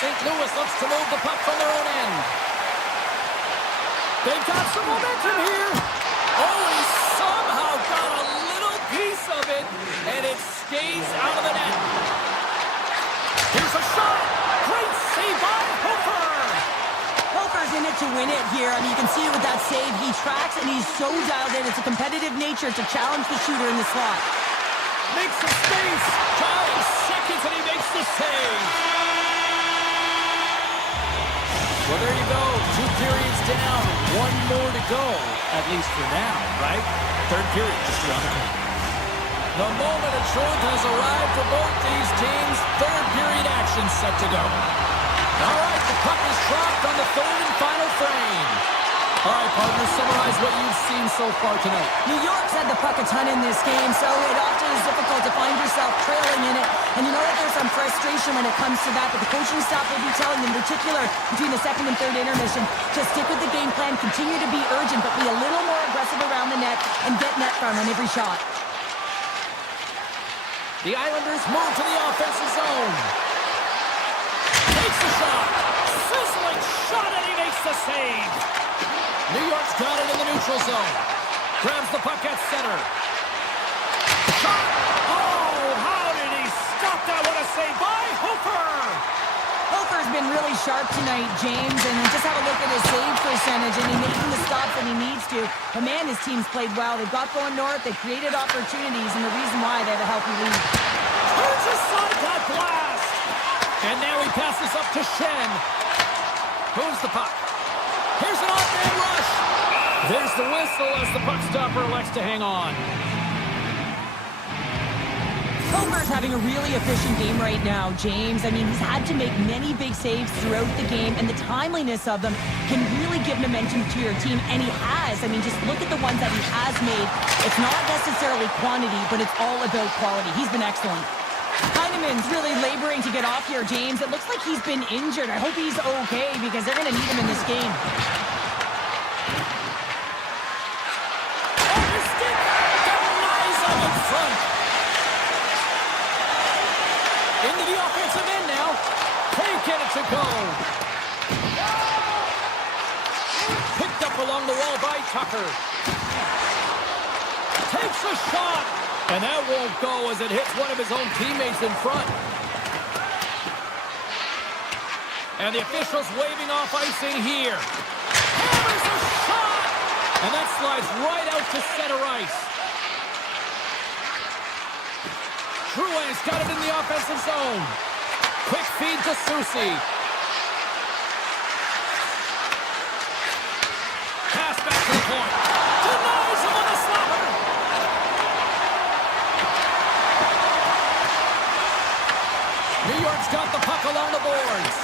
St. Louis looks to move the puck from their own end. They've got some momentum here. Oh, he somehow got a little piece of it, and it stays out of the net. Here's a shot. Great save by Hofer. Hofer's in it to win it here. I mean, you can see it with that save. He tracks, and he's so dialed in. It's a competitive nature to challenge the shooter in the slot. Makes some space. 5 seconds, and he makes the save. Well, there you go. 2 periods down. 1 more to go, at least for now, right? Third period just around the corner. The moment of truth has arrived for both these teams. Third period action set to go. All right, the puck is dropped on the third and final frame. All right, partners, summarize what you've seen so far tonight. New York's had the puck a ton in this game, so it often is difficult to find yourself trailing in it. And you know that there's some frustration when it comes to that, but the coaching staff will be telling, in particular, between the second and third intermission, to stick with the game plan, continue to be urgent, but be a little more aggressive around the net and get net front on every shot. The Islanders move to the offensive zone. Takes the shot. Sizzling shot, and he makes the save. New York's got it in the neutral zone. Grabs the puck at center. Shot! Oh, how did he stop that? What a save by Hofer! Hofer's been really sharp tonight, James, and just have a look at his save percentage, and he's making the stops when he needs to. But man, his team's played well. They've got going north. They've created opportunities, and the reason why they have a healthy lead. Turns aside that blast! And now he passes up to Shen. Moves the puck. Here's an off-man rush. There's the whistle as the puck stopper elects to hang on. Hofer's having a really efficient game right now, James. I mean, he's had to make many big saves throughout the game, and the timeliness of them can really give momentum to your team, and he has. I mean, just look at the ones that he has made. It's not necessarily quantity, but it's all about quality. He's been excellent. Heineman's really laboring to get off here, James. It looks like he's been injured. I hope he's okay because they're going to need him in this game. Oh, his stick! Denies him in front. Into the offensive end now. Can't get it to go. Picked up along the wall by Tucker. Takes a shot. And that won't go as it hits one of his own teammates in front. And the officials waving off icing here. Hammers a shot! And that slides right out to center ice. Drouin's got it in the offensive zone. Quick feed to Soucy. Pass back to the point. Denies him on the slapper. New York's got the puck along the boards.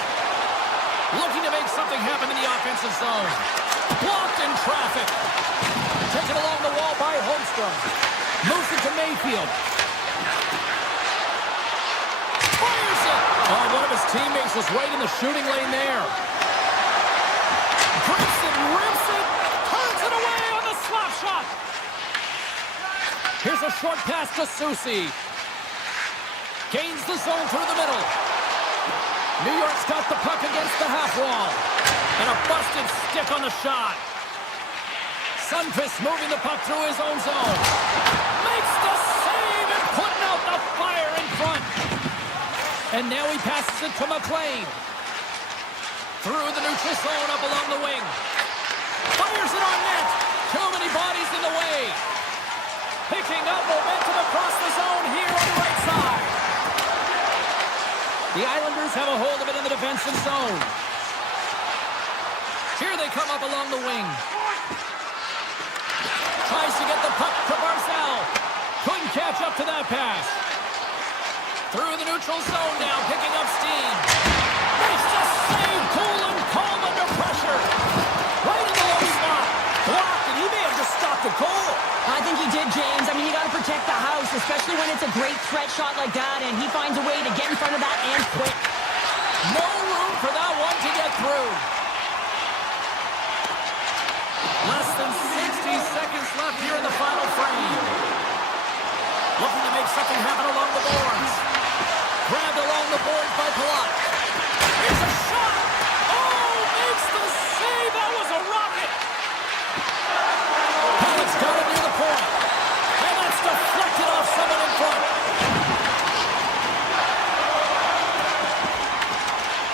Looking to make something happen in the offensive zone. Blocked in traffic. Taken along the wall by Holmstrom. Moves it to Mayfield. Fires it! Oh, one of his teammates was right in the shooting lane there. Grips it, rips it, turns it away on the slap shot. Here's a short pass to Soucy. Gains the zone through the middle. New York's got the puck against the half wall. And a busted stick on the shot. Sundqvist moving the puck through his own zone. Makes the save and putting out the fire in front. And now he passes it to McLean. Through the neutral zone up along the wing. Fires it on net. Too many bodies in the way. Picking up momentum across the zone here on the right side. The Islanders have a hold of it in the defensive zone. Here they come up along the wing. Tries to get the puck to Barzal. Couldn't catch up to that pass. Through the neutral zone now, picking up steam. Makes the save, cool and calm under pressure. Right in the low spot. Blocked, and he may have just stopped a goal. I think he did, James. I mean, you got to protect the house, especially when it's a great threat shot like that, and he finds a way to get in front of that and quick. No room for that one to get through. Less than 60 seconds left here in the final frame. Looking to make something happen along the boards. Grabbed along the boards by Palat. Here's a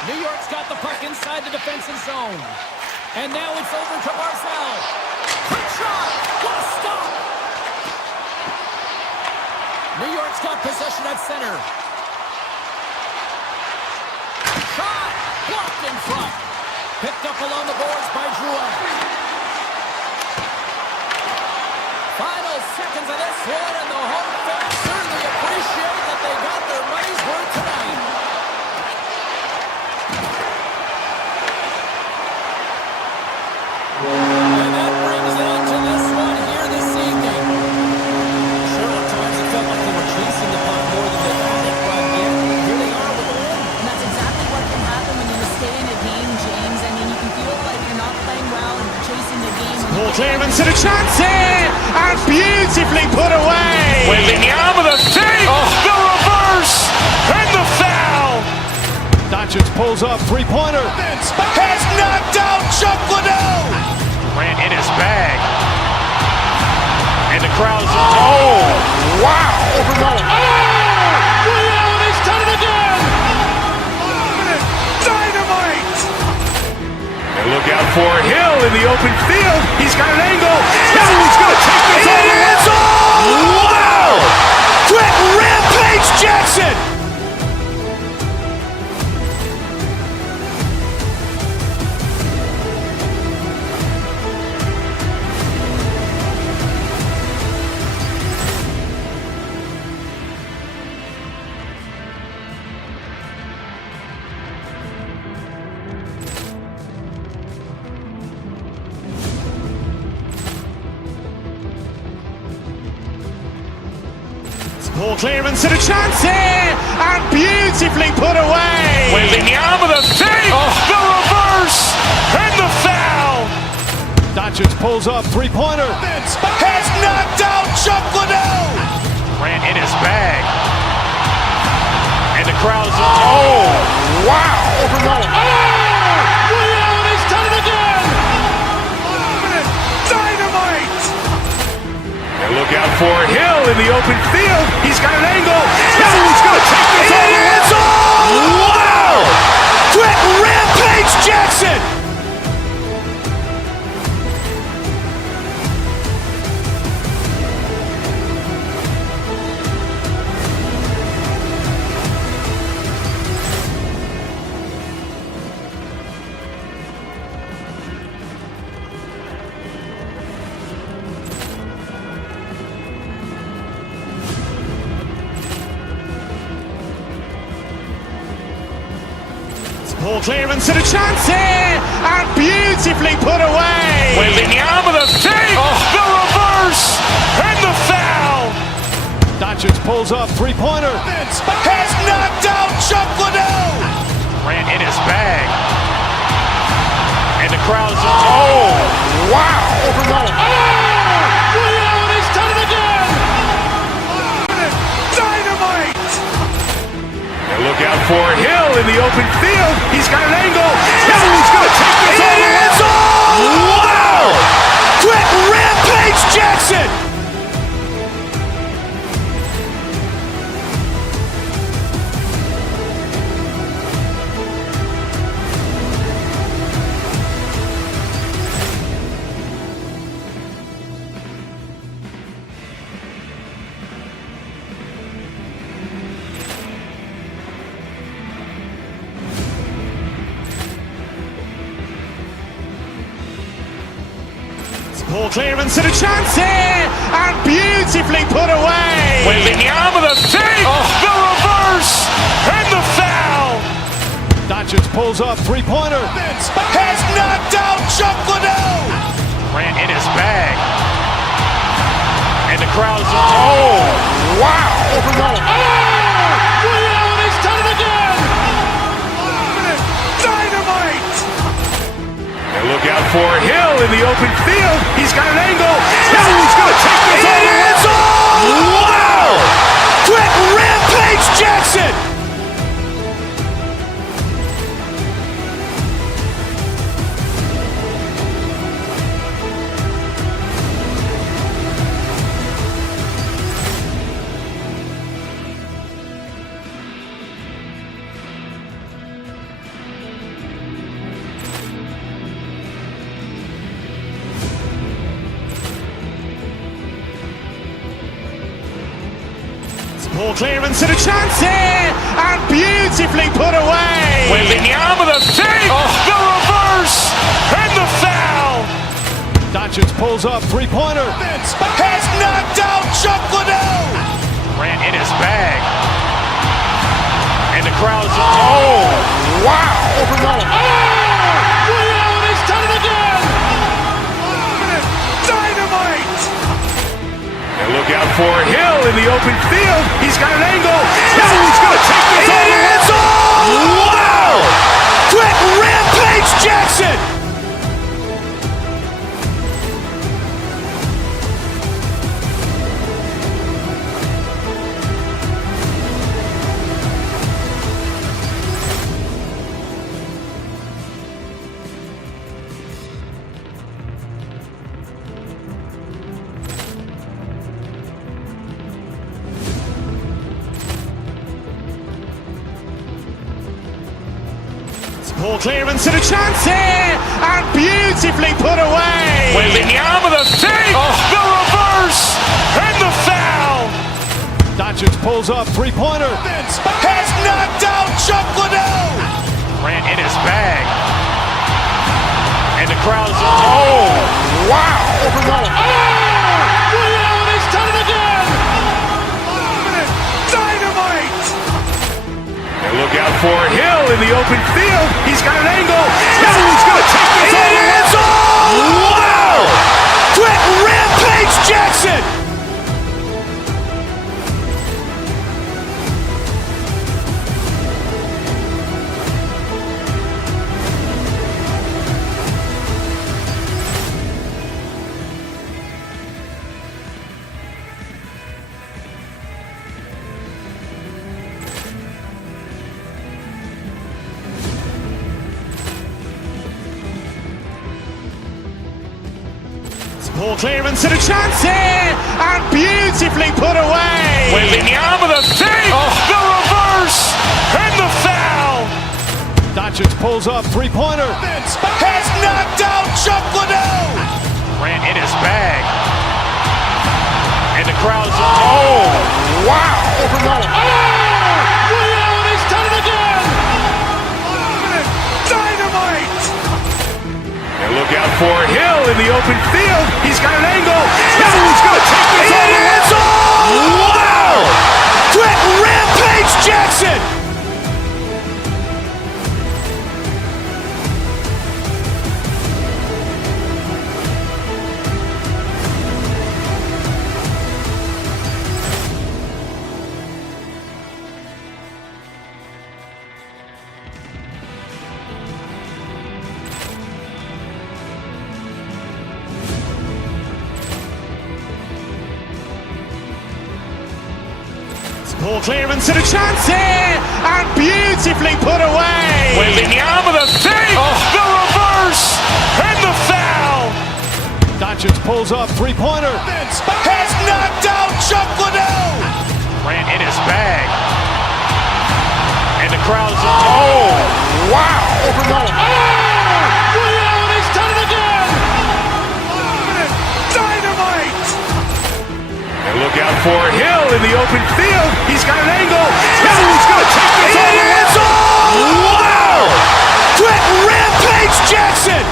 New York's got the puck inside the defensive zone. And now it's over to Barzal. Quick shot! What a stop! New York's got possession at center. Shot! Blocked in front. Picked up along the boards by Drouin. Final seconds of this one, and the home fans certainly appreciate that they got their money's worth tonight. And that brings an end to this one here this evening. Sure, at times it felt like they were chasing the puck more than they had it, but yeah, here they are with the win. And that's exactly what can happen when you stay in a game, James. I mean, you can feel like you're not playing well and you're chasing the game. Ball clearance and a chance here, and beautifully put away. Wembanyama the save, the reverse, and the foul. Doncic pulls up, three-pointer. Has knocked out Chuck Liddell. Ran in his bag. And the crowd's, oh, wow. Liddell, he's done it again. Dynamite. And look out for Hill in the open field. He's got an angle. He's going to take this all the way. Wow. Quick rampage Jackson. Ball clearance and a chance here, and beautifully put away. Wembanyama the save, the reverse, and the foul. Doncic pulls up, three-pointer. Has knocked out Chuck Liddell. Ran in his bag. And the crowd's, oh, wow. Liddell, he's done it again. Dynamite. And look out for Hill in the open field. He's got an angle. He's going to take this all the way. Wow. Quick rampage Jackson. Ball clearance and a chance here, and beautifully put away. Wembanyama the save, the reverse, and the foul. Doncic pulls up, three-pointer. Has knocked out Chuck Liddell. Ran in his bag. And the crowd's, oh, wow. Liddell, he's done it again. Dynamite. And look out for Hill in the open field. He's got an angle. He's going to take this all the way. Wow. Quick rampage Jackson. Ball clearance and a chance here, and beautifully put away. Wembanyama the save, the reverse, and the foul. Doncic pulls up, three-pointer. Has knocked out Chuck Liddell. Ran in his bag. And the crowd's, oh, wow. Liddell, he's done it again. Dynamite. And look out for Hill in the open field. He's got an angle. He's going to take this all the way. Wow. Quick rampage Jackson. Ball clearance and a chance here, and beautifully put away. Wembanyama the save, the reverse, and the foul. Doncic pulls up, three-pointer. Has knocked out Chuck Liddell. Ran in his bag. And the crowd's, oh, wow. Allen has done it again. Dynamite. And look out for Hill in the open field. He's got an angle. He's going to take this all the way. Wow. Quick Rampage Jackson. Ball clearance and a chance here, and beautifully put away. Wembanyama the save, the reverse, and the foul. Doncic pulls up, three-pointer. Has knocked out Chuck Liddell. Ran in his bag. And the crowd's, oh, wow. Allen has done it again. Dynamite. And look out for Hill in the open field. He's got an angle. He's going to take this all the way. Wow. Quick Rampage Jackson. Ball clearance and a chance here, and beautifully put away. Wembanyama the save, the reverse, and the foul. Doncic pulls up, three-pointer. Has knocked out Chuck Liddell. Ran in his bag. And the crowd's, oh, wow. Allen has done it again. Dynamite. And look out for Hill in the open field. He's got an angle. He's going to take this all the way. Wow. Quick Rampage Jackson. Ball clearance and a chance here, and beautifully put away. Wembanyama the save, the reverse, and the foul. Doncic pulls up, three-pointer. Has knocked out Chuck Liddell. Ran in his bag. And the crowd's, oh, wow. Allen has done it again. Dynamite. And look out for Hill in the open field. He's got an angle. He's going to take this all the way. Wow. Quick Rampage Jackson.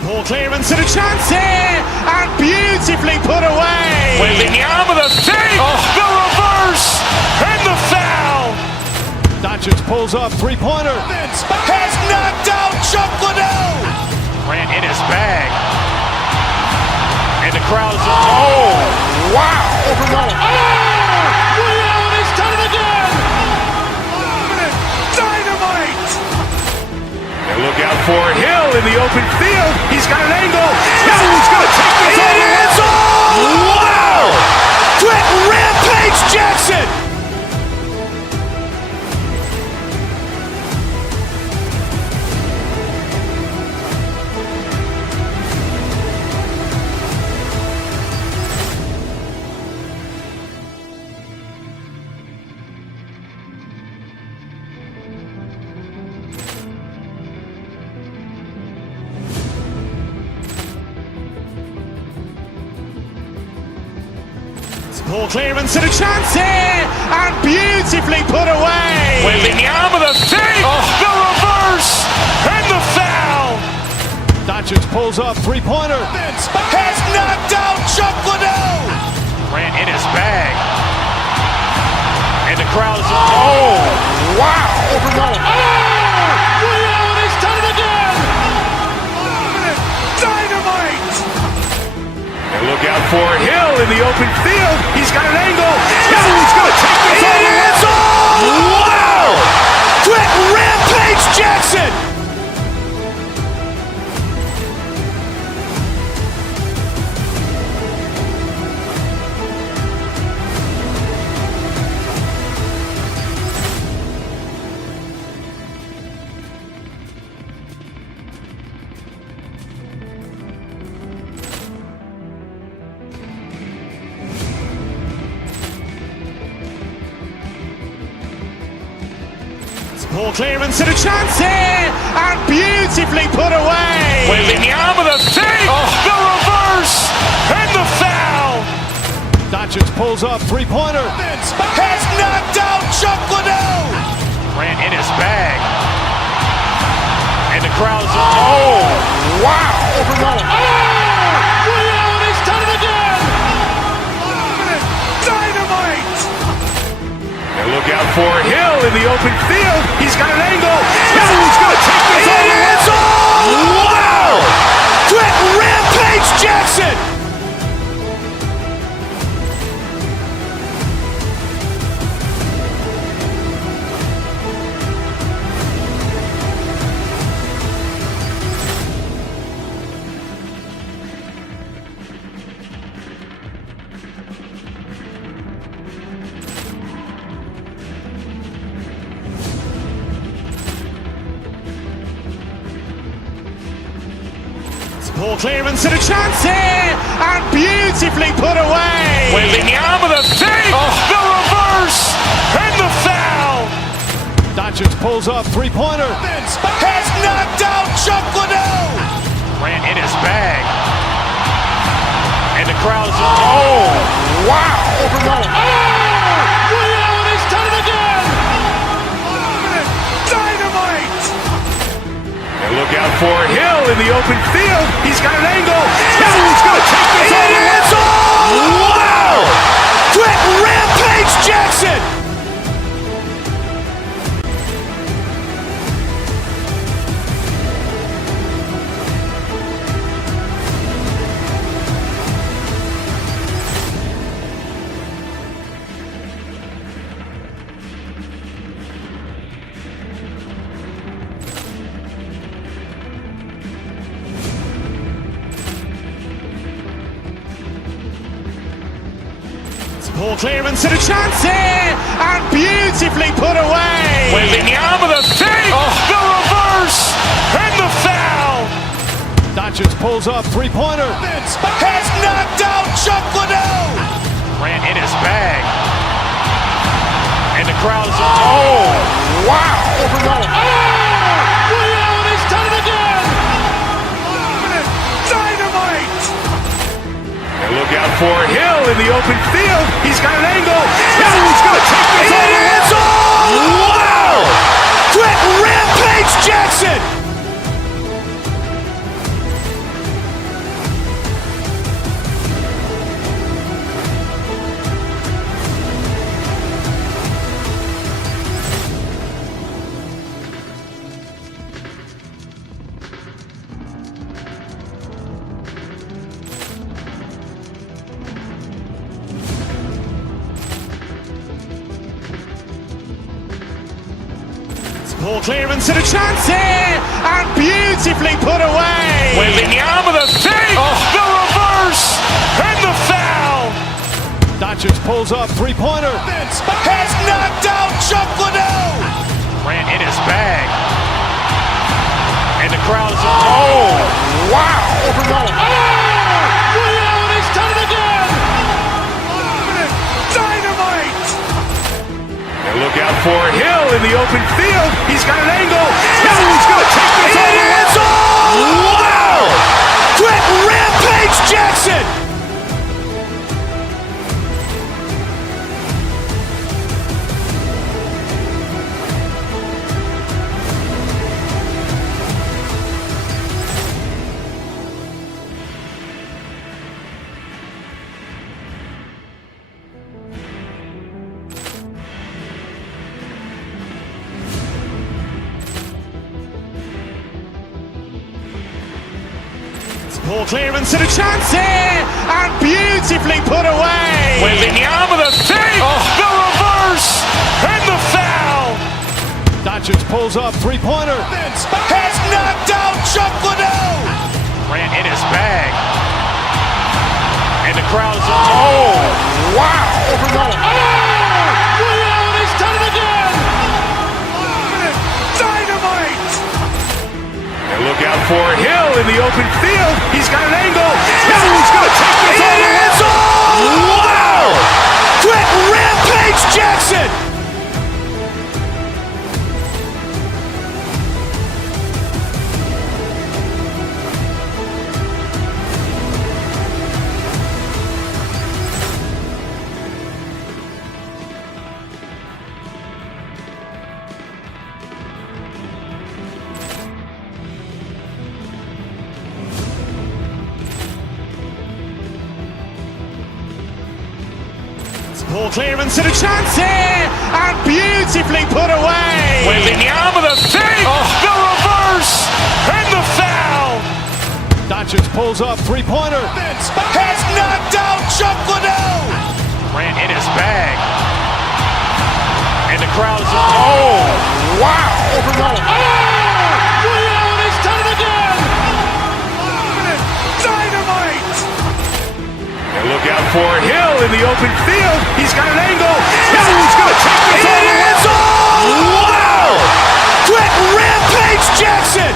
Ball clearance and a chance here, and beautifully put away. Wembanyama the save, the reverse, and the foul. Doncic pulls up, three-pointer. Has knocked out Chuck Liddell. Ran in his bag. And the crowd's, oh, wow. Allen has done it again. Dynamite. And look out for Hill in the open field. He's got an angle. He's going to take this all the way. Wow. Quick Rampage Jackson. Ball clearance and a chance here, and beautifully put away. Waving the arm of the save, the reverse, and the foul. Doncic pulls up, three-pointer. Has knocked out Chuck Liddell. Grant in his bag. And the crowd is, oh, wow. He's done it again. Dynamite. And look out for Hill in the open field. He's got an angle. Hill's going to take this all the way. Wow. Quick Rampage Jackson. Ball clearance and a chance here, and beautifully put away. Waving the arm of the save, the reverse, and the foul. Doncic pulls up, three-pointer. Has knocked out Chuck Liddell. Grant in his bag. And the crowd is, oh, wow. He's done it again. Dynamite. And look out for Hill in the open field. He's got an angle. Hill's going to take this all the way. Wow. Quick Rampage Jackson. Ball clearance and a chance here, and beautifully put away. Waving the arm of the save, the reverse, and the foul. Doncic pulls up, three-pointer. Has knocked out Chuck Liddell. Grant in his bag. And the crowd is, oh, wow. He's done it again. Dynamite. And look out for Hill in the open field. He's got an angle. Hill's going to take this all the way. Wow. Quick Rampage Jackson. Ball clearance and a chance here, and beautifully put away. Waving the arm of the save, the reverse, and the foul. Doncic pulls up, three-pointer. Has knocked out Chuck Liddell. Grant in his bag. And the crowd is, oh, wow. He's done it again. Dynamite. And look out for Hill in the open field. He's got an angle. Hill's going to take this all the way. Wow. Quick Rampage Jackson. Ball clearance and a chance here, and beautifully put away. Waving the arm of the save, the reverse, and the foul. Doncic pulls up, three-pointer. Has knocked out Chuck Liddell. Grant in his bag. And the crowd is, oh, wow. He's done it again. Dynamite. And look out for Hill in the open field. He's got an angle. Hill's going to take this all the way. Wow. Quick Rampage Jackson. Ball clearance and a chance here, and beautifully put away. Wembanyama the save, the reverse, and the foul. Doncic pulls up, three-pointer. Has knocked out Chuck Liddell. Grant in his bag. And the crowd is, oh, wow. He's done it again. Dynamite. And look out for Hill in the open field. He's got an angle. Hill's going to take this all the way. Wow. Quick Rampage Jackson. Ball clearance and a chance here, and beautifully put away. Wembanyama the save, the reverse, and the foul. Doncic pulls up, three-pointer. Has knocked out Chuck Liddell. Grant in his bag. And the crowd is, oh, wow. He's done it again. Dynamite. And look out for Hill in the open field. He's got an angle. Hill's going to take this all the way. Wow. Quick Rampage Jackson.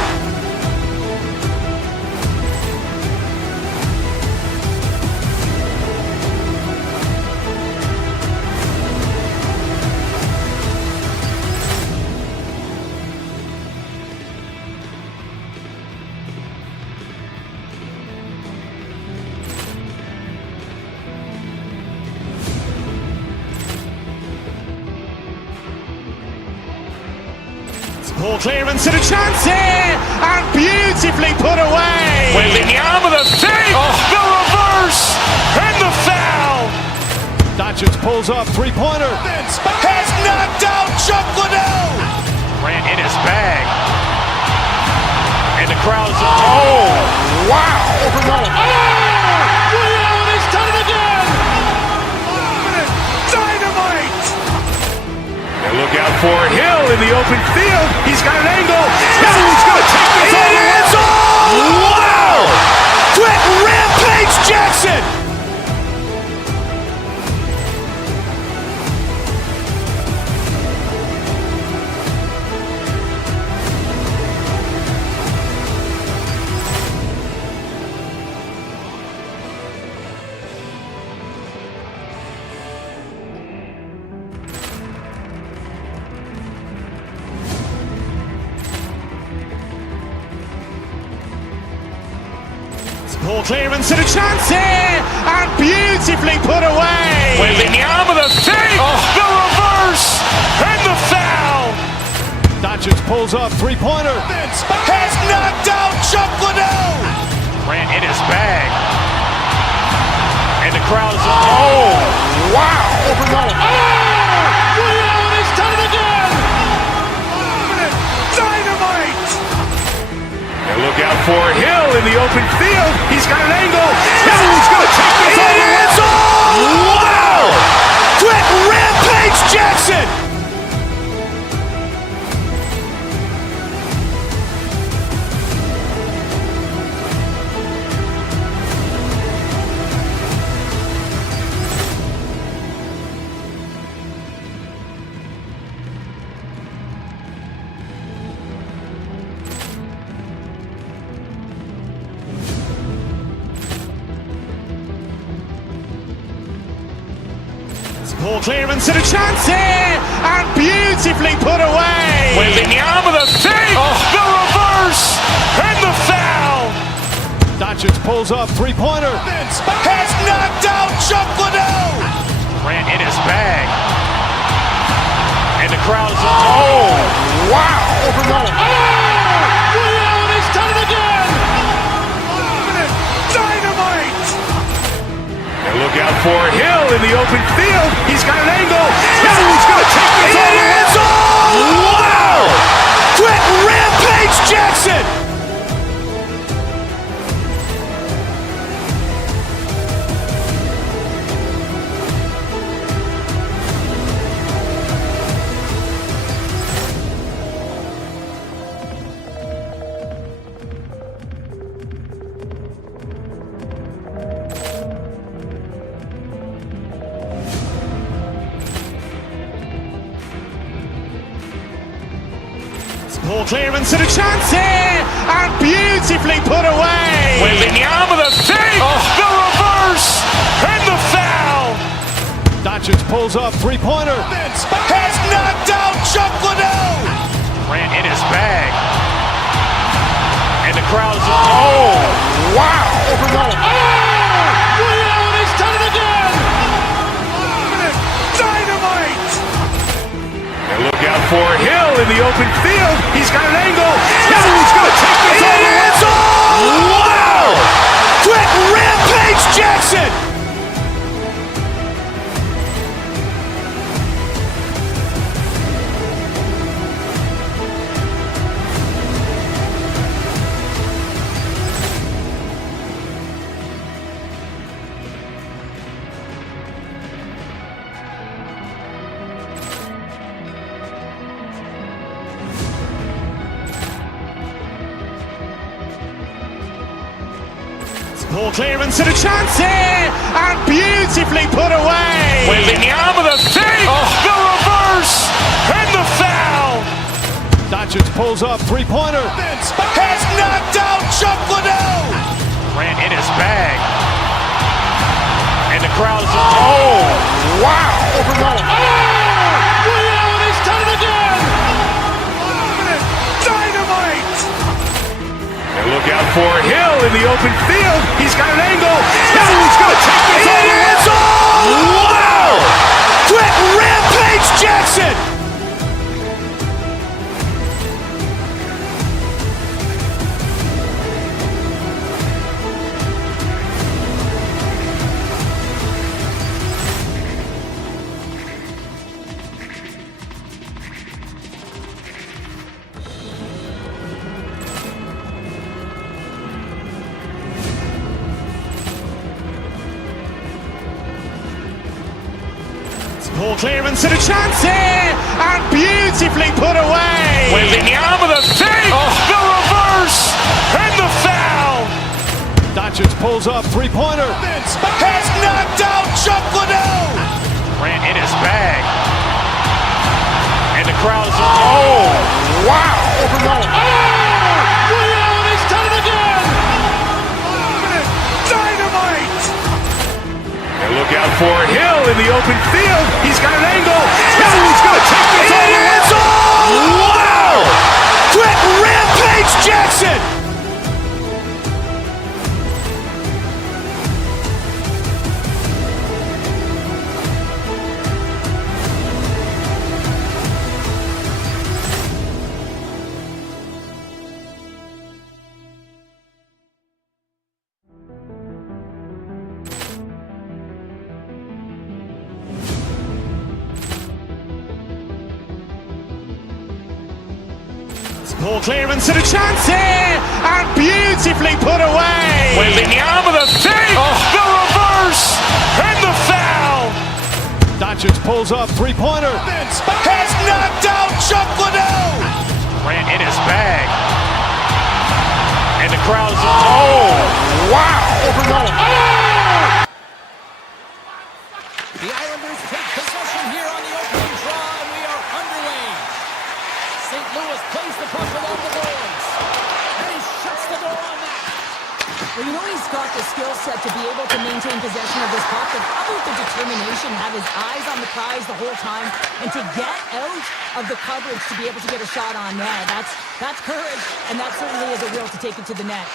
Ball clearance and a chance here, and beautifully put away. Wembanyama the save, the reverse, and the foul. Doncic pulls up, three-pointer. Has knocked out Chuck Liddell. Grant in his bag. And the crowd is, oh, wow. He's done it again. Dynamite. And look out for Hill in the open field. He's got an angle. Hill's going to take this all the way. Wow. Quick Rampage Jackson. Ball clearance and a chance here, and beautifully put away. Wembanyama the save, the reverse, and the foul. Doncic pulls up, three-pointer. Has knocked out Chuck Liddell. Grant in his bag. And the crowd is, oh, wow. He's done it again. Dynamite. And look out for Hill in the open field. He's got an angle. Hill's going to take this all the way. Wow. Quick Rampage Jackson. Ball clearance and a chance here, and beautifully put away. Wembanyama the save, the reverse, and the foul. Doncic pulls up, three-pointer. Has knocked out Chuck Liddell. Grant in his bag. And the crowd is, oh, wow. He's done it again. Dynamite. And look out for Hill in the open field. He's got an angle. Hill's going to take this all the way. Wow. Quick Rampage Jackson. Ball clearance and a chance here, and beautifully put away. Wembanyama the fake, the reverse, and the foul. Doncic pulls up, three-pointer. Has knocked out Chuck Liddell. Ran in his bag. And the crowd is, oh, wow. And he's done it again. Dynamite. And look out for Hill in the open field. He's got an angle. He's going to take this all the way. Wow. Quick Rampage Jackson. Ball clearance and a chance here, and beautifully put away. Wembanyama the fake, the reverse, and the foul. Doncic pulls up, three-pointer. Has knocked out Chuck Liddell. Ran in his bag. And the crowd is, oh, wow. And he's done it again. Dynamite. And look out for Hill in the open field. He's got an angle. He's going to take this all the way. Wow. Quick Rampage Jackson. Ball clearance and a chance here, and beautifully put away. Wembanyama the fake, the reverse, and the foul. Doncic pulls up, three-pointer. Has knocked out Chuck Liddell. Ran in his bag. And the crowd is, oh, wow. And he's done it again. Dynamite. And look out for Hill in the open field. He's got an angle. He's going to take this all the way. Wow. Quick Rampage Jackson. Ball clearance and a chance here, and beautifully put away. Wembanyama the fake, the reverse, and the foul. Doncic pulls up, three-pointer. Has knocked out Chuck Liddell. Ran in his bag. And the crowd is, oh, wow. The Islanders take possession here on the opening draw, and we are underway. St. Louis plays the puck along the boards, and he shuts the door on that. Well, you know he's got the skill set to be able to maintain possession of this puck, but how about the determination, have his eyes on the prize the whole time, and to get out of the coverage to be able to get a shot on net. That's courage, and that certainly is a will to take it to the net.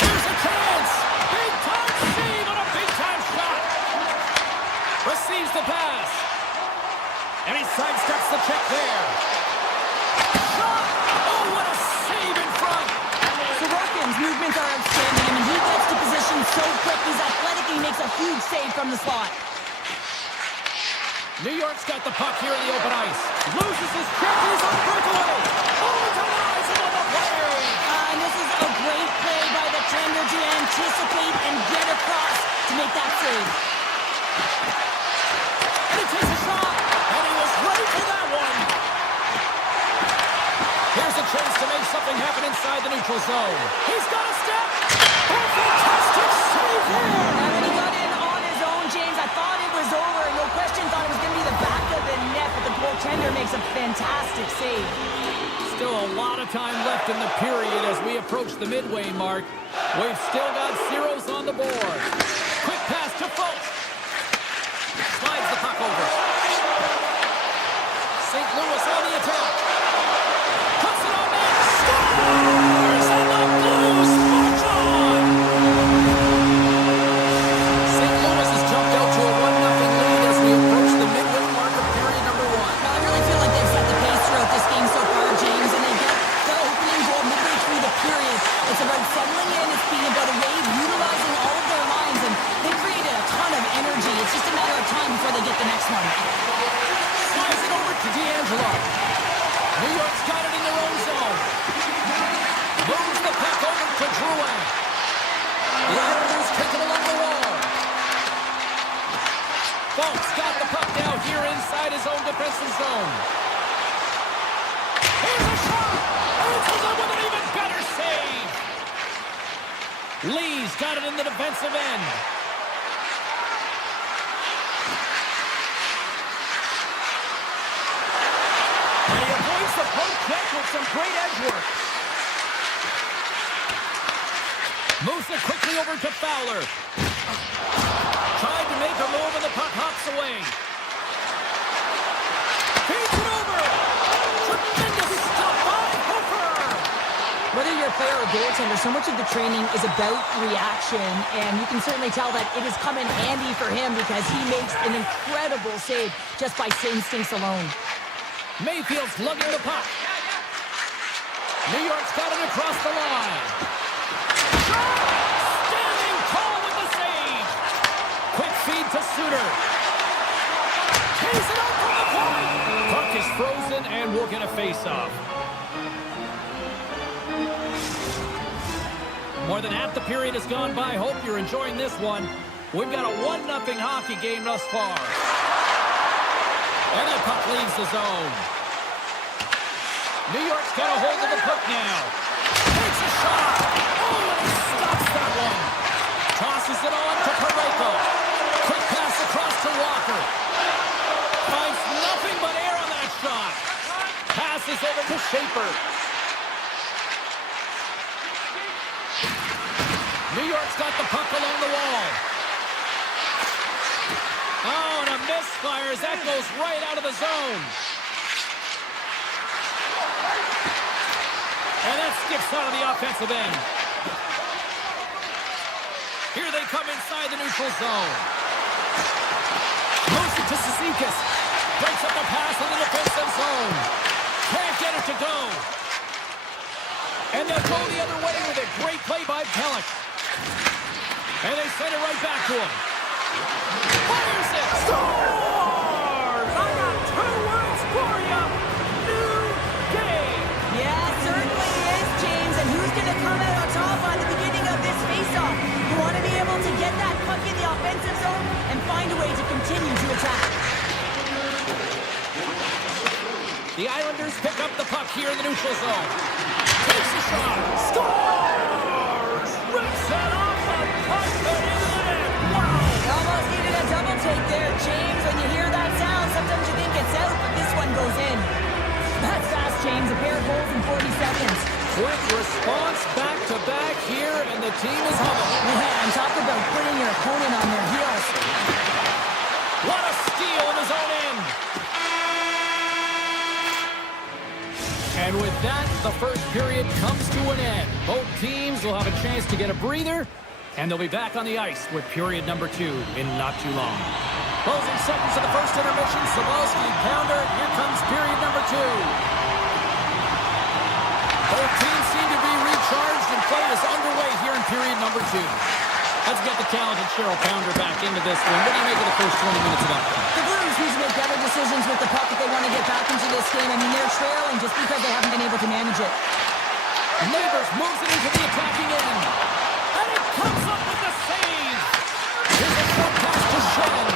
Here's a chance. Big-time save on a big-time shot. Receives the pass. And he sidesteps the check there. Shot! Oh, what a save in front! Sorokin's movements are outstanding. I mean, he gets to position so quick. He's athletic, and he makes a huge save from the slot. New York's got the puck here in the open ice. Loses his check, and he's on breakaway. Oh, denies him on the play! And this is a great play by the tender to anticipate and get across to make that save. And he takes a shot, and he was ready for that one. Here's a chance to make something happen inside the neutral zone. He's got a step. Oh, fantastic save here. And then he got in on his own, James. I thought it was over. No question, thought it was going to be the back of the net, but the goaltender goaltender makes a fantastic save. Still a lot of time left in the period as we approach the midway mark. We've still got zeros on the board. Quick pass to Fultz. Slides the puck over. St. Louis on the attack. Puts it on net. Scores! And the Blues march on! St. Louis has jumped out to a 1-0 lead as we approach the midway mark of period number 1. I really feel like they've set the pace throughout this game so far, James, and they get the opening goal midway through the period. It's about settling in. It's being about a way of utilizing all of their lines, and they created a ton of energy. It's just a matter of time before they get the next one. Slides it over to D'Angelo. New York's got it in their own zone. Moves the puck over to Drouin. The Islanders kick it along the wall. Fultz got the puck now here inside his own defensive zone. Here's a shot! Answers up with an even better save! Lee's got it in the defensive end. And he avoids the poke check with some great edge work. Moves it quickly over to Fowler. Tried to make a move and the puck hops away. Feeds it over. Tremendous stop by Hofer. Whether you're a player or goaltender, so much of the training is about reaction, and you can certainly tell that it has come in handy for him because he makes an incredible save just by instincts alone. Mayfield's lugging the puck. New York's got it across the line. Standing tall with the save. Quick feed to Suter. Takes it up from the point. Puck is frozen and we'll get a face-off. More than half the period has gone by. Hope you're enjoying this one. We've got a 1-0 hockey game thus far. And that puck leaves the zone. New York's got a hold of the puck now. Takes a shot. Oh, and he stops that one. Tosses it on to Parayko. Quick pass across to Walker. Finds nothing but air on that shot. Passes over to Schaefer. New York's got the puck along the wall. Oh, and a misfire as that goes right out of the zone. And that skips out of the offensive end. Here they come inside the neutral zone. Moves it to Cizikas. Breaks up the pass in the defensive zone. Can't get it to go. And they'll go the other way with a great play by Pelech. And they send it right back to him. Fires it! Scores! I got 2 words for you. New game. Yeah, certainly is, James. And who's going to come out on top on the beginning of this faceoff? You want to be able to get that puck in the offensive zone and find a way to continue to attack. The Islanders pick up the puck here in the neutral zone. Takes a shot. Scores! Rips it off the puck and into the net. Wow! You almost needed a double take there, James. When you hear that sound, sometimes you think it's out, but this one goes in. That's fast, James. A pair of goals in 40 seconds. Quick response back-to-back here, and the team is humming. Man, talk about putting your opponent on their heels. What a steal in his own end. And with that, the first period comes to an end. Both teams will have a chance to get a breather, and they'll be back on the ice with period number 2 in not too long. Closing seconds of the first intermission, Sabalski, Pounder, here comes period number 2. Both teams seem to be recharged, and play is underway here in period number 2. Let's get the talented Cheryl Pounder back into this one. What do you make of the first 20 minutes of that? The Blues need to make better decisions with the puck if they want to get back into this game. I mean, they're trailing just because they haven't been able to manage it. Neighbors moves it into the attacking end. And it comes up with the save. Here's a short pass to Shen.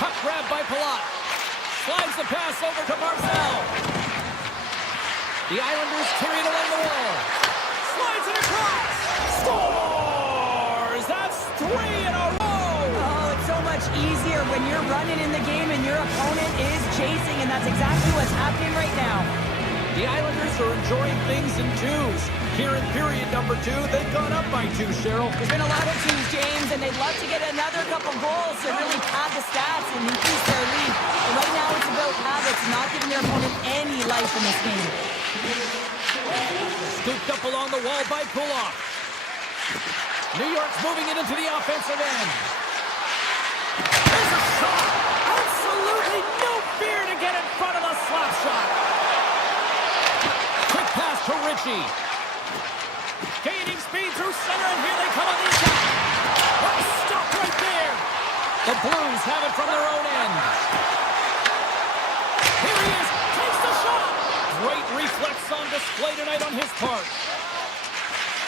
Puck grabbed by Palat. Slides the pass over to Barzal. The Islanders carry it along the wall. Slides it across. Scores! That's 3 in a row! Oh, it's so much easier when you're running in the game and your opponent is chasing, and that's exactly what's happening right now. The Islanders are enjoying things in twos. Here in period number 2, they've gone up by 2, Cheryl. There's been a lot of twos, James, and they'd love to get another couple goals to really pad the stats and increase their lead. But right now it's about habits, not giving their opponent any life in this game. Scooped up along the wall by Kulak. New York's moving it into the offensive end. There's a shot! Absolutely no fear to get in front of the slap shot. Quick pass to Ritchie. Gaining speed through center, and here they come on the attack. Oh, stop right there. The Blues have it from their own end. Here he is. Takes the shot. Great reflex on display tonight on his part.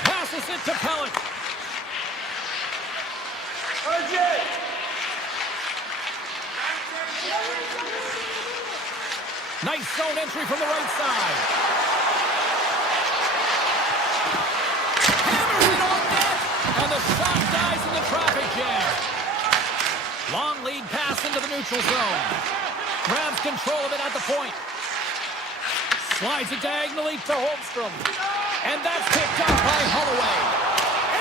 Passes it to Pellick. Nice zone entry from the right side. Hammers it on net, and the shot dies in the traffic jam. Long lead pass into the neutral zone. Grabs control of it at the point. Slides it diagonally to Holmstrom. And that's picked up by Holloway.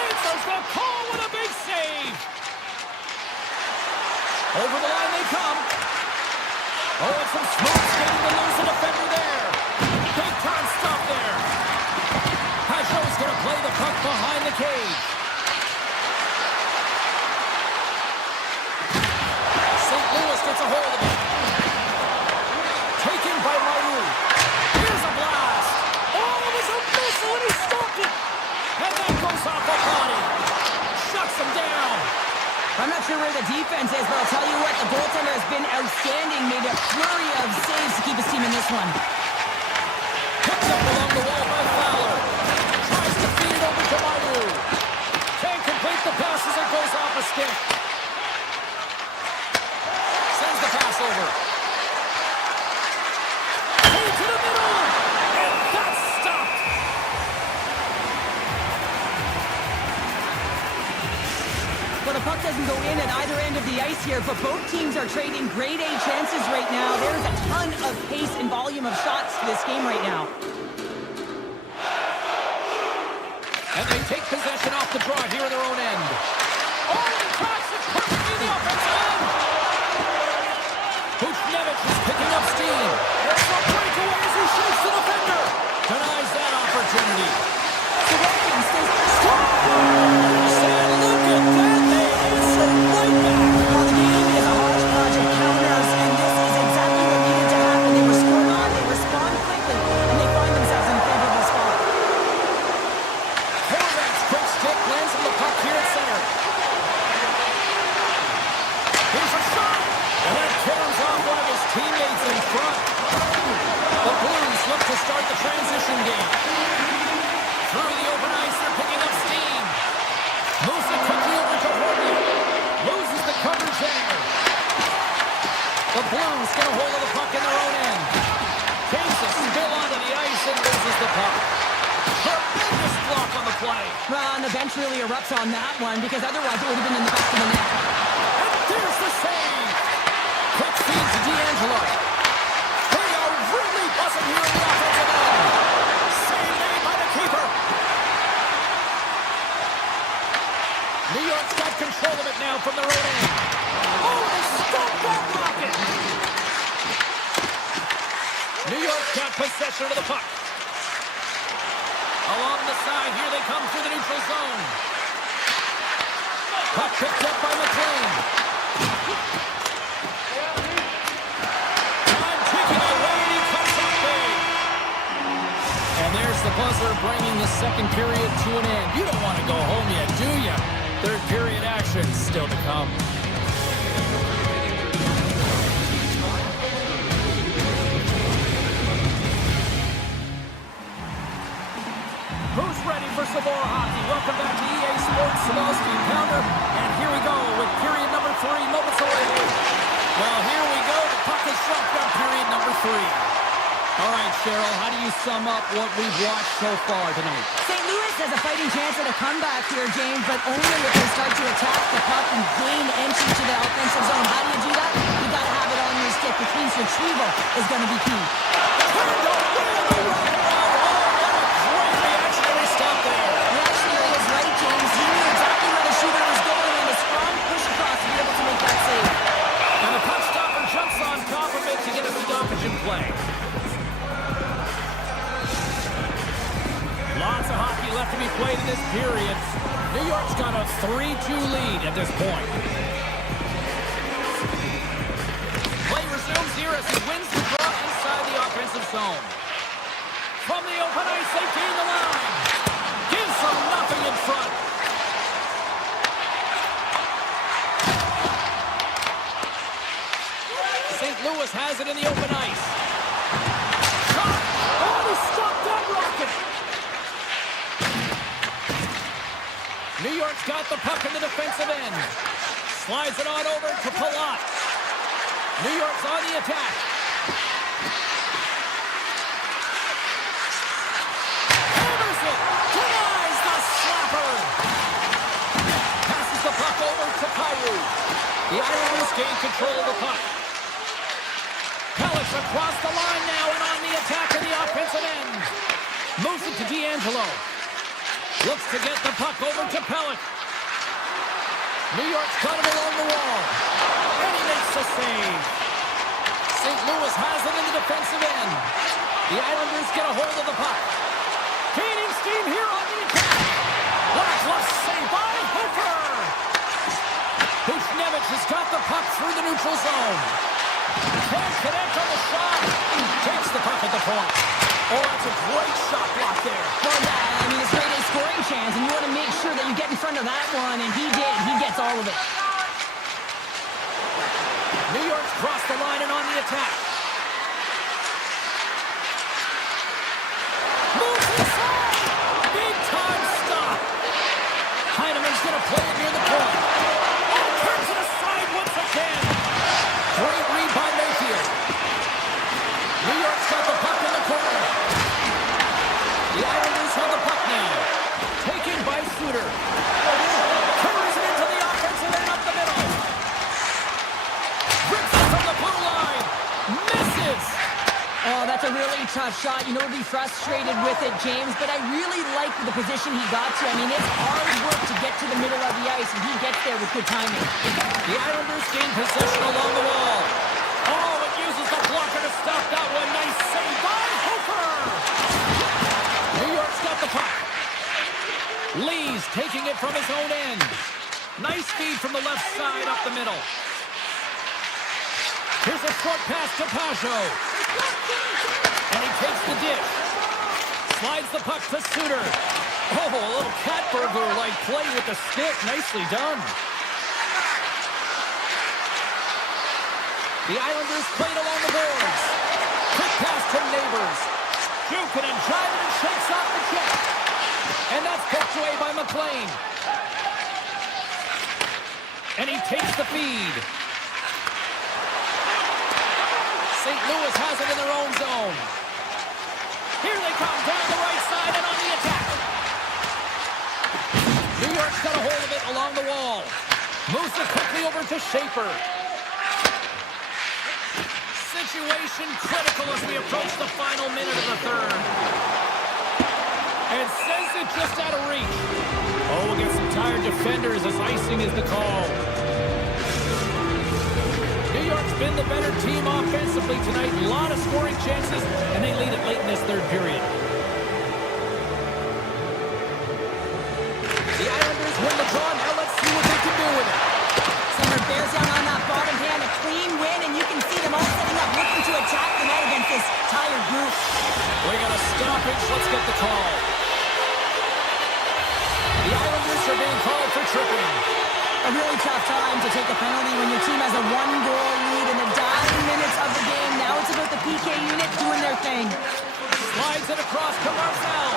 Answers the call with a big save. Over the line they come. Oh, and some smooth skating to lose the defender there. Big time stop there. Pajot's going to play the puck behind the cage. St. Louis gets a hold of it. Taken by Maru. Here's a blast. Oh, it was a missile and he stopped it. And that goes off the body. Shuts him down. I'm not sure where the defense is, but I'll tell you what, the goaltender has been outstanding, made a flurry of saves to keep his team in this one. Picked up along the wall by Fowler. Tries to feed it over to Maru. Can't complete the pass as it goes off a stick. Sends the pass over. Hey, to the middle! And that's stopped! Well, the puck doesn't go in at either end of the ice here, but both teams are trading grade A chances right now. There's a ton of pace and volume of shots to this game right now. And they take possession off the draw here in their own end. Oh, he cracks it perfectly in the offensive end! Buchnevich is picking up steam. There's a breakaway as he shakes the defender. Denies that opportunity. Sorokin stays strong. And look at that! They answer right back. Well, the game is a hodgepodge of counters, and this is exactly what needed to happen. They were scored on, they respond quickly, and they find themselves in a favorable spot. Horvat's quick stick lands on the puck here at center. Here's a shot! And that tears off one of his teammates in front. The Blues look to start the transition game. Through the open ice, they're picking up steam. Moves it quickly over to Horvat. Loses the coverage there. The Blues get a hold of the puck in their own end. Takes a spill onto the ice and loses the puck. Tremendous block on the play. Well, and the bench really erupts on that one, because otherwise it would have been in the back of the net. And there's the save. Quick feed to D'Angelo. They are really buzzing here in the offensive end. Save made by the keeper. New York's got control of it now from their own end. Oh, they stopped that rocket. New York got possession of the puck. Along the side, here they come through the neutral zone. Puck picked up by McLean. Time ticking away, and he comes up big. And there's the buzzer bringing the second period to an end. You don't want to go home yet, do you? Third period action still to come. Who's ready for some more hockey? Welcome back to EA Sports Savalsky Pounder. And here we go with period number 3 moments away. Well, here we go. The puck is shot down period number 3. All right, Cheryl, how do you sum up what we've watched so far tonight? St. Louis has a fighting chance at a comeback here, James, but only if they start to attack the puck and gain entry to the offensive zone. How do you do that? You got to have it on your stick, which means retrieval is going to be key. Turned over, the right. Oh, what a great reaction to stop there. He actually is right, James. He knew exactly where the shooter was going and a strong push across to be able to make that save. And the puck stopper jumps on top of it to get a stoppage in play. Lots of hockey left to be played in this period. New York's got a 3-2 lead at this point. Play resumes here as he wins the draw inside the offensive zone. From the open ice, they gain the line. Gives them nothing in front. St. Louis has it in the open ice. Shot! Oh, he stopped that rocket! New York's got the puck in the defensive end. Slides it on over to Palat. New York's on the attack. Hammers it. Denies the slapper. Passes the puck over to Kyrou. The Islanders gain control of the puck. Pellick's across the line now and on the attack in the offensive end. Moves it to D'Angelo. Looks to get the puck over to Pellick. New York's got him along the wall. And he makes the save. St. Louis has it in the defensive end. The Islanders get a hold of the puck. Gaining steam here on the attack. What a glove save by Hooper. Buchnevich has got the puck through the neutral zone. Can't connect on the shot. Takes the puck at the point. Oh, that's a great shot block there. Well, yeah, I mean, it's great a scoring chance, and you want to make sure that you get in front of that one, and he did. He gets all of it. New York's crossed the line and on the attack. Moves inside! Big time stop! Heineman's going to play it near the point. Oh, turns it aside once again! Great read by Mayfield. New York's got the puck in the corner. The Islanders have the puck now. Taken by Suter. Carries it into the offensive end up the middle. Rips it from the blue line. Misses. Oh, that's a really tough shot. You know, he'll be frustrated with it, James, but I really like the position he got to. I mean, it's hard work to get to the middle of the ice, and he gets there with good timing. The Islanders gain possession along the wall. Oh, it uses the blocker to stop that one. Nice save by Hooper. New York's got the puck. Lee's taking it from his own end. Nice feed from the left side up the middle. Here's a short pass to Pajot. And he takes the dish. Slides the puck to Suter. Oh, a little cat burglar-like play with the stick. Nicely done. The Islanders played along the boards. Quick pass to Neighbors. Jukin and driving and shakes off the check. And that's poked away by McLean. And he takes the feed. St. Louis has it in their own zone. Here they come down the right side and on the attack. New York's got a hold of it along the wall. Moves it quickly over to Schaefer. Situation critical as we approach the final minute of the third. And sends it just out of reach. Oh, we'll get some tired defenders as icing is the call. New York's been the better team offensively tonight. A lot of scoring chances, and they lead it late in this third period. The Islanders win the draw. Now let's see what they can do with it. Center bears down on that bottom hand, a clean win, and you can see them all setting up, looking to attack the net against this tired group. We got a stoppage. Let's get the call. The Islanders are being called for tripping. A really tough time to take a penalty when your team has a one-goal lead in the dying minutes of the game. Now it's about the PK unit doing their thing. Slides it across to Marcel.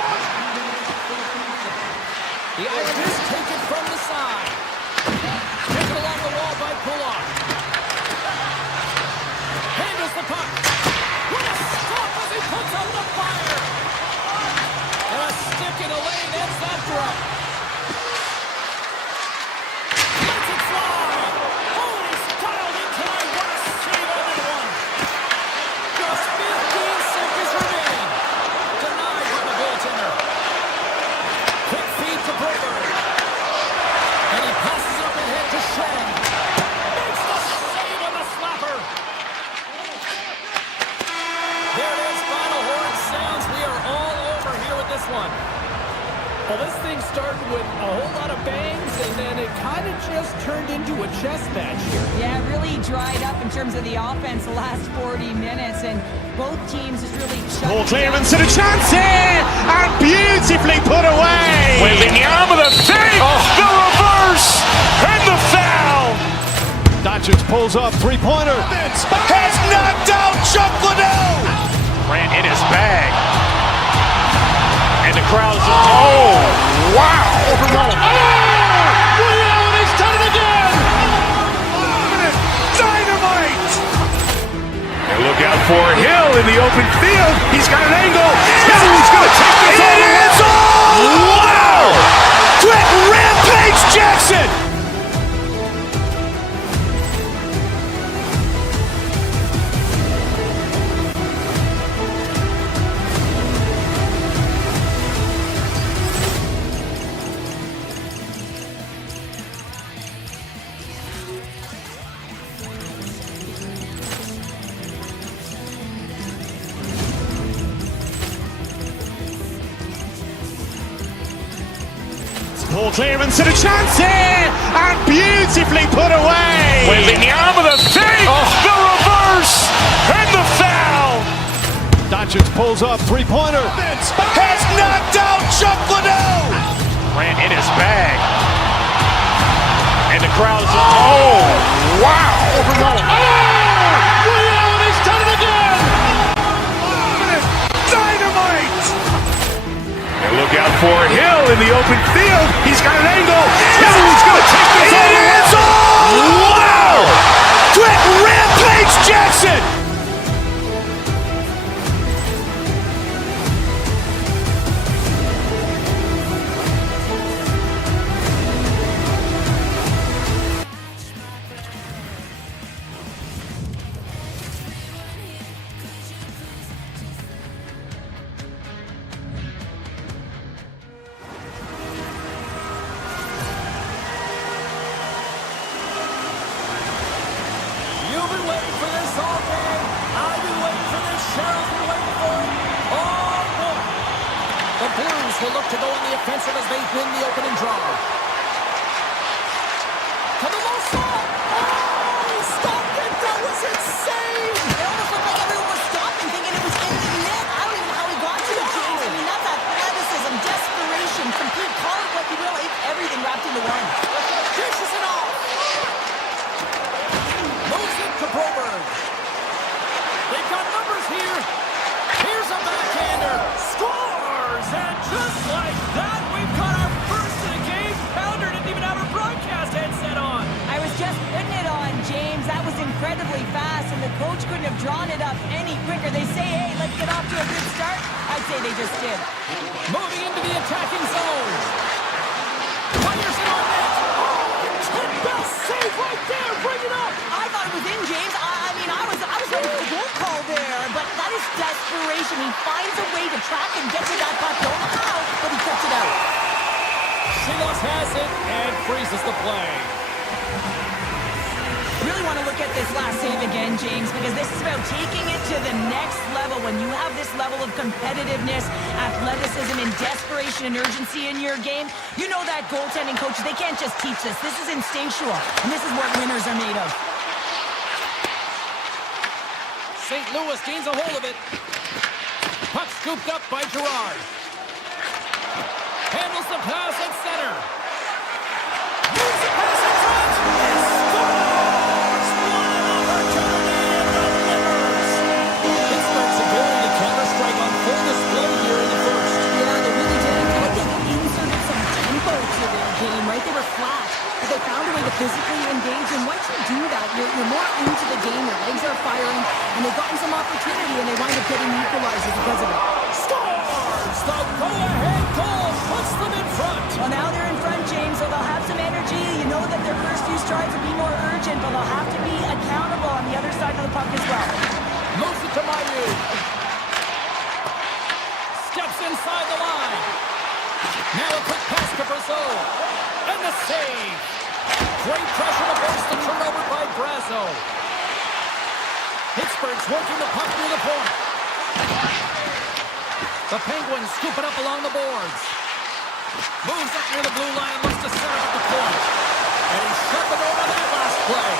The Islanders take it from the side. Taken along the wall by Pullock. Handles the puck. What a stop as he pulls Well, this thing started with a whole lot of bangs, and then it kind of just turned into a chess match here. Yeah, it really dried up in terms of the offense the last 40 minutes, and both teams just really shut Ball it clearance down. and a chance here, and beautifully put away. Wembanyama the save, the reverse, and the foul. Doncic pulls up, three-pointer. Has knocked out Chuck Liddell. Ran in his bag. And the crowd's oh, wow. Overwhelmed. And he's done it again. Dynamite. And look out for Hill in the open field. He's got an angle. Hill's going to take this all the way. Wow. Quick Rampage Jackson. Ball clearance and a chance here, and beautifully put away. Wembanyama the save, the reverse, and the foul. Doncic pulls up, three-pointer. Has knocked out Chuck Liddell. Ran in his bag. And the crowd's oh, wow. Overwhelmed. And he's done it again. Dynamite. And look out for Hill in the open field. He's got an angle. Hill's going to take this all the way. Wow. Quick Rampage Jackson. You've been waiting for this all day. I've been waiting for this. Cheryl's been waiting for it. Oh, boy. The Blues will look to go on the offensive as they win the opening draw. To the low slot. Oh, he stopped it. That was insane. It almost looked like everyone was stopping, thinking it was in the net. I don't even know how he got to it, James. I mean, that's athleticism, desperation, complete, call it what you will. It's everything wrapped into one. Dishes it off. Moves it to Broberg. They've got numbers here. Here's a backhander. Scores! And just like that, we've got our first of the game. Pounder didn't even have her broadcast headset on. I was just putting it on, James. That was incredibly fast, and the coach couldn't have drawn it up any quicker. They say, hey, let's get off to a good start. I'd say they just did. Moving into the attacking zone. Fires it on net. Oh, best save right there. Bring it up. I thought it was in, James. I mean, I was ready for the goal call there, but that is desperation. He finds a way to track and get to that puck. Don't know how, but he cuts it out. Silas has it and freezes the play. Really want to look at this last save again, James, because this is about taking it to the next level. When you have this level of competitiveness, athleticism, and desperation and urgency in your game, you know that goaltending coaches, they can't just teach this. This is instinctual, and this is what winners are made of. St. Louis gains a hold of it. Puck scooped up by Gerard. Handles the pass at center. Moves the pass in front. And scores! What an opportunity and delivers. Pittsburgh's ability to counter-strike on full display here in the first. Yeah, they really did. I think they inserted some tempo to their game, right? They were flat, but they found a way to physically engage, and once you do that, you're more into the game, your legs are firing, and they've gotten some opportunity, and they wind up getting equalizers because of it. Scores! The go-ahead goal puts them in front. Well, now they're in front, James, so they'll have some energy. You know that their first few strides will be more urgent, but they'll have to be accountable on the other side of the puck as well. Moves it to Mayu. Steps inside the line. Now a quick pass to Brazeau. And the save. Great pressure to force the turnover by Brazeau. Pittsburgh's working the puck near the point. The Penguins scoop it up along the boards. Moves up near the blue line and looks to set up at the point. And he's sharpened over that last play.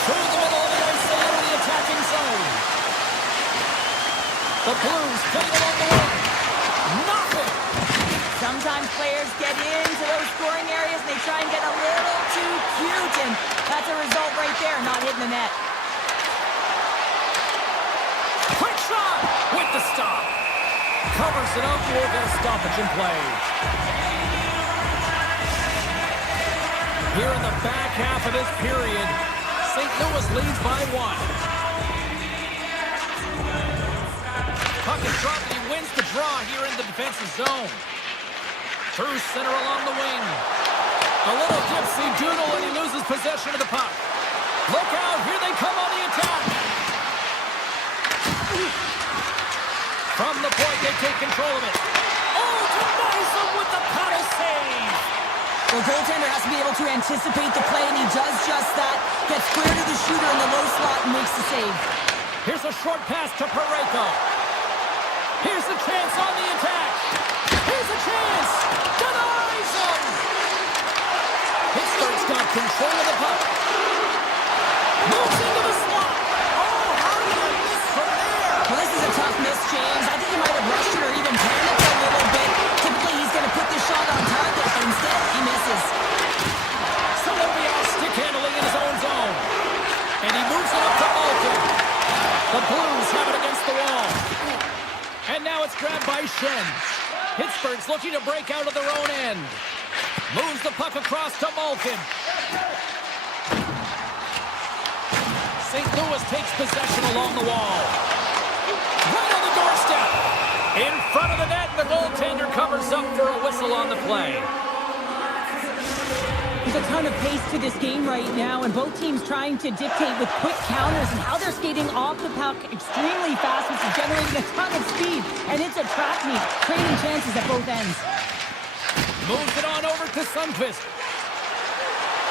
Through the middle of the ice, they enter the attacking zone. The Blues getting along the wing. Nothing. Sometimes players get into those scoring areas and they try and get a little too cute, and that's a result right there, not hitting the net. Quick shot with the stop. Covers it up. We'll get a stoppage in play. Here in the back half of this period, St. Louis leads by 1. Puck is dropped and he wins the draw here in the defensive zone. Through center along the wing. A little dipsy doodle and he loses possession of the puck. Look out, here they come on the attack. From the point, they take control of it. Oh, denies them with the paddle save. The goaltender has to be able to anticipate the play, and he does just that. Gets clear to the shooter in the low slot and makes the save. Here's a short pass to Parayko. Here's a chance on the attack. Here's a chance. Denies him. Pittsburgh's got control of the puck. Moves into the slot. Oh, how did he miss from there? Well, this is a tough miss, James. I think he might have rushed it or even panicked a little bit. Typically, he's going to put this shot on target, but instead, he misses. Solovyov stick handling in his own zone. And he moves it up to Malkin. The Blues have it against the wall. And now it's grabbed by Shen. Pittsburgh's looking to break out of their own end. Moves the puck across to Malkin. St. Louis takes possession along the wall. Right on the doorstep. In front of the net, the goaltender covers up for a whistle on the play. There's a ton of pace to this game right now, and both teams trying to dictate with quick counters and how they're skating off the puck extremely fast, which is generating a ton of speed. And it's a track meet, creating chances at both ends. Moves it on over to Sundqvist.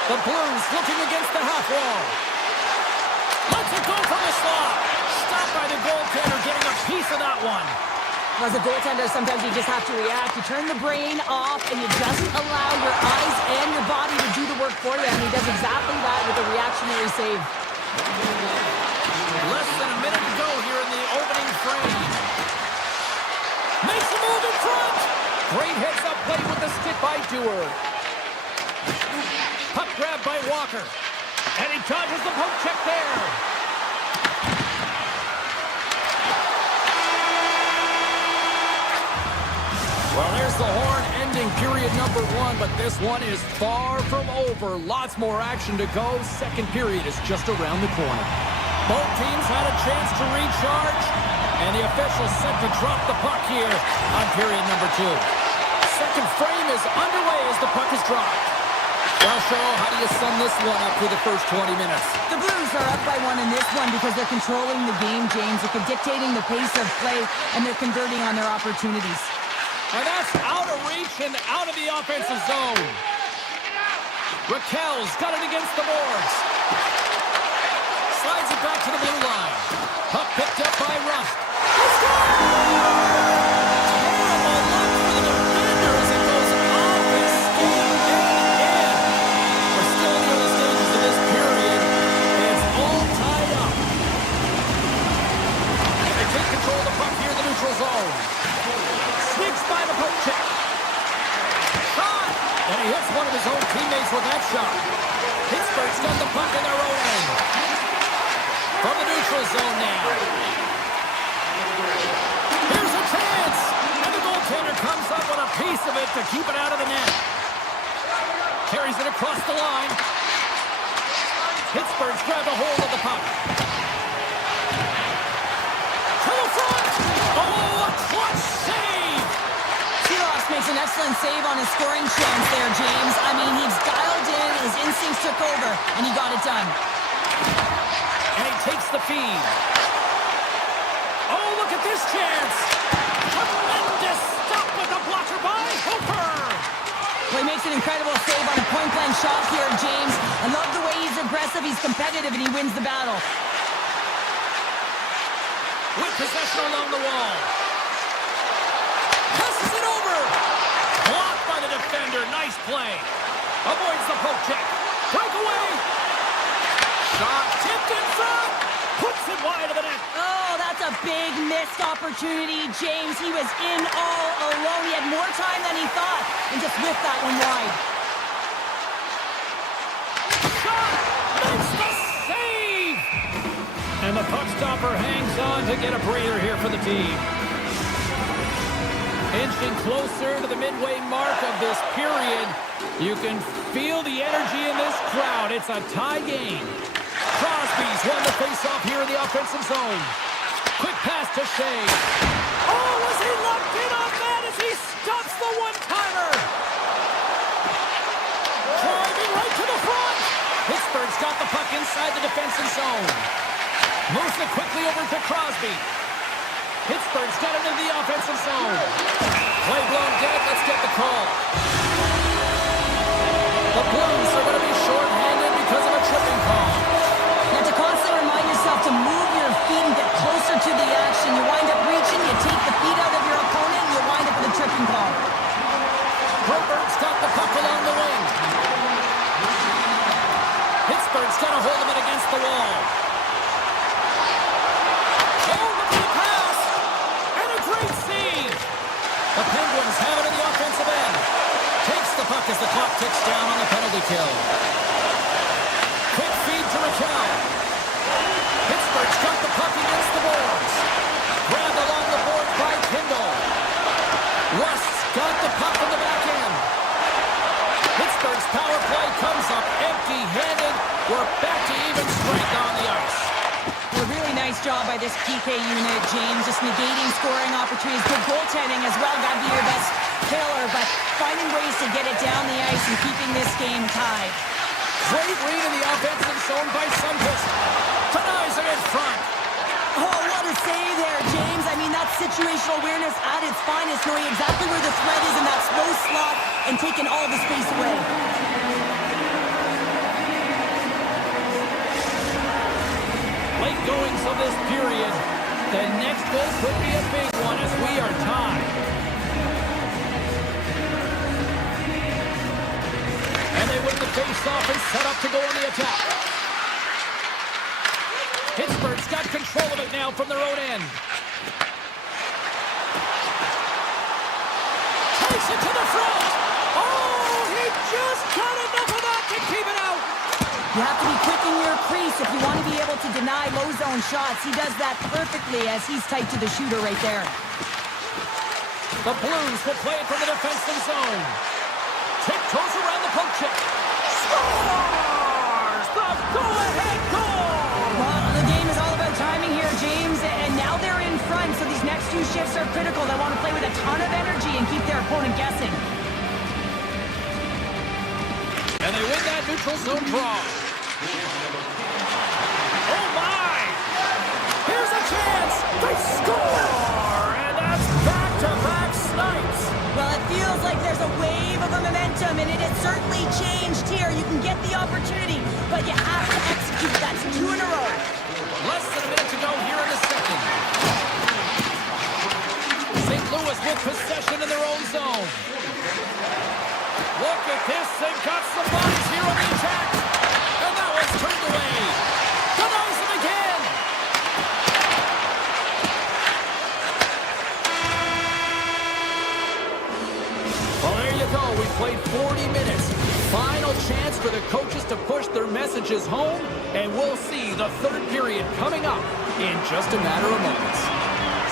The Blues looking against the half wall. Lets it go from the slot. Stopped by the goaltender, getting a piece of that one. As a goaltender, sometimes you just have to react. You turn the brain off, and you just allow your eyes and your body to do the work for you, and he does exactly that with a reactionary save. Less than a minute to go here in the opening frame. Makes a move in front. Great heads-up play with the stick by Dewar. Puck grab by Walker. And he dodges the poke check there. Well, there's the horn ending period number 1, but this one is far from over. Lots more action to go. Second period is just around the corner. Both teams had a chance to recharge, and the officials set to drop the puck here on period number 2. Second frame is underway as the puck is dropped. Well, Cheryl, how do you sum this one up through the first 20 minutes? The Blues are up by 1 in this one because they're controlling the game, James. They're dictating the pace of play, and they're converting on their opportunities. And that's out of reach and out of the offensive zone. Raquel's got it against the boards. Slides it back to the blue line. Puck picked up by Rust. Terrible luck for the defender as it goes off his skate and in. We're still in the early stages of this period. It's all tied up. And they take control of the puck here in the neutral zone. Sneaks by the poke check. Shot! And he hits one of his own teammates with that shot. Pittsburgh's got the puck in their own end. From the neutral zone now. Here's a chance! And the goaltender comes up with a piece of it to keep it out of the net. Carries it across the line. Pittsburgh's grabbed a hold of the puck. To the front! Oh, a clutch save! Makes an excellent save on his scoring chance there, James. I mean, he's dialed in, his instincts took over, and he got it done. And he takes the feed. Oh, look at this chance! Tremendous stop with a blocker by Hooper! Well, he makes an incredible save on a point-blank shot here, James. I love the way he's aggressive, he's competitive, and he wins the battle. With possession along the wall. Passes it over! play. Avoids the poke check. Breakaway. Shot tipped in front. Puts it wide of the net. Oh, that's a big missed opportunity, James. He was in all alone. He had more time than he thought, and just whipped that one wide. Shot makes the save. And the puck stopper hangs on to get a breather here for the team. Inching closer to the midway mark of this period. You can feel the energy in this crowd. It's a tie game. Crosby's won the face-off here in the offensive zone. Quick pass to Shea. Oh, was he locked in on that as he stops the one-timer? Driving right to the front. Pittsburgh's got the puck inside the defensive zone. Moves it quickly over to Crosby. Pittsburgh's got it into the offensive zone. Play blown dead. Let's get the call. The Blues are going to be short-handed because of a tripping call. You have to constantly remind yourself to move your feet and get closer to the action. You wind up reaching, you take the feet out of your opponent, and you wind up with a tripping call. Broberg's got the puck along the wing. Pittsburgh's got a hold of it against the wall. Oh, look at the pass! And a great save! The Penguins have it in the offensive end. Takes the puck as the clock ticks down on the penalty kill. Quick feed to Raquel. Pittsburgh's got the puck against the boards. Grabbed along the boards by Kindle. Rust's got the puck in the back end. Pittsburgh's power play comes up empty-handed. We're back to even strength on the ice. A really nice job by this PK unit, James. Just negating scoring opportunities. Good goaltending as well. Got to be your best killer, but finding ways to get it down the ice and keeping this game tied. Great read in the offensive zone by Sundqvist. Denies it in front. Oh, what a save there, James. I mean, that's situational awareness at its finest, knowing exactly where the threat is in that slow slot and taking all the space away. Late goings of this period. The next goal could be a big one as we are tied. And they win the face-off and set up to go on the attack. Pittsburgh's got control of it now from their own end. Takes it to the front. Oh, he just got enough of that to keep it out. You have to be quick in your crease if you want to be able to deny low zone shots. He does that perfectly as he's tight to the shooter right there. The Blues will play it from the defensive zone. Tiptoes around the poke check. Scores! The go-ahead goal! Well, the game is all about timing here, James, and now they're in front, so these next two shifts are critical. They want to play with a ton of energy and keep their opponent guessing. And they win that neutral zone draw. Oh, my! Here's a chance! They score! And that's back-to-back snipes! Well, it feels like there's a wave of momentum, and it has certainly changed here. You can get the opportunity, but you have to execute. That's two in a row. Less than a minute to go here in the second. St. Louis with possession in their own zone. Look at this. They've got some bodies here on the attack. And that was turned away. Denies him again. Well, there you go. We played 40 minutes. Final chance for the coaches to push their messages home. And we'll see the third period coming up in just a matter of moments.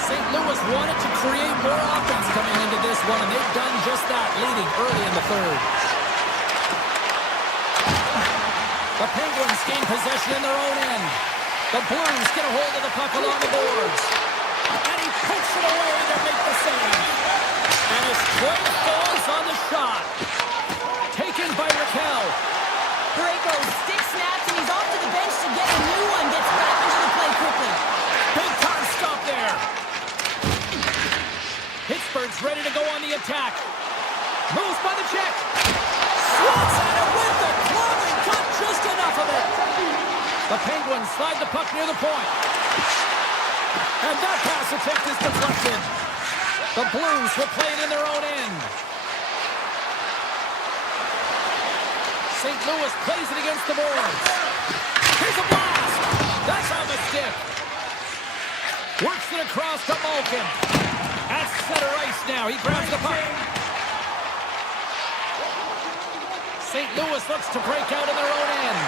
St. Louis wanted to create more offense coming into this one, and they've done just that, leading early in the third. The Penguins gain possession in their own end. The Blues get a hold of the puck along the boards. And he puts it away to make the save. And his foot falls on the shot. Taken by Raquel. Parayko stick snaps, and he's off to the bench to get a new one. Gets back into the play quickly. Big time stop there. Pittsburgh's ready to go on the attack. Moves by the check. Swats at it with the glove and got just enough of it. The Penguins slide the puck near the point. And that pass attempt is deflected. The Blues will play it in their own end. St. Louis plays it against the boards. Here's a blast. That's on the stick. Works it across to Malkin. At center ice now. He grabs the puck. St. Louis looks to break out in their own end.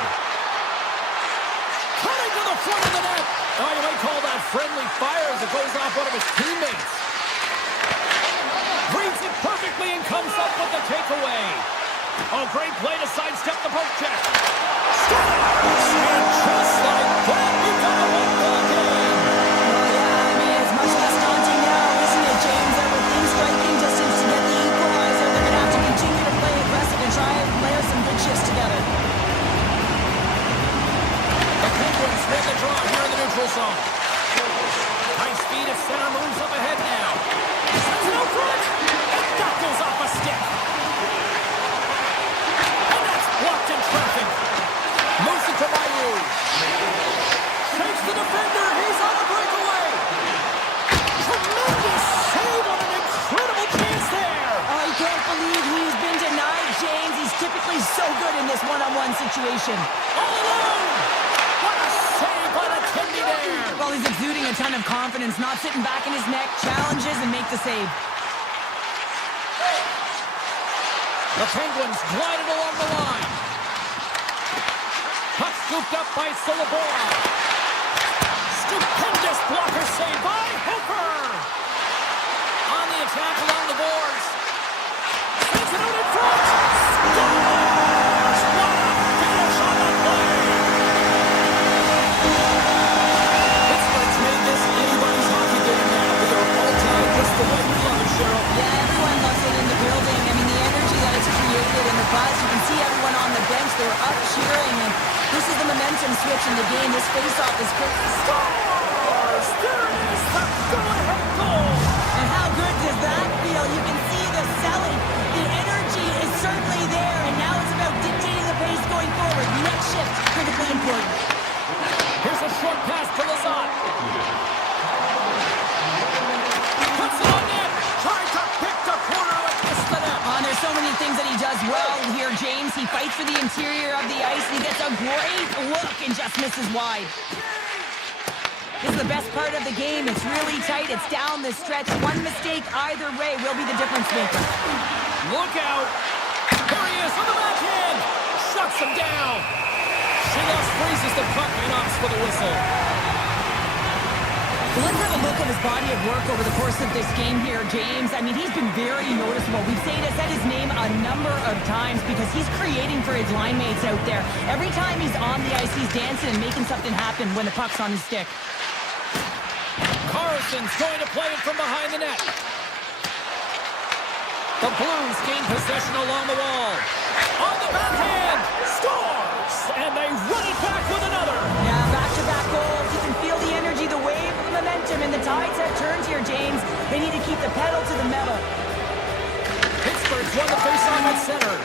Cutting to the front of the net. Oh, you might call that friendly fire as it goes off one of his teammates. Reads it perfectly and comes up with the takeaway. Oh, great play to sidestep the poke check. Scores! And just like that, we've got a one-goal game. Well, yeah, I mean, it's much less daunting now, isn't it, James? They're within striking distance to get the equalizer. They're going to have to continue to play aggressive and try and layer some good shifts together. The Penguins win the draw here in the neutral zone. High speed at center, moves up ahead now. Sends it out front. And that goes off a stick. And that's blocked in traffic. Moves it to Mayu. Shakes the defender. He's on the breakaway. Tremendous save on an incredible chance there. Oh, I can't believe he's been denied, James. He's typically so good in this one-on-one situation. All alone. What a save by the Tendy there. Well, he's exuding a ton of confidence, not sitting back in his neck, challenges and makes the save. The Penguins glided along the line. Puck scooped up by Solobora. Stupendous blocker save by Hooper. On the attack along the boards. Sends it out in front. Scores! What a finish on the play. Pittsburgh's made this anybody's hockey game now. They're all tied just the way we love it, Cheryl. Yeah, everyone loves it in the building. I mean, the energy that it's created and the buzz. You can see everyone on the bench. They're up cheering, and this is the momentum switch in the game. This face-off is great. Scores! There it is, the go-ahead goal! And how good does that feel? You can see the selling. The energy is certainly there, and now it's about dictating the pace going forward. Next shift, critically important. Here's a short pass to Lazat. Puts it on net. Trying to pick the corner and miss the net. There's so many things that he does well here, James. He fights for the interior of the ice. He gets a great look and just misses wide. This is the best part of the game. It's really tight. It's down the stretch. One mistake either way will be the difference maker. Look out. There he is on the backhand. Shuts him down. Shilos freezes the puck and opts for the whistle. Let's have a look at his body of work over the course of this game here, James. I mean, he's been very noticeable. We've said his name a number of times because he's creating for his line mates out there. Every time he's on the ice, he's dancing and making something happen when the puck's on his stick. Carlson's going to play it from behind the net. The Blues gain possession along the wall. On the backhand, scores! And they run it back with another. Yeah, back-to-back goals. You can feel the energy, the wave, the momentum, and the tides have turned here, James. They need to keep the pedal to the metal. Pittsburgh's won the faceoff at center.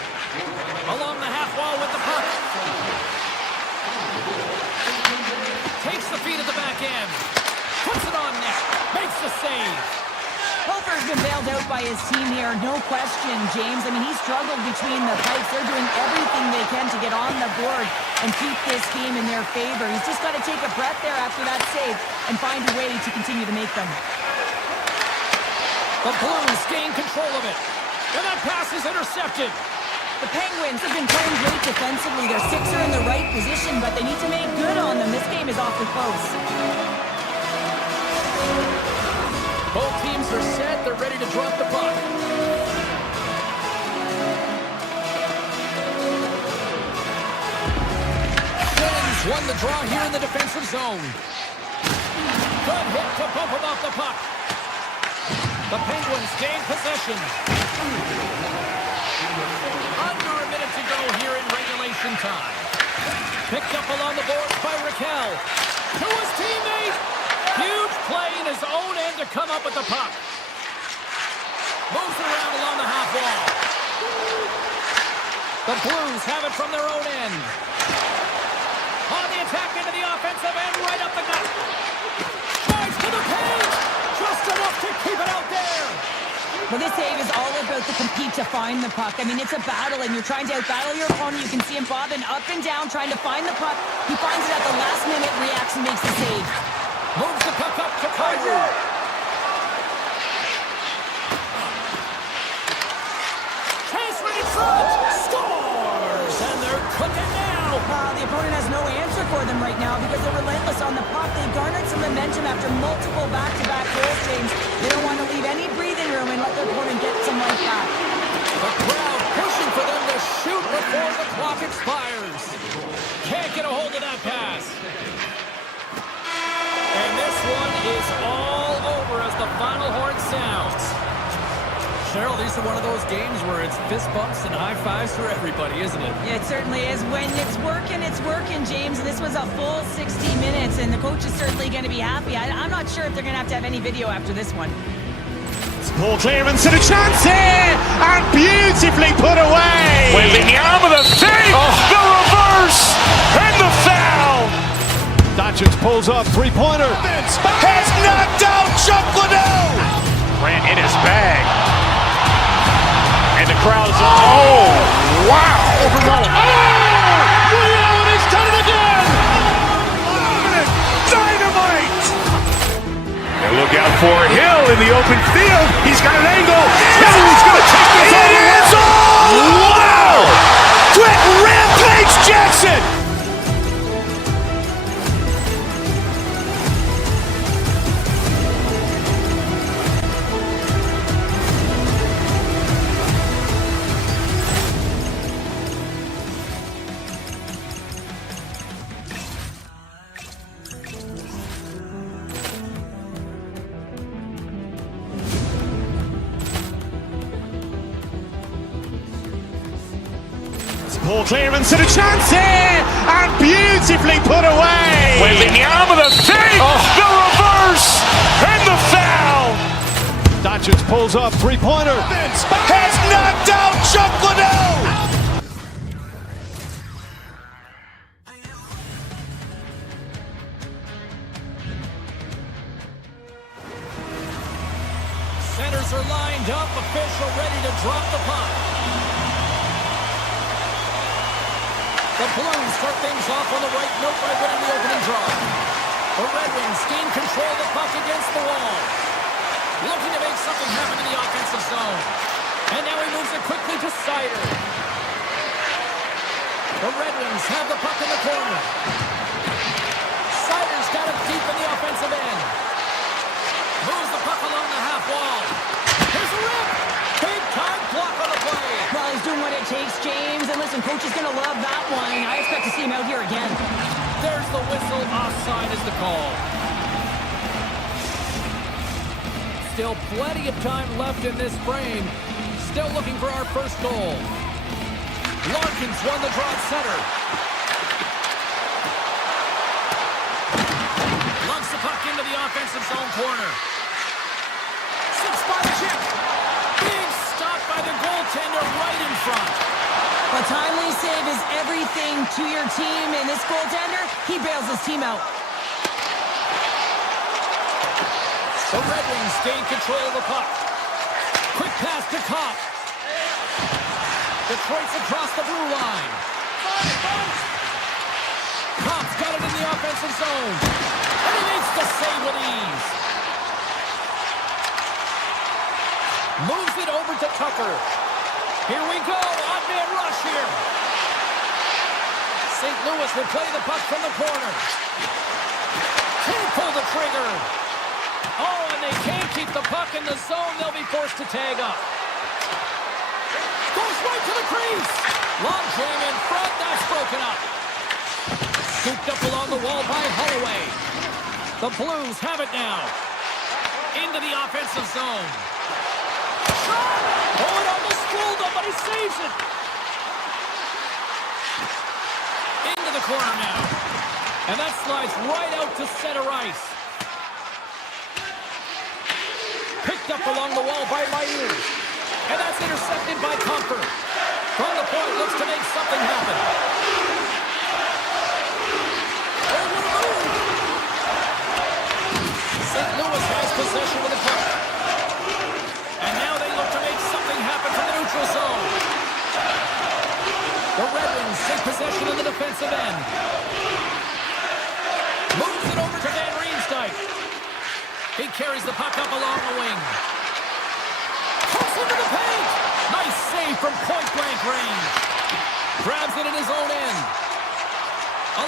Along the half wall with the puck. Takes the feed at the back end. Puts it on net. Makes the save. Hofer's been bailed out by his team here, no question, James. I mean, he struggled between the pipes. They're doing everything they can to get on the board and keep this game in their favor. He's just got to take a breath there after that save and find a way to continue to make them. The Blues gain control of it. And that pass is intercepted. The Penguins have been playing great defensively. Their six are in the right position, but they need to make good on them. This game is awfully close. Both teams are set. They're ready to drop the puck. Twins won the draw here in the defensive zone. Good hit to bump him off the puck. The Penguins gain possession. Under a minute to go here in regulation time. Picked up along the boards by Raquel. To his teammate. Huge play in his own end to come up with the puck. Moves it around along the half wall. The Blues have it from their own end. On the attack into the offensive end, right up the gut. Drives to the page. Just enough to keep it out there. Well, this save is all about the compete to find the puck. I mean, it's a battle, and you're trying to outbattle your opponent. You can see him bobbing up and down, trying to find the puck. He finds it at the last minute, reacts and makes the save. Moves the puck up to Kyrou. Transferred in front. Scores! And they're cooking now. The opponent has no answer for them right now because they're relentless on the puck. They garnered some momentum after multiple back-to-back goals, James. They don't want to leave any breathing room and let their opponent get some life back. The crowd pushing for them to shoot before the clock expires. Can't get a hold of that pass. And this one is all over as the final horn sounds. Cheryl, these are one of those games where it's fist bumps and high fives for everybody, isn't it? Yeah, it certainly is. When it's working, James. And this was a full 60 minutes, and the coach is certainly going to be happy. I'm not sure if they're going to have any video after this one. Ball clearance and a chance here, and beautifully put away. Wembanyama the save, the reverse, and the foul. Dodgers pulls up, three-pointer. Has knocked out Chuck Liddell. Ran in his bag. And the crowd is, oh, wow. Overwhelming. Oh, Allen has done it again. Dynamite. And look out for Hill in the open field. He's got an angle. He's going to take this all the way. Wow. Quick rampage Jackson. Ball clearance and a chance here, and beautifully put away. Wembanyama the save, the reverse, and the foul. Dodgers pulls up, three-pointer. Has knocked out Chuck Liddell. Centers are lined up, official ready to drop the puck. The Blues start things off on the right note by winning the opening draw. The Red Wings gain control of the puck against the wall. Looking to make something happen in the offensive zone. And now he moves it quickly to Sider. The Red Wings have the puck in the corner. Sider's got it deep in the offensive end. Moves the puck along the half wall. Here's a rip. Big time block on the play. Well, he's doing what it takes, James. And listen, coach is going to love that one. I expect to see him out here again. There's the whistle. Offside is the call. Still plenty of time left in this frame. Still looking for our first goal. Larkins won the draw at center. Lugs the puck into the offensive zone corner. Six-spot chip. Big stop by the goaltender right in front. A timely save is everything to your team, and this goaltender, he bails his team out. The Red Wings gain control of the puck. Quick pass to Kopp. Detroit's across the blue line. Kopp's got it in the offensive zone. And he makes the save with ease. Moves it over to Tucker. Here we go. Odd-man rush here. St. Louis will play the puck from the corner. Can't pull the trigger. Oh, and they can't keep the puck in the zone. They'll be forced to tag up. Goes right to the crease. Long jam in front. That's broken up. Scooped up along the wall by Holloway. The Blues have it now. Into the offensive zone. Shot! Oh, it almost fooled him, but he saves it. Into the corner now. And that slides right out to center ice. Picked up along the wall by Mayer. And that's intercepted by Comfort. From the point, looks to make something happen. Oh, what a move! St. Louis has possession of the puck. And now they look to possession in the defensive end. Moves it over to Van Riemsdyk. He carries the puck up along the wing. Hooks into the paint. Nice save from point-blank range. Grabs it in his own end.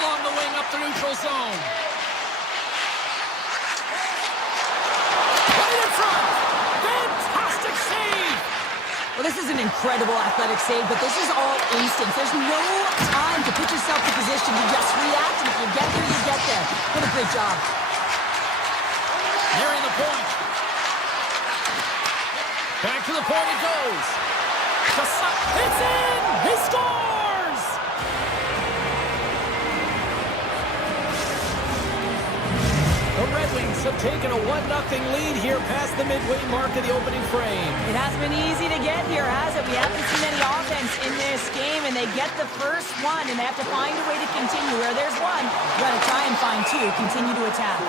Along the wing up the neutral zone. Right in front. Fantastic save. Well, this is an incredible athletic save, but this is all instant. There's no time to put yourself in position to just react, and if you get there, you get there. What a great job. Nearing the point. Back to the point it goes. It's in! He scores! The Red Wings have taken a 1-0 lead here past the midway mark of the opening frame. It hasn't been easy to get here, has it? We haven't seen any offense in this game, and they get the first one, and they have to find a way to continue. Where there's one, you got to try and find two. Continue to attack.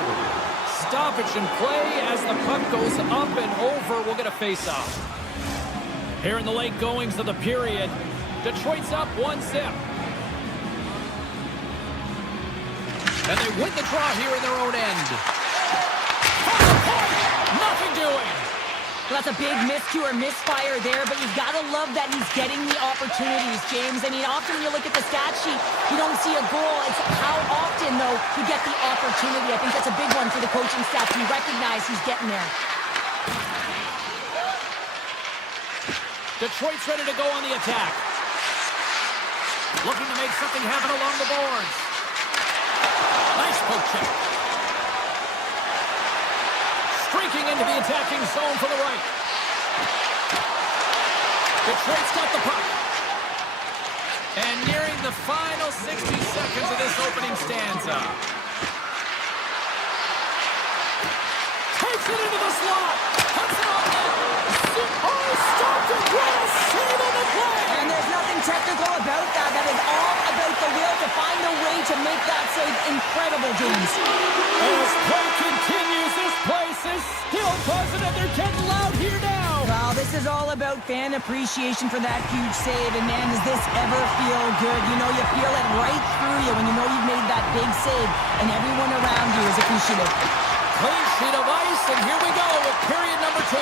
Stoppage in play as the puck goes up and over. We'll get a face-off. Here in the late goings of the period, Detroit's up 1-0. And they win the draw here in their own end. From the point, nothing doing. Well, that's a big miscue or misfire there, but you've got to love that he's getting the opportunities, James. I mean, often when you look at the stat sheet, you don't see a goal. It's how often, though, you get the opportunity. I think that's a big one for the coaching staff to recognize he's getting there. Detroit's ready to go on the attack. Looking to make something happen along the boards. Nice poke check. Streaking into the attacking zone for the right. Detroit's got the puck. And nearing the final 60 seconds of this opening stanza. Takes it into the slot. Puts it on net. Oh, stopped it. What a save on the play. And there's nothing technical about that. That is all about the will to find a way to make that save incredible, James. As play continues, this place is still buzzing and they're getting loud here now. Well, this is all about fan appreciation for that huge save. And man, does this ever feel good. You know, you feel it right through you when you know you've made that big save and everyone around you is appreciative. Clean sheet of ice, and here we go with period number 2.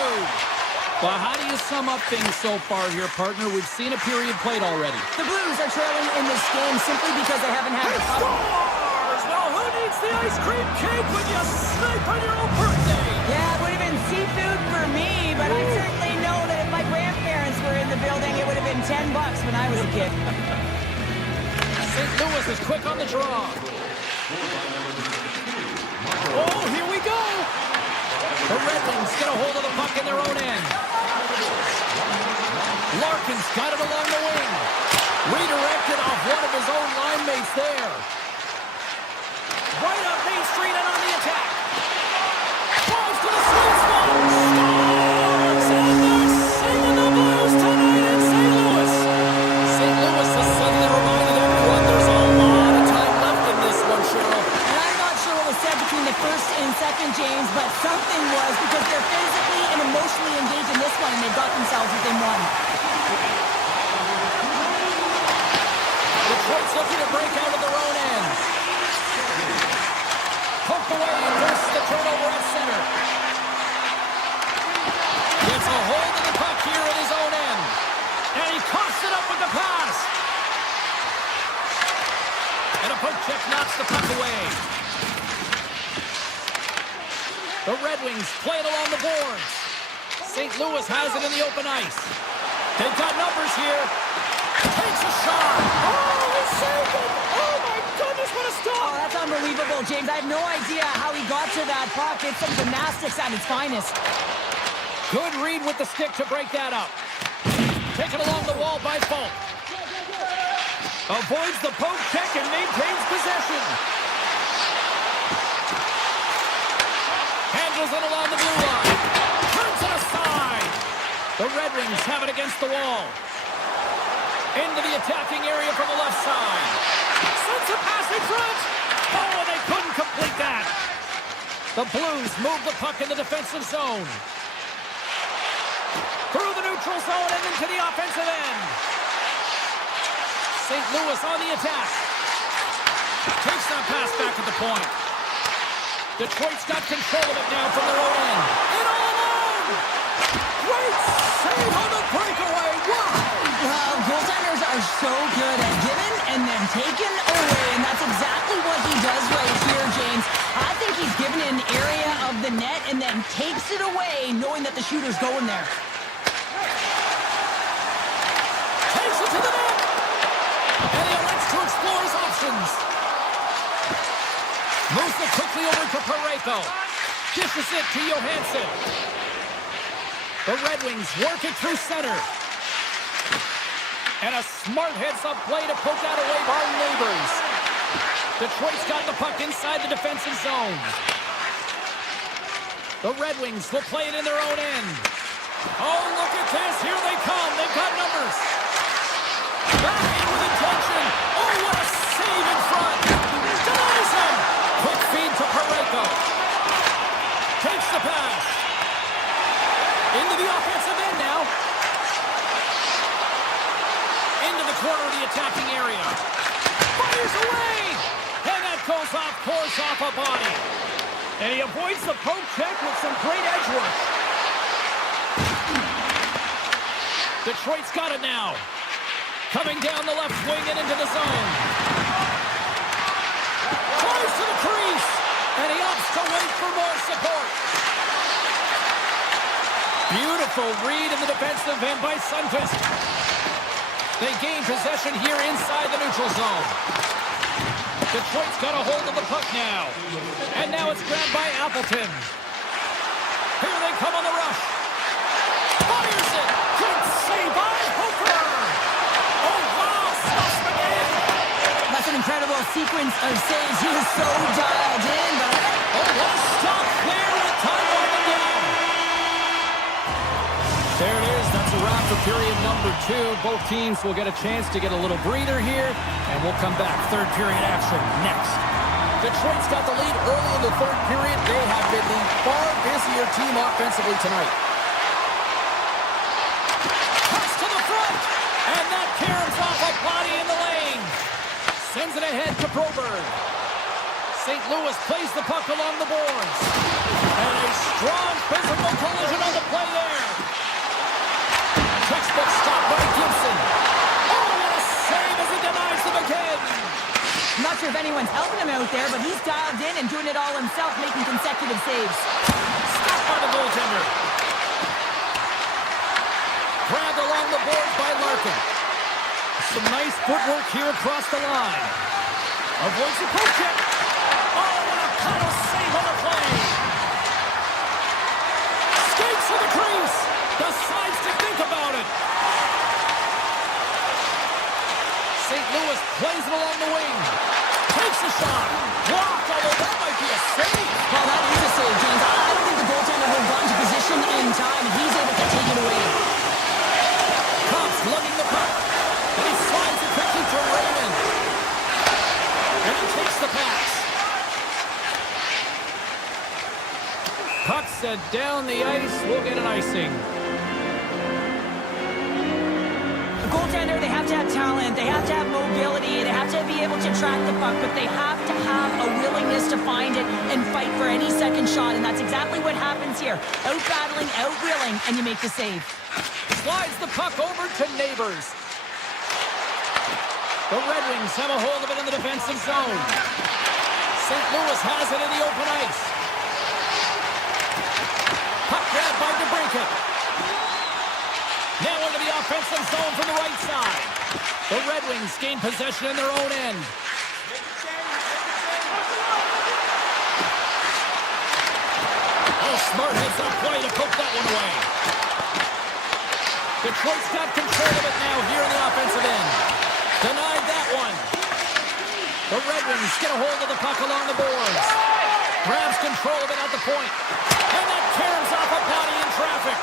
Well, how do you sum up things so far here, partner? We've seen a period played already. The Blues are trailing in this game simply because they haven't had the puck. Scores! Well, who needs the ice cream cake when you snipe on your own birthday? Yeah, it would have been seafood for me, but I certainly know that if my grandparents were in the building, it would have been $10 when I was a kid. St. Louis is quick on the draw. Oh, here we go! The Red Wings get a hold of the puck in their own end. Larkin's got it along the wing. Redirected off one of his own line mates there. Right up Main Street and on the attack. Drives to the sweet spot. Scores! And they're singing the Blues tonight in St. Louis. St. Louis has suddenly reminded everyone there's a lot of time left in this one, Cheryl. And I'm not sure what was said between the first and second, James, but something was because they're physically and emotionally engaged in this one, and they've got themselves within one. Detroit's looking to break out of their own end. Poked away and forces the turnover at center. Gets a hold of the puck here at his own end. And he coughs it up with the pass. And a poke check knocks the puck away. The Red Wings play it along the boards. St. Louis has it in the open ice. They've got numbers here. Takes a shot. Oh, he saved it. Oh, my goodness, what a stop. Oh, that's unbelievable, James. I have no idea how he got to that puck. It's some gymnastics at its finest. Good read with the stick to break that up. Taken along the wall by Falk. Avoids the poke check and maintains possession. Handles it along the blue line. Turns it aside. The Red Wings have it against the wall. Into the attacking area from the left side. Sends a pass in front. Oh, they couldn't complete that. The Blues move the puck in the defensive zone. Through the neutral zone and into the offensive end. St. Louis on the attack. Takes that pass back at the point. Detroit's got control of it now from their own end. And all alone! Great save on the breakaway. Wow! Well, goaltenders are so good at giving and then taking away, and that's exactly what he does right here, James. I think he's given an area of the net and then takes it away, knowing that the shooter's going there. Takes it to the net! And he elects to explore his options. Moves it quickly over to Parayko. Dishes it to Johansson. The Red Wings work it through center. And a smart heads-up play to poke out away by Neighbors. Detroit's got the puck inside the defensive zone. The Red Wings will play it in their own end. Oh, look at this. Here they come. They've got numbers. Back in with intention. Oh, what a save in front. Denies him. Quick feed to Parayko. Takes the pass. Into the offensive end now. Into the corner of the attacking area. Fires away. And that goes off, pours off a body. And he avoids the poke check with some great edge work. Detroit's got it now. Coming down the left wing and into the zone. Tries to the crease. And he opts to wait for more support. Beautiful read in the defensive end by Sundqvist. They gain possession here inside the neutral zone. Detroit's got a hold of the puck now. And now it's grabbed by Appleton. Here they come on the rush. Fires it. Good save by Hofer. Oh, wow. Stuffs the game. That's an incredible sequence of saves. He was so dialed in, but... Oh, what a stop there with time winding down. There it is. That's a wrap for period number 2. Both teams will get a chance to get a little breather here, and we'll come back. Third period action next. Detroit's got the lead early in the third period. They have been the far busier team offensively tonight. Pass to the front, and that caroms off a body in the lane. Sends it ahead to Broberg. St. Louis plays the puck along the boards. And a strong physical collision on the play there. Textbook stop by Gibson. Oh, what a save as he denies them again. I'm not sure if anyone's helping him out there, but he's dialed in and doing it all himself, making consecutive saves. Stopped by the goaltender. Grabbed along the boards by Larkin. Some nice footwork here across the line. Avoids the poke check. Oh, what a paddle save on the play. Skates to the crease. Decides to think about it. St. Louis plays it along the wing. Takes a shot. Blocked, although that might be a save. Well, that is a save, James. I don't think the goaltender will run to position in time, and he's able to take it away. Cops lugging the puck. And he slides it quickly to Raymond. And he takes the pass. Puck set down the ice. We'll get an icing. The goaltender, they have to have talent, they have to have mobility, they have to be able to track the puck, but they have to have a willingness to find it and fight for any second shot, and that's exactly what happens here. Out-battling, out-reeling, and you make the save. Slides the puck over to Neighbors. The Red Wings have a hold of it in the defensive zone. St. Louis has it in the open ice. Puck grabbed by DeBrincat. Now into the offensive zone from the right side. The Red Wings gain possession in their own end. Oh, smart heads-up play to poke that one away. Detroit's got control of it now here in the offensive end. Denied that one. The Red Wings get a hold of the puck along the boards. Grabs control of it at the point. And that caroms off a body in traffic.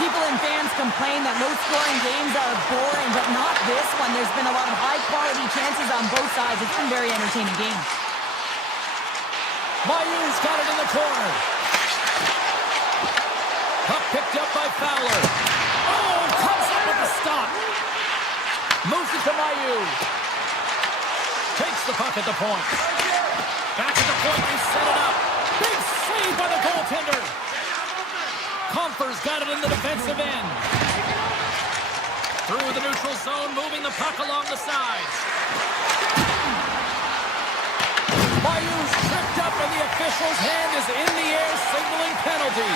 People and fans complain that low-scoring games are boring, but not this one. There's been a lot of high-quality chances on both sides. It's been a very entertaining game. Mayu's got it in the corner. Puck picked up by Fowler. Oh, comes up with the stop. Moves it to Mayu. Takes the puck at the point. Back at the point, they set it up. Big save by the goaltender. Comfer's got it in the defensive end. Through the neutral zone, moving the puck along the sides. Mayu's tripped up, and the official's hand is in the air, signaling penalty.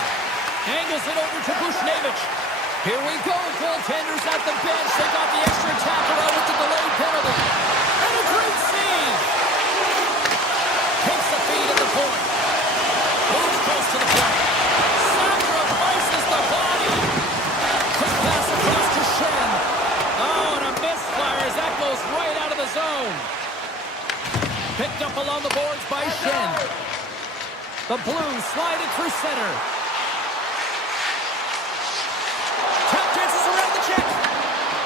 Angles it over to Bushnevich. Here we go, goaltenders at the bench. They got the extra attacker out with the delayed penalty. And a great save. Takes the feed at the point. Moves close to the point. Sacrifices the body. Quick pass across to Shen. Oh, and a misfire as that goes right out of the zone. Picked up along the boards by Shen. The Blues slide it through center. Tap dances around the check.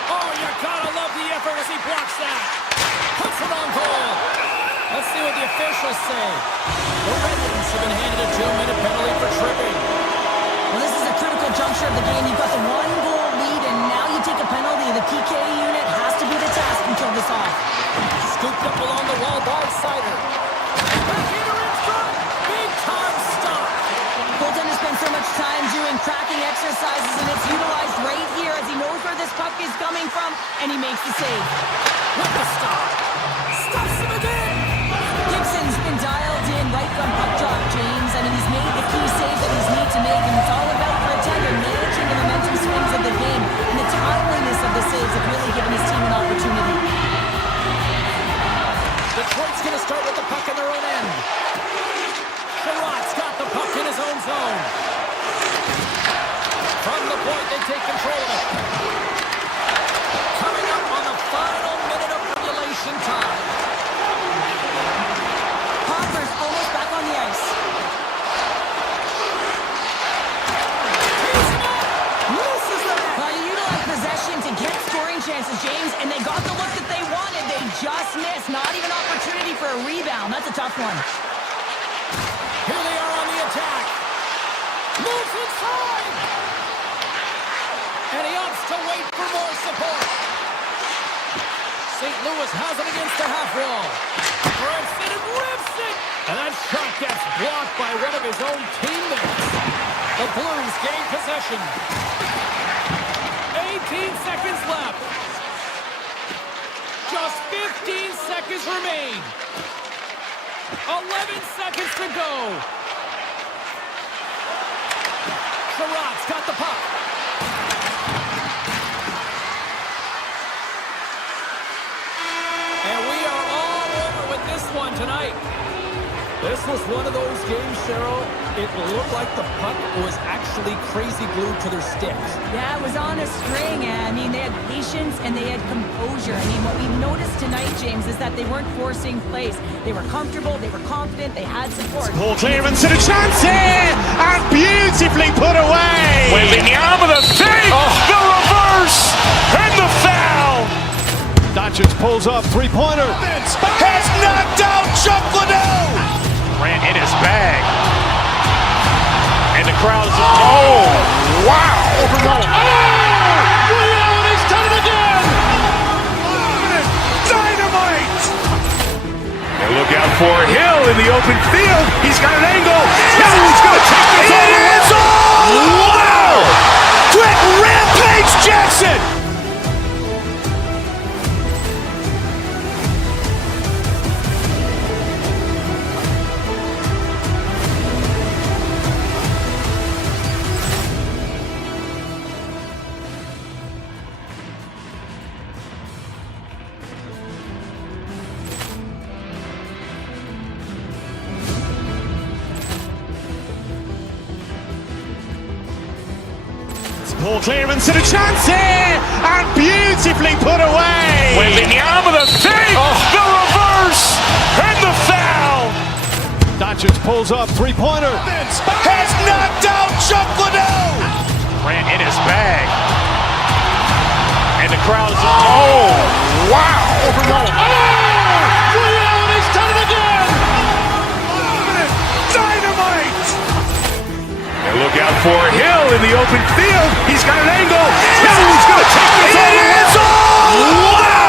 Oh, you gotta love the effort as he blocks that. Puts it on goal. Let's see what the officials say. The Red Wings have been handed a 2-minute penalty for tripping. Well, this is a critical juncture of the game. You've got the 1-goal lead, and now you take a penalty. The PK unit has to be the task and kill this off. Scooped up along the wall by Sider. Backhander in front. Big time stop. Goaltender spends so much time doing cracking exercises, and it's utilized right here as he knows where this puck is coming from, and he makes the save. With the stop. Stops him again. Gibson's been dialed in right from puck drop, James. I mean, he's made the key save that he's need to make, and it's all about for a tender managing the momentum swings of the game, and the timeliness of the saves have really given his team an opportunity. Detroit's going to start with the puck in their own end. Sherrod's got the puck in his own zone. From the point, they take control of it. Coming up on the final minute of regulation time. Hopper's almost back on the ice. Misses the net. Well, you utilize possession to get scoring chances, James, and they got the look that they wanted. They just missed. Not even opportunity for a rebound. That's a tough one. Here they are on the attack. Moves inside. And he opts to wait for more support. St. Louis has it against the half wall. Rips it and rips it. And that shot gets blocked by one of his own teammates. The Blues gain possession. 18 seconds left. Just 15 seconds remain. 11 seconds to go. Sherrod's got the puck. And we are all over with this one tonight. This was one of those games, Cheryl. It looked like the puck was actually crazy glued to their sticks. Yeah, it was on a string. I mean, they had patience and they had composure. I mean, what we noticed tonight, James, is that they weren't forcing plays. They were comfortable, they were confident, they had support. Ball clearance and a chance here, and beautifully put away. Wembanyama the save, the reverse, and the foul. Doncic pulls up, three-pointer. Has knocked out Chuck Liddell. Ran in his bag. And the crowd is, oh, wow. He's done it again. Dynamite. And look out for Hill in the open field. He's got an angle. He's going to take this all the way. Wow. Quick rampage Jackson. Ball clearance and a chance here, and beautifully put away. Wembanyama the save, the reverse, and the foul. Doncic pulls up, three-pointer. Has knocked out Chuck Liddell. Ran in his bag. And the crowd is, oh, wow. He's done it again. Dynamite. And look out for Hill in the open field. He's got an angle. He's going to take this all the way. Wow.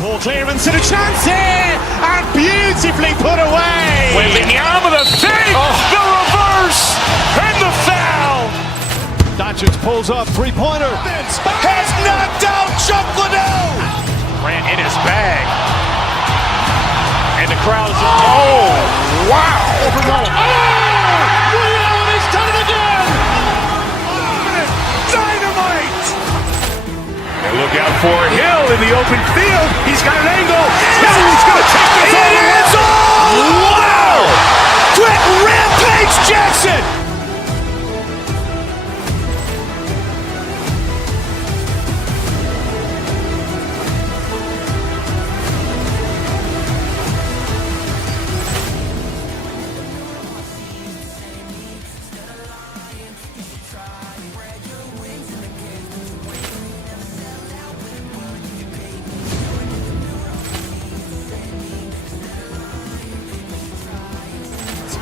Ball clearance and a chance here, and beautifully put away. Wembanyama the fake, the reverse, and the foul. Doncic pulls up, three-pointer. Has knocked out Chuck Liddell. Grant in his bag. And the crowd is, oh, wow. He's done it again. Dynamite. And look out for Hill in the open field. He's got an angle. Hill's going to take this all the way. Wow. Quick Rampage Jackson.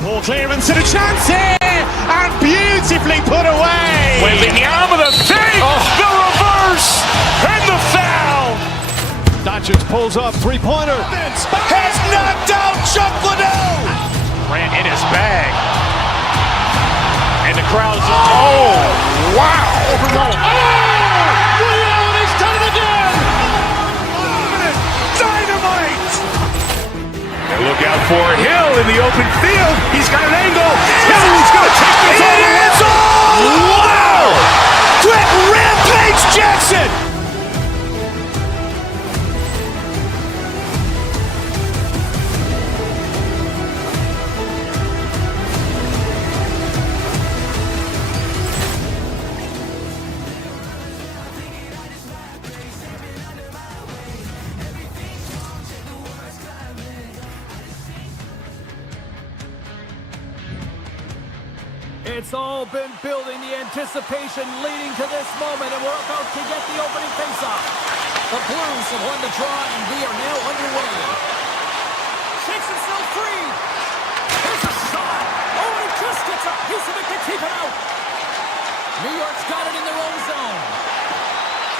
Ball clearance and a chance here, and beautifully put away. Wembanyama the fake, the reverse, and the foul. Doncic pulls up, three-pointer. Has knocked out Chuck Liddell. Grant in his bag. And the crowd is, oh, wow. He's done it again. Dynamite. And look out for Hill in the open field. He's got an angle. Hill's going to take this all the way. Wow. Quick Rampage Jackson. It's all been building, the anticipation leading to this moment, and we're about to get the opening faceoff. The Blues have won the draw, and we are now underway. Shakes himself free. Here's a shot. Oh, and he just gets a piece of it to keep it out. New York's got it in their own zone.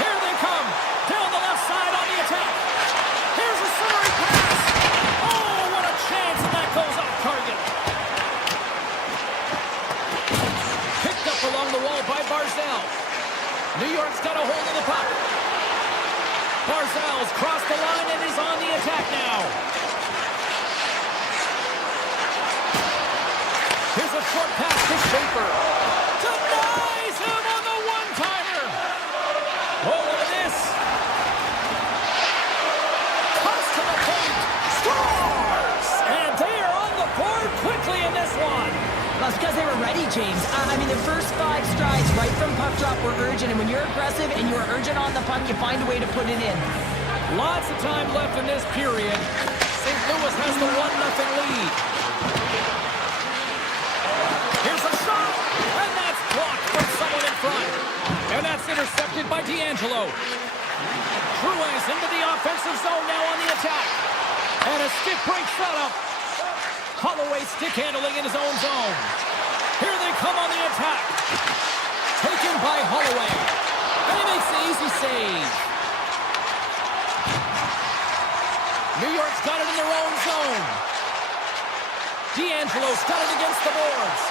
Here they come. Down the left side on the attack. Here's a centering pass. Oh, what a chance, and that goes off target. Picked up along the wall by Barzell. New York's got a hold of the puck. Barzell's crossed the line and is on the attack now. Here's a short pass to Schaefer. Denies him on the one-timer. Oh, look at this. Comes to the point. Scores! And they are on the board quickly in this one. That's because they were ready, James. I mean, the first 5 strides right from puck drop were urgent, and when you're aggressive and you're urgent on the puck, you find a way to put it in. Lots of time left in this period. St. Louis has the 1-0 lead. Here's a shot, and that's blocked from someone in front. And that's intercepted by D'Angelo. Truex into the offensive zone now on the attack. And a stick break setup. Holloway stick handling in his own zone. Here they come on the attack. Taken by Holloway. And he makes the easy save. New York's got it in their own zone. D'Angelo's got it against the boards.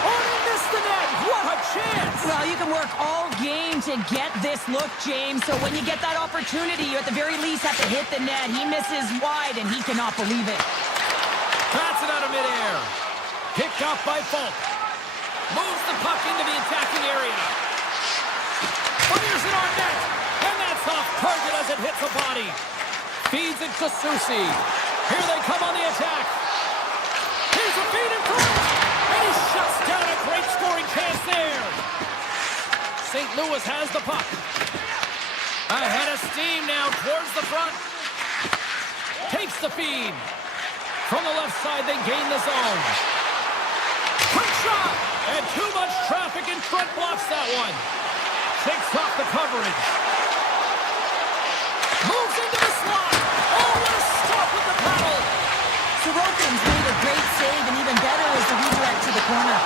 Oh, he missed the net. What a chance. Well, you can work all game to get this look, James. So when you get that opportunity, you at the very least have to hit the net. He misses wide, and he cannot believe it. Bats it out of midair. Picked off by Falk. Moves the puck into the attacking area. Fires it on net. And that's off target as it hits a body. Feeds it to Susi. Here they come on the attack. Here's a feed in front. And he shuts down a great scoring chance there. St. Louis has the puck. Ahead of steam now towards the front. Takes the feed. From the left side, they gain the zone. Quick shot! And too much traffic in front blocks that one. Takes off the coverage. Moves into the slot. Oh, what a stop with the paddle. Sorokin's made a great save, and even better is the redirect to the corner.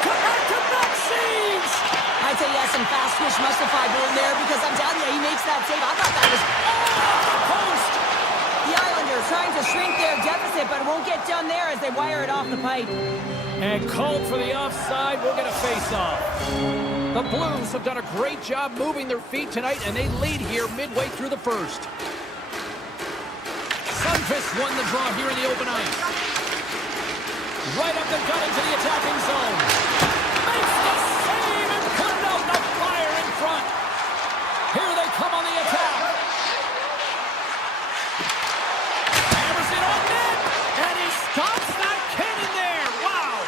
Back-to-back saves! I'd say yes, some fast twitch mustified goal in there because I'm telling you, he makes that save. I thought that was to shrink their deficit, but it won't get done there as they wire it off the pipe. And called for the offside. We'll get a face-off. The Blues have done a great job moving their feet tonight, and they lead here midway through the first. Sundqvist won the draw here in the open ice. Right up the gut into the attacking zone. Makes the save and put it out the fire in front. Here they come on the attack. Hammers it on net, and he stops that cannon there. Wow.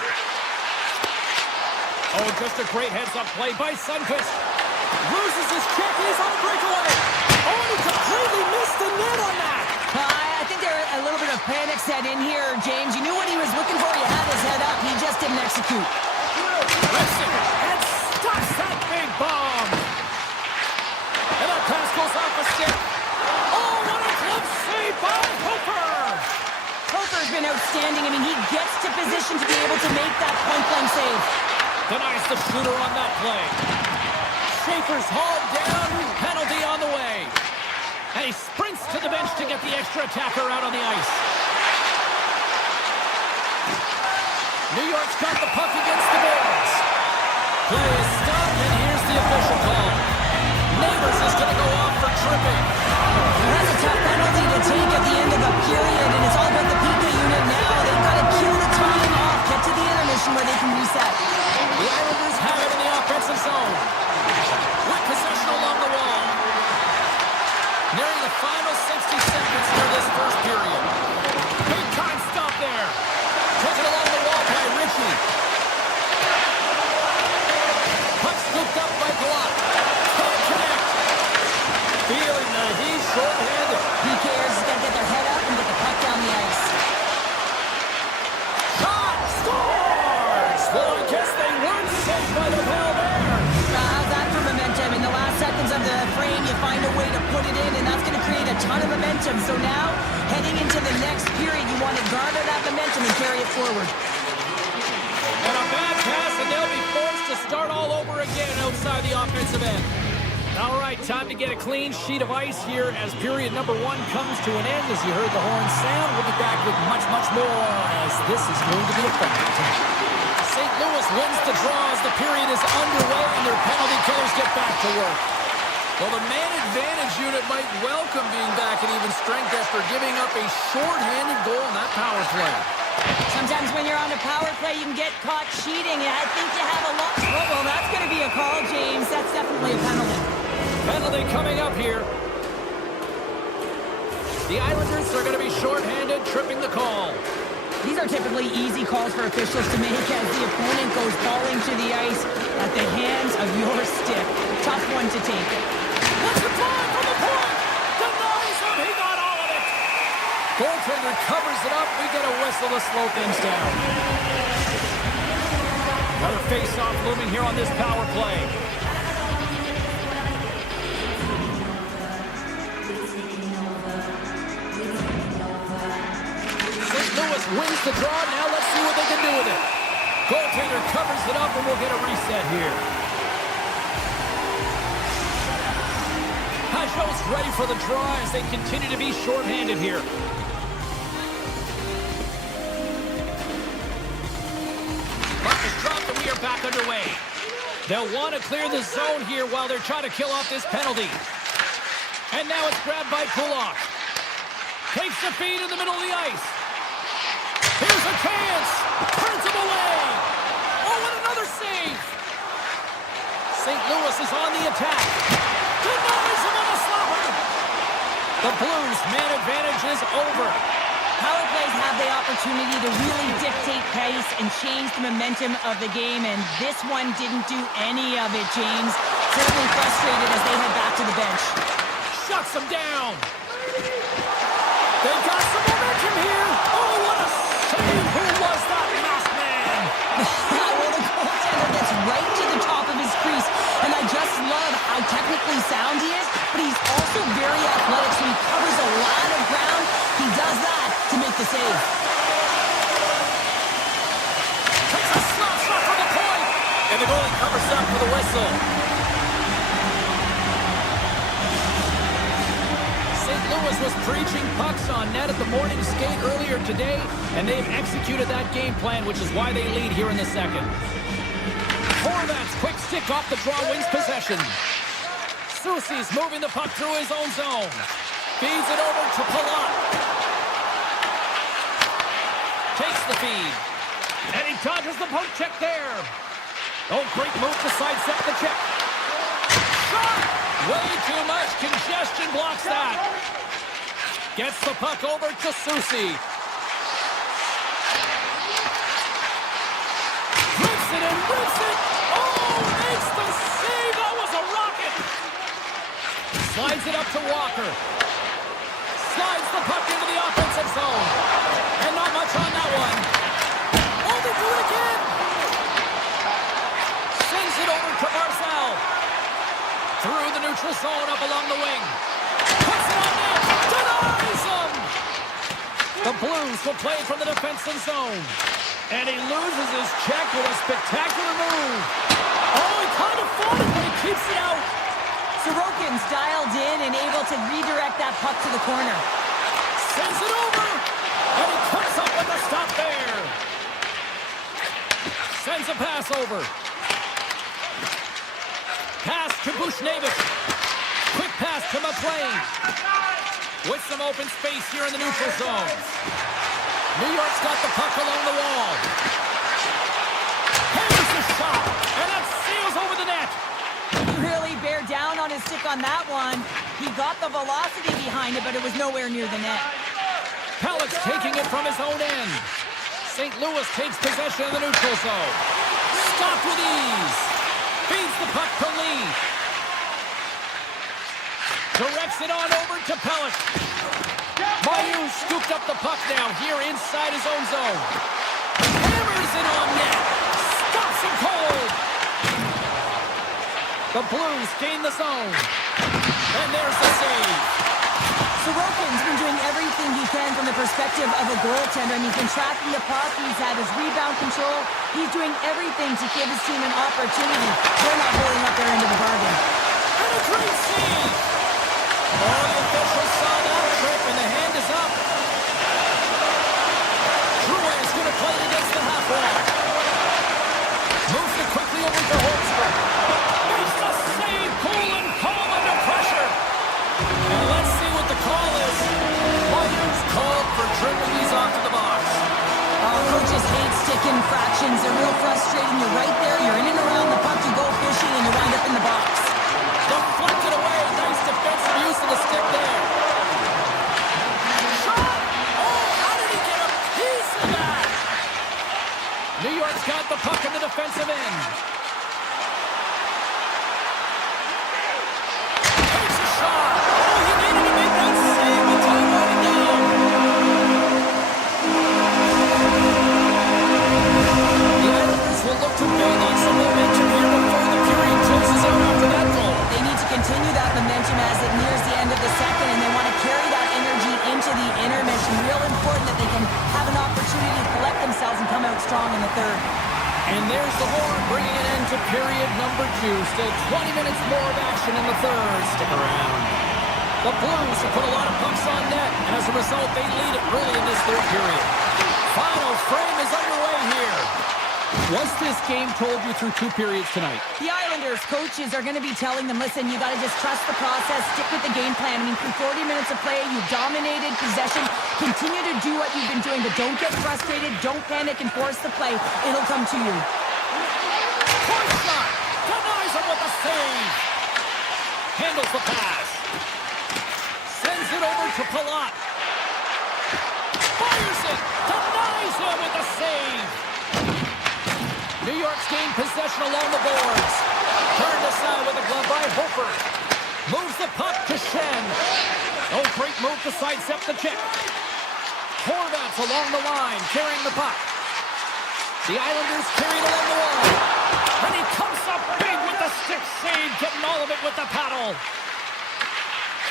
Oh, just a great heads-up play by Sundqvist. Loses his check, he's on a breakaway. Oh, and he completely missed the net on that. I think there a little bit of panic set in here, James. You knew what he was looking for. He had his head up. He just didn't execute. Listen, and stops that big bomb. And that pass goes off the stick. Oh, what a glove save by Hooper. Hooper's been outstanding. I mean, he gets to position to be able to make that point-blank save. Denies the shooter on that play. Schaefer's hauled down. Penalty on the way. And he sprints to the bench to get the extra attacker out on the ice. New York's got the puck against the boards. Play is stopped, and here's the official call. Neighbors is going to go off for tripping. That's a tough penalty to take at the end of a period, and it's all about the PK unit now. They've got to kill the time off, get to the intermission where they can reset. The Islanders have it in the offensive zone. With possession along the wall. Nearing the final 60 seconds here this first period. Big time stop there. Taken along the wall by Ritchie. Puck scooped up by Glock. Can't connect. Feeling that he's short-handed. PKers has got to get their head up and get the puck down the ice. Shot! Scores! Well, I guess they weren't safe by the bell there. How's that for momentum? In the last seconds of the frame, you find a way to put it in, and that's going to create a ton of momentum. So now, heading into the next period, you want to garner that momentum and carry it forward. And a bad pass, and they'll be forced to start all over again outside the offensive end. All right, time to get a clean sheet of ice here as period number one comes to an end. As you heard the horn sound, we'll be back with much, much more as this is going to be a fun time. St. Louis wins the draw as the period is underway and their penalty killers get back to work. Well, the man advantage unit might welcome being back at even strength after giving up a short-handed goal in that power play. Sometimes when you're on a power play, you can get caught cheating, and I think you have a lot of trouble. That's going to be a call, James. That's definitely a penalty. Penalty coming up here. The Islanders are going to be short-handed, tripping the call. These are typically easy calls for officials to make as the opponent goes falling to the ice at the hands of your stick. Tough one to take. What's the try from the point? Denies him. He got all of it. Goaltender covers it up. We get a whistle to slow things down. Another face-off looming here on this power play. St. Louis wins the draw. Now let's see what they can do with it. Goaltender covers it up, and we'll get a reset here. Pajot's ready for the draw as they continue to be short-handed here. Puck is dropped, and we are back underway. They'll want to clear the zone here while they're trying to kill off this penalty. And now it's grabbed by Kulak. Takes the feed in the middle of the ice. Here's a chance. Turns him away. Oh, and another save. St. Louis is on the attack. Denies him on the slapper. The Blues' man advantage is over. Power plays have the opportunity to really dictate pace and change the momentum of the game, and this one didn't do any of it, James. Certainly frustrated as they head back to the bench. Shuts them down. They've got some momentum here. Oh, what a save. Who was that masked man? Well, the goaltender gets right to the top of his crease, and I just love how technically sound he is, but he's also very athletic, so he covers a lot of ground. He does that to make the save. Takes a slap shot from the point. And the goalie covers up for the whistle. St. Louis Lewis was preaching pucks on net at the morning skate earlier today, and they've executed that game plan, which is why they lead here in the second. Horvat's quick stick off the draw wins possession. Soucy's moving the puck through his own zone. Feeds it over to Palat. Takes the feed. And he dodges the poke check there. Oh, great move to sidestep the check. Shot! Way too much congestion blocks that. Gets the puck over to Soucy. Rips it and rips it. Oh, makes the save. That was a rocket. Slides it up to Walker. Slides the puck into the offensive zone. And not much on that one. Oh, they do it again. Sends it over to Barzal. Through the neutral zone, up along the wing. Puts it on net. Denies him. The Blues will play from the defensive zone. And he loses his check with a spectacular move. Oh, he kind of fought it, but he keeps it out. Sorokin's dialed in and able to redirect that puck to the corner. Sends it over. And he comes up with the stop there. Sends a pass over. Pass to Bushnevich. Quick pass to McLean. With some open space here in the neutral zone. New York's got the puck along the wall. Here's the shot. And that sails over the net. He really bear down on his stick on that one. He got the velocity behind it, but it was nowhere near the net. Pellet's taking it from his own end. St. Louis takes possession of the neutral zone. Stopped with ease. Feeds the puck to Lee. Directs it on over to Pellet. Mayu scooped up the puck now here inside his own zone. Hammers it on net. Stops him cold. The Blues gain the zone. And there's the save. Sorokin's been doing everything he can from the perspective of a goaltender. He's been tracking the puck. He's had his rebound control. He's doing everything to give his team an opportunity. They're not holding up their end of the bargain. And a great save. Oh, the officials saw that trip, and the hand is up. Drouin is going to play it against the half wall. Moves it quickly over to Holmstrom. Makes the save. Cool and calm under pressure. And let's see what the call is. Mayu's called for dribbling these off to the box. Coaches hate stick infractions. They're real frustrating. You're right there. You're in and around the puck. You go fishing, and you wind up in the box. Deflected away. Nice defensive use of the stick there. Shot! Oh, how did he get a piece of that? New York's got the puck in the defensive end. Takes a shot. Oh, he needed to make that save with time running down. The Islanders will look to build on some momentum here before the period closes out after that goal. They need to continue that momentum as it nears the end of the second, and they want to carry that energy into the intermission. Real important that they can have an opportunity to collect themselves and come out strong in the third. And there's the horn bringing it into period number 2. Still 20 minutes more of action in the third. Stick around. The Blues have put a lot of pucks on net, and as a result, they lead it early in this third period. Final frame is underway here. What's this game told you through 2 periods tonight? The Islanders coaches are going to be telling them, listen, you got to just trust the process, stick with the game plan. I mean, through 40 minutes of play, you dominated possession. Continue to do what you've been doing, but don't get frustrated. Don't panic and force the play. It'll come to you. Point shot! Denies him with a save! Handles the pass. Sends it over to Palat. Fires it! Denies him with a save! New York's gained possession along the boards. Turned aside with a glove by Hofer. Moves the puck to Shen. Oh, great move to sidestep the check. Horvat's along the line, carrying the puck. The Islanders carry it along the wall. And he comes up big with the stick save, getting all of it with the paddle.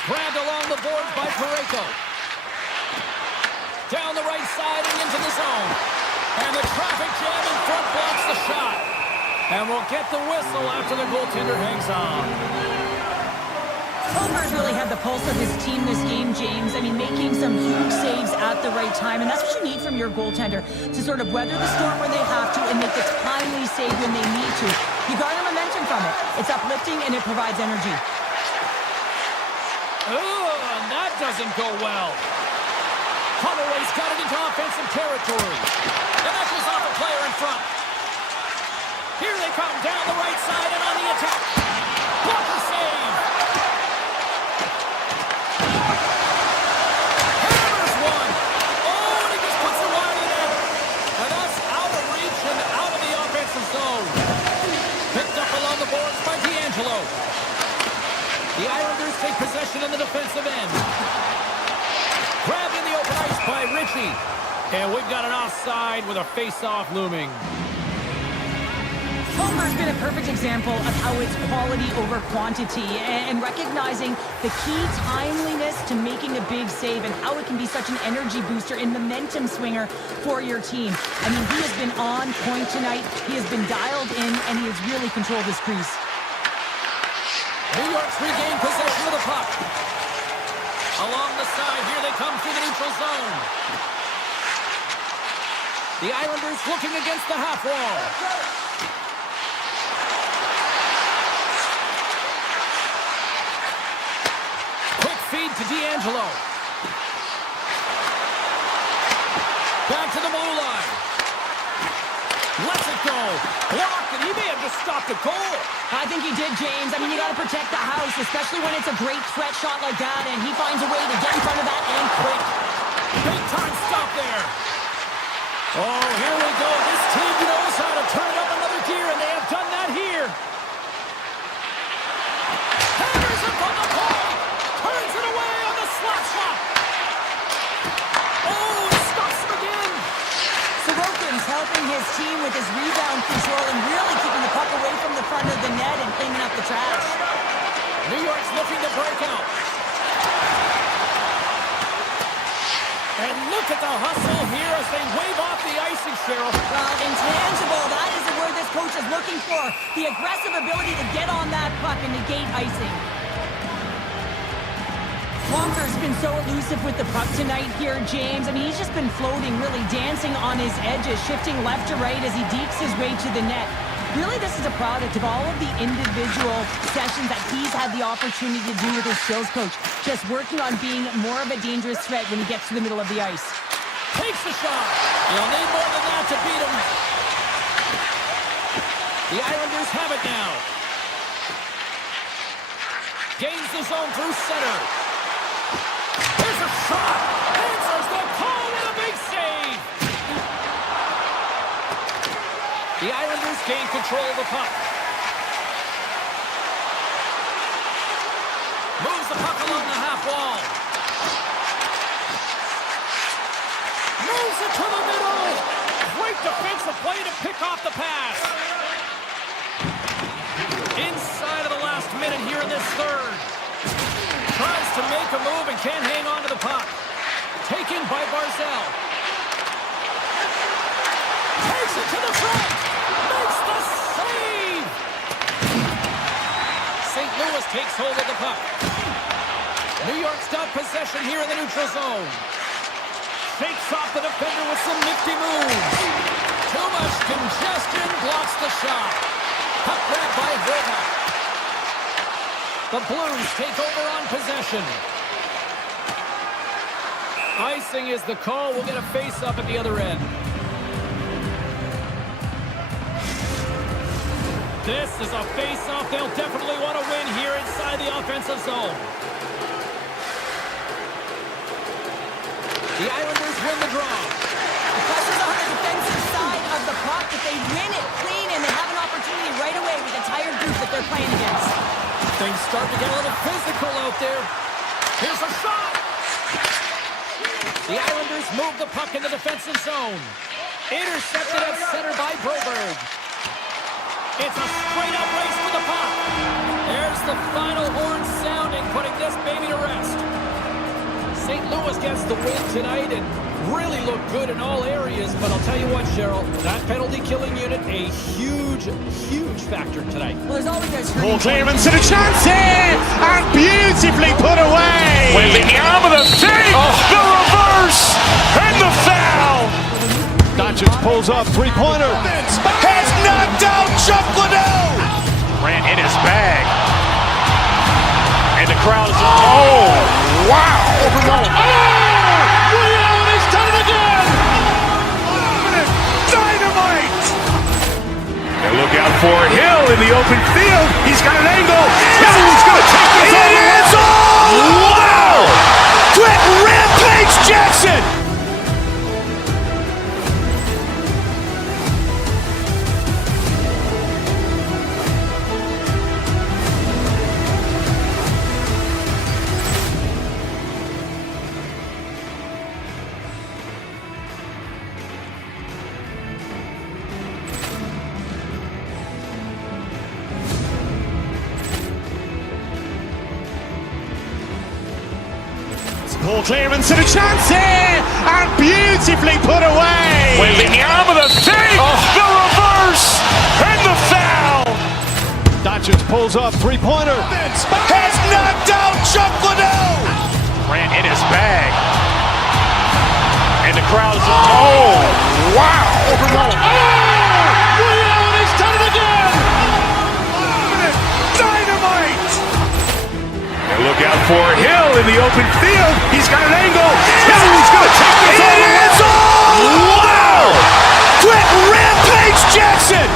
Grabbed along the boards by Parayko. Down the right side and into the zone. And the traffic jam in front blocks the shot. And we'll get the whistle after the goaltender hangs on. Homer's really had the pulse of his team this game, James. I mean, making some huge saves at the right time, and that's what you need from your goaltender, to sort of weather the storm when they have to and make the timely save when they need to. You garner momentum from it. It's uplifting and it provides energy. Oh, and that doesn't go well. Holloway's got it into offensive territory. And that goes off a player in front. Here they come down the right side and on the attack. Blocker save. Hammers one. Oh, and he just puts it wide in. And that's out of reach and out of the offensive zone. Picked up along the boards by D'Angelo. The Islanders take possession in the defensive end. Grabbed in the open ice by Ritchie. And we've got an offside with a face-off looming. Homer's been a perfect example of how it's quality over quantity and recognizing the key timeliness to making a big save and how it can be such an energy booster and momentum swinger for your team. I mean, he has been on point tonight. He has been dialed in, and he has really controlled his crease. New York's regained possession of the puck. Along the side, here they come through the neutral zone. The Islanders looking against the half wall. Quick feed to D'Angelo. Back to the blue line. Lets it go. Blocked, and he may have just stopped a goal. I think he did, James. I mean, you got to protect the house, especially when it's a great threat shot like that, and he finds a way to get in front of that and quick. Big time stop there. Oh, here we go. This team knows how to turn it up another gear, and they have done that here. Hammers it from the point. Turns it away on the slap shot. Oh, he stops him again. Sorokin's helping his team with his rebound control and really keeping the puck away from the front of the net and cleaning up the trash. New York's looking to break out. And look at the hustle here as they wave off the icing, Cheryl. Well, intangible, that is the word this coach is looking for. The aggressive ability to get on that puck and negate icing. Walker's been so elusive with the puck tonight here, James. I mean, he's just been floating, really dancing on his edges, shifting left to right as he dekes his way to the net. Really, this is a product of all of the individual sessions that he's had the opportunity to do with his skills coach. Just working on being more of a dangerous threat when he gets to the middle of the ice. Takes the shot. You'll need more than that to beat him. The Islanders have it now. Gains the zone through center. Here's a shot. Answers the call with a big save. The Islanders gain control of the puck. Moves the puck along the half wall. Moves it to the middle. Great defensive play to pick off the pass. Inside of the last minute here in this third. Tries to make a move and can't hang on to the puck. Taken by Barzal. Takes it to the front. Makes the save. St. Louis takes hold of the puck. New York's got possession here in the neutral zone. Shakes off the defender with some nifty moves. Too much congestion, blocks the shot. Puck grab by Vega. The Blues take over on possession. Icing is the call. We'll get a face-up at the other end. This is a face-off they'll definitely want to win here inside the offensive zone. The Islanders win the draw. The pressure's on the defensive side of the puck, but they win it clean, and they have an opportunity right away with a tired group that they're playing against. Things start to get a little physical out there. Here's a shot. The Islanders move the puck in the defensive zone. Intercepted at center by Broberg. It's a straight-up race for the puck. There's the final horn sounding, putting this baby to rest. St. Louis gets the win tonight and really looked good in all areas, but I'll tell you what, Cheryl, that penalty-killing unit, a huge, huge factor tonight. Well, there's always those Ball clearance and a chance here! And beautiful put away. Wembanyama the save, the reverse, and the foul. Doncic pulls up, three-pointer. Has knocked out Chuck Liddell. Ran in his bag. And the crowd is, oh, wow. Ray Allen has done it again. Dynamite. And look out for Hill in the open field. He's got an angle. He's going to take this all the way. Wow. Quick Rampage Jackson. Ball clearance and a chance here, and beautifully put away. Wembanyama the save, the reverse, and the foul. Doncic pulls up, three-pointer. Has knocked out Chuck Liddell. Ran in his bag. And the crowd is, oh, wow. Ray Allen has done it again. Dynamite. And look out for Hill in the open field. He's got an angle. He's going to take this all the way. Wow. Quick Rampage Jackson.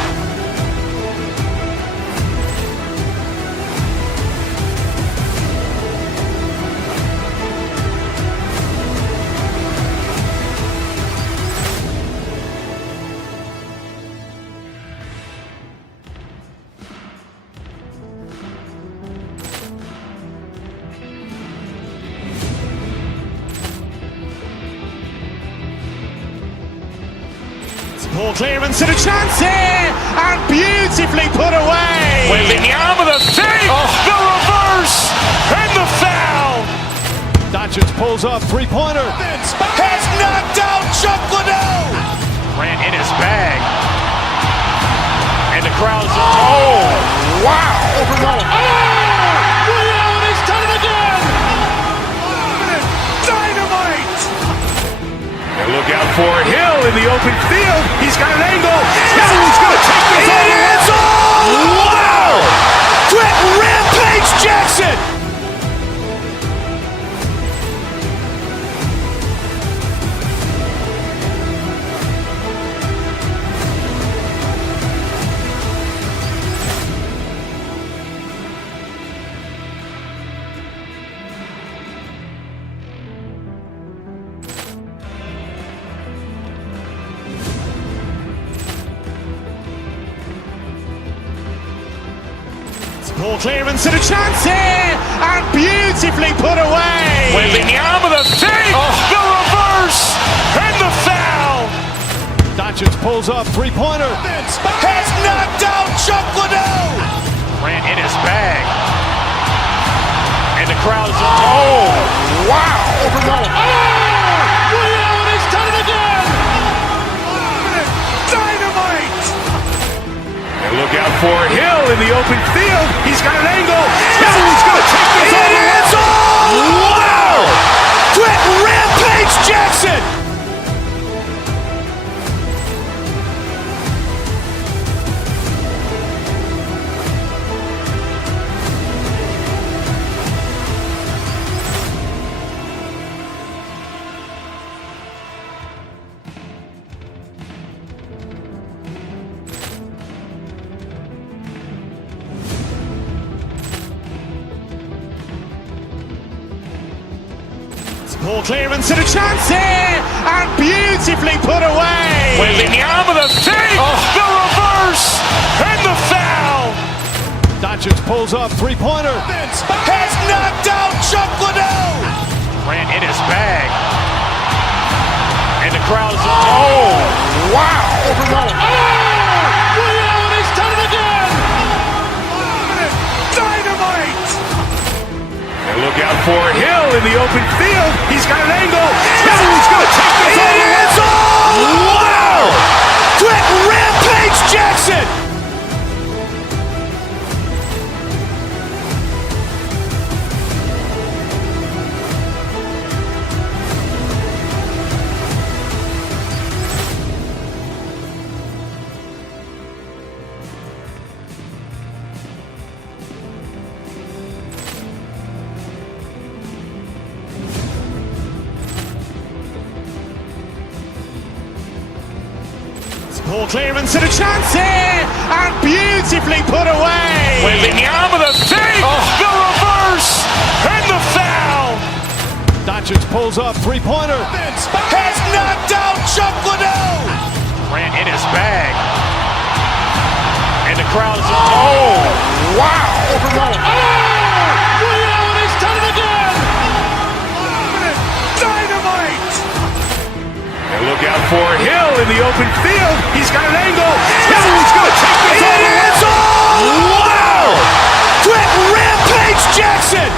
Ball clearance and a chance here, and beautifully put away. Wembanyama the save, the reverse, and the foul. Doncic pulls up, three-pointer. Has knocked out Chuck Liddell. Ran in his bag. And the crowd is, oh, wow. Ray Allen has done it again. Dynamite. And look out for Hill in the open field. He's got an angle. He's going to take this all the way. Wow. Quick Rampage Jackson. Ball clearance and a chance here, and beautifully put away. Wembanyama the save, the reverse, and the foul. Doncic pulls up, three-pointer. Has knocked out Chuck Liddell. Ran in his bag. And the crowd is, oh, wow. Ray Allen has done it again. Dynamite. And look out for Hill in the open field. He's got an angle. He's going to take this all the way. Wow. Quick Rampage Jackson. Ball clearance and a chance here, and beautifully put away. Wembanyama the save, the reverse, and the foul. Doncic pulls up, three-pointer. Has knocked out Chuck Liddell. Ran in his bag. And the crowd is, oh, wow. Ray Allen has done it again. Dynamite. And look out for Hill in the open field. He's got an angle. He's going to take this all the way. Wow. Quick Rampage Jackson. Ball clearance and a chance here, and beautifully put away. Wembanyama with a save, the reverse, and the foul. Doncic pulls up, three-pointer. Has knocked out Chuck Liddell. Grant in his bag. And the crowd is, oh, wow. Liddell has done it again. Dynamite. And look out for Hill in the open field. He's got an angle. Hill's going to take this all the way. Wow! Quick Rampage Jackson.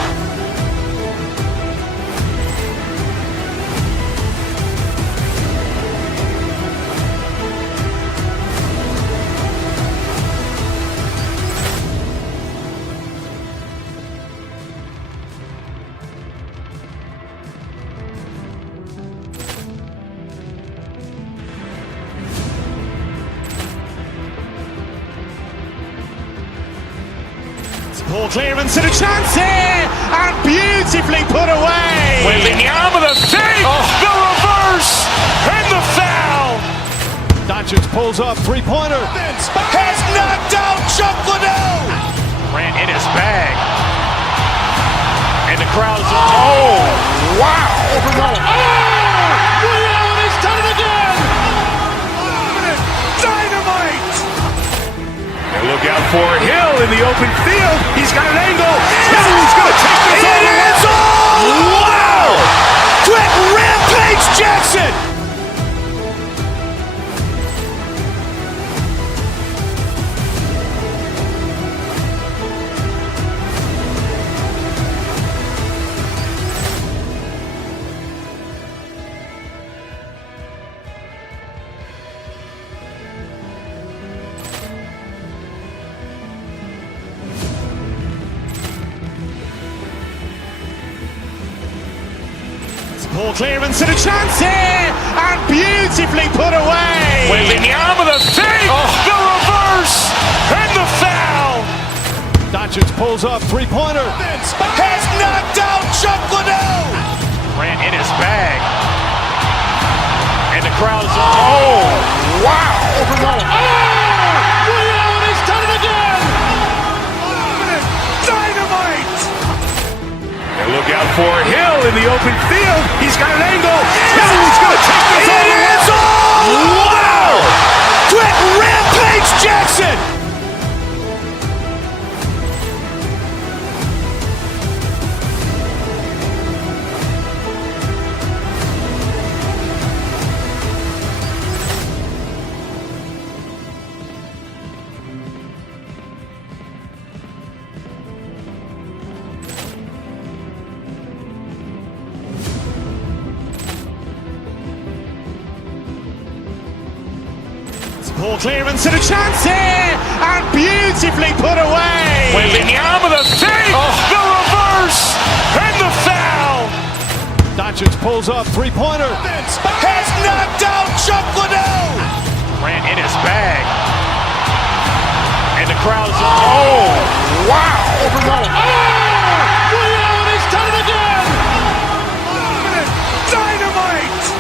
Ball clearance and a chance here, and beautifully put away. Wembanyama with a save, the reverse, and the foul. Doncic pulls up, three-pointer. Has knocked out Chuck Liddell. Grant in his bag. And the crowd is, oh, wow. Liddell has done it again. Dynamite. And look out for Hill in the open field. He's got an angle. Hill's going to take this all the way. Wow! Quick Rampage Jackson. Ball clearance and a chance here, and beautifully put away. Wembanyama with a save, the reverse, and the foul. Doncic pulls up, three-pointer. Has knocked out Chuck Liddell. Grant in his bag. And the crowd is, oh, wow. Liddell has done it again. Dynamite. And look out for Hill in the open field. He's got an angle. Hill's going to take this all the way. Wow! Quick Rampage Jackson. Ball clearance and a chance here, and beautifully put away. Wembanyama with a save, the reverse, and the foul. Doncic pulls up, three-pointer. Has knocked out Chuck Liddell. Grant in his bag. And the crowd is, oh, wow. Liddell has done it again. Dynamite.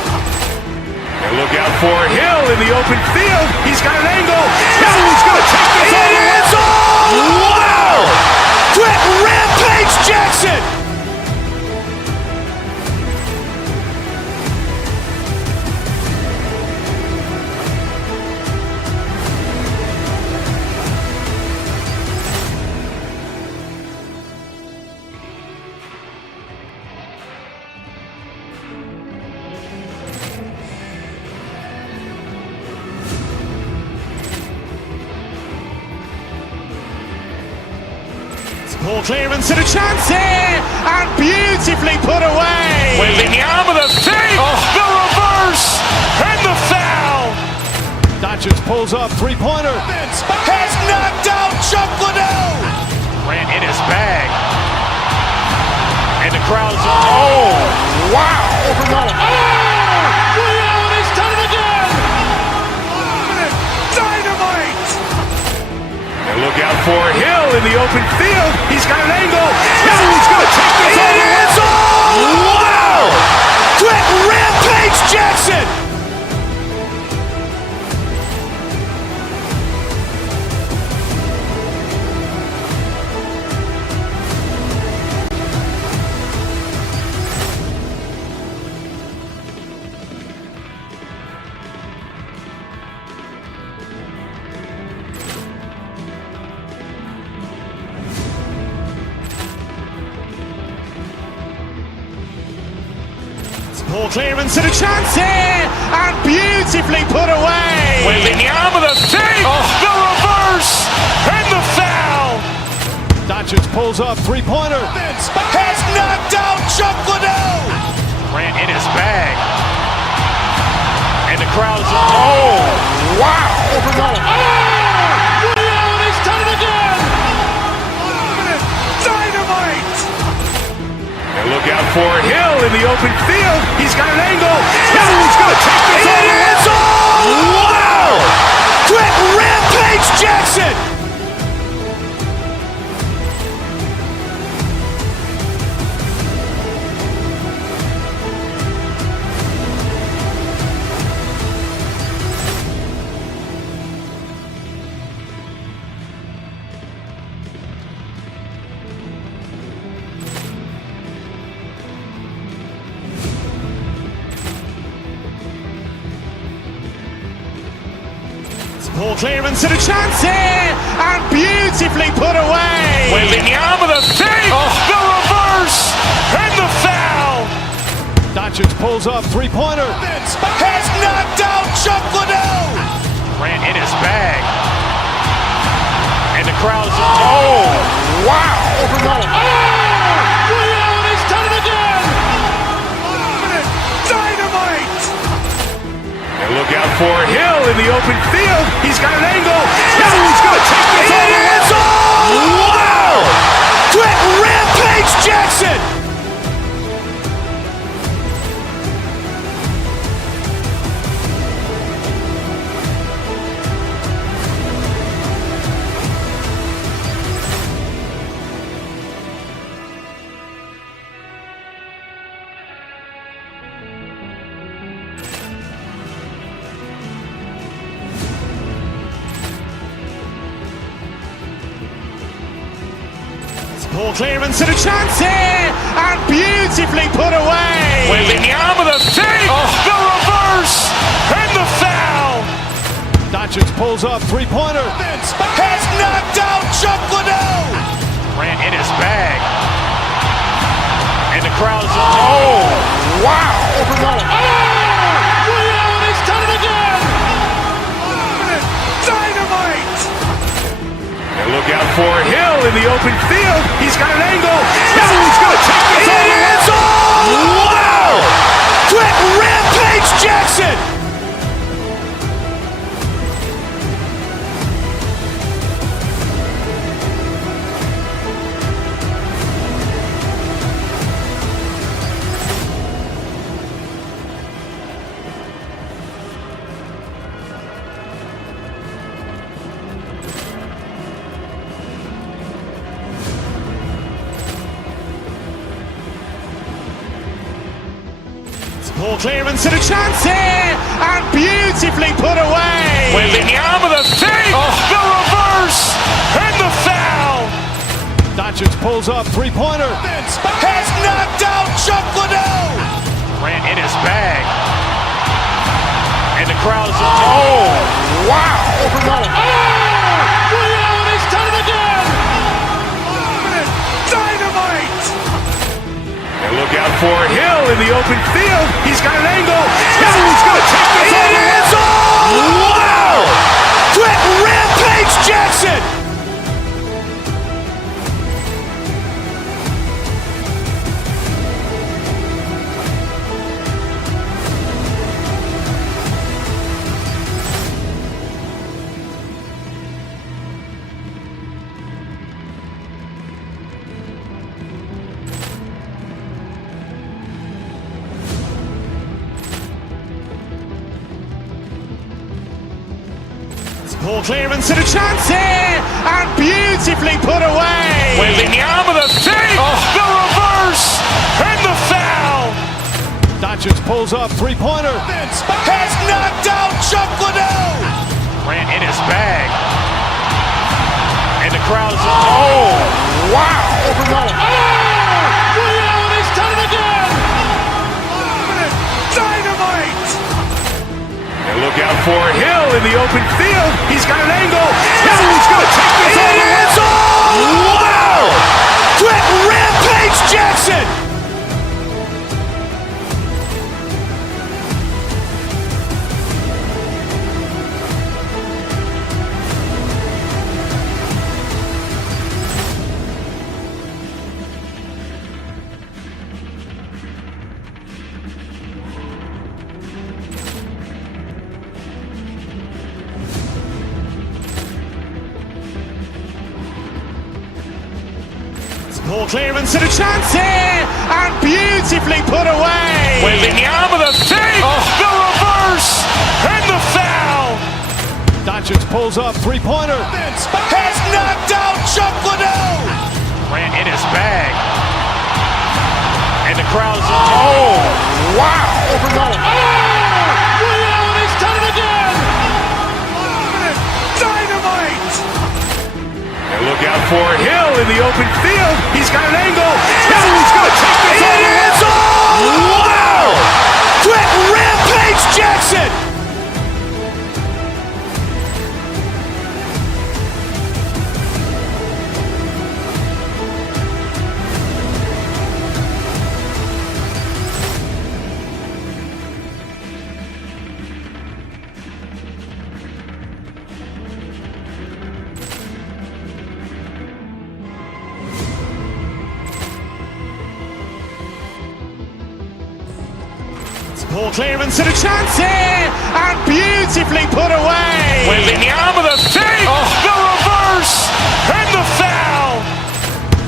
And look out for Hill in the open field. He's got an angle. Hill's going to take this all the way. Wow! Quick Rampage Jackson. Ball clearance and a chance here, and beautifully put away. Wembanyama with a save, the reverse, and the foul. Doncic pulls up, three-pointer. Has knocked out Chuck Liddell. Grant in his bag. And the crowd is, oh, wow. Liddell has done it again. Dynamite. And look out for Hill in the open field. He's got an angle. Hill's going to take this all the way. Wow! Quick Rampage Jackson. Ball clearance and a chance here, and beautifully put away. Waving the arm of the save, the reverse, and the foul. Doncic pulls up, three-pointer. Has knocked out Chuck Liddell. Grant in his bag. And the crowd's, oh, wow. Liddell, he's done it again. Dynamite. And look out for Hill in the open field. He's got an angle. Hill's going to take this all the way. Wow! Quick Rampage Jackson. Ball clearance and a chance here, and beautifully put away. Waving the arm of the save, the reverse, and the foul. Doncic pulls up, three-pointer. Has knocked out Chuck Liddell. Grant in his bag. And the crowd's, oh, wow. Liddell, he's done it again. Dynamite. And look out for Hill in the open field. He's got an angle. Hill's going to take this all the way. Wow! Quick Rampage Jackson. Ball clearance and a chance here, and beautifully put away. Waving the arm of the save, the reverse, and the foul. Doncic pulls up, three-pointer. Has knocked out Chuck Liddell. Grant in his bag. And the crowd's, oh, wow. Liddell, he's done it again. Dynamite. And look out for Hill in the open field. He's got an angle. Hill's going to take this all the way. Wow! Quick Rampage Jackson. Ball clearance and a chance here, and beautifully put away. Waving the arm of the save, the reverse, and the foul. Doncic pulls up, three-pointer. Has knocked out Chuck Liddell. Grant in his bag. And the crowd's, oh, wow. Liddell, he's done it again. Dynamite. And look out for Hill in the open field. He's got an angle. Hill's going to take this all the way. Wow! Quick Rampage Jackson. Ball clearance and a chance here, and beautifully put away. Waving the arm of the save, the reverse, and the foul. Doncic pulls up, three-pointer. Has knocked out Chuck Liddell. Grant in his bag. And the crowd's, oh, wow. Liddell, he's done it again. Dynamite. And look out for Hill in the open field. He's got an angle. Hill's going to take this all the way. Wow! Quick Rampage Jackson. Ball clearance and a chance here, and beautifully put away. Wembanyama the save, the reverse, and the foul. Doncic pulls up, three-pointer. Has knocked out Chuck Liddell. Grant in his bag. And the crowd's, oh, wow. He's done it again. Dynamite. And look out for Hill in the open field. He's got an angle. Hill's going to take this all the way. Wow! Quick Rampage Jackson. Ball clearance and a chance here, and beautifully put away. Wembanyama the save, the reverse, and the foul.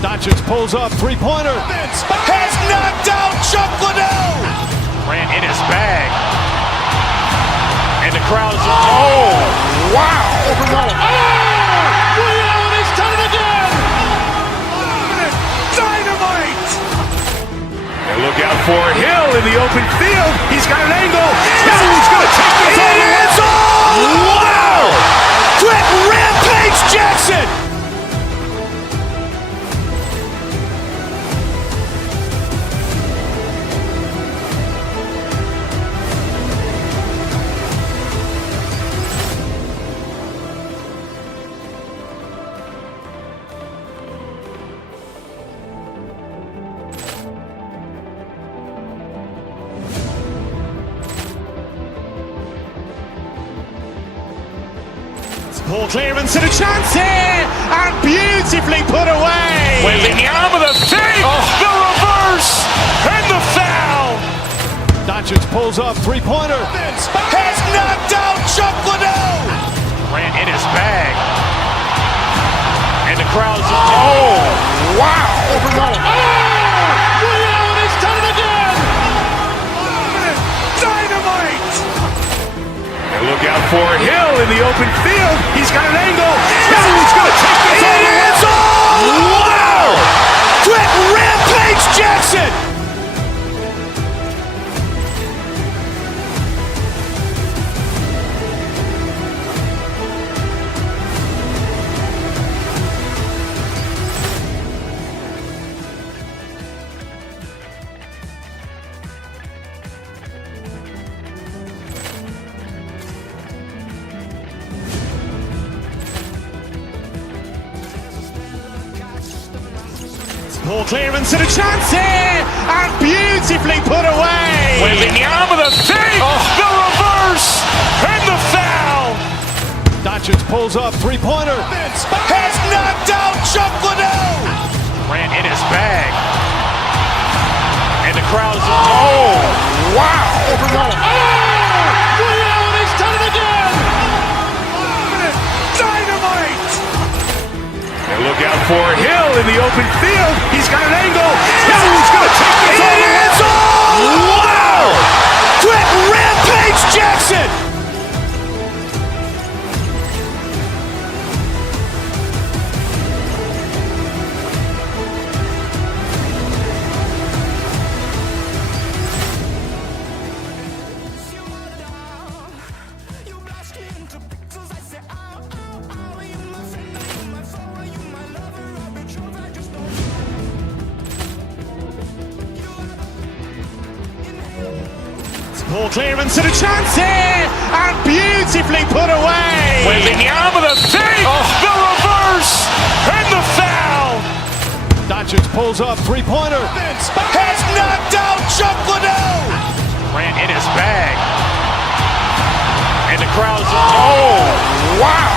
Doncic pulls up, three-pointer. Has knocked out Chuck Liddell. Grant in his bag. And the crowd's, oh, wow. He's done it again. Dynamite. And look out for Hill in the open field. He's got an angle. Hill's going to take this all the way. Wow! Quick Rampage Jackson. Ball clearance and a chance here, and beautifully put away. Wembanyama the save, the reverse, and the foul. Doncic pulls up, three-pointer. Has knocked out Chuck Liddell. Grant in his bag. And the crowd's, oh, wow. He's done it again. Dynamite. And look out for Hill in the open field. He's got an angle. Hill's going to take this all the way. Wow! Quick Rampage Jackson. Ball clearance and a chance here, and beautifully put away. Wembanyama the save, the reverse, and the foul. Doncic pulls up, three-pointer. Has knocked out Chuck Liddell. Grant in his bag. And the crowd's, oh, wow. He's done it again. Dynamite. And look out for Hill in the open field. He's got an angle. Hill's going to take this all the way. Wow! Quick Rampage Jackson. Ball clearance and a chance here, and beautifully put away. Wembanyama the save, the reverse, and the foul. Doncic pulls up, three-pointer. Has knocked out Chuck Liddell. Grant in his bag. And the crowd's, oh, wow.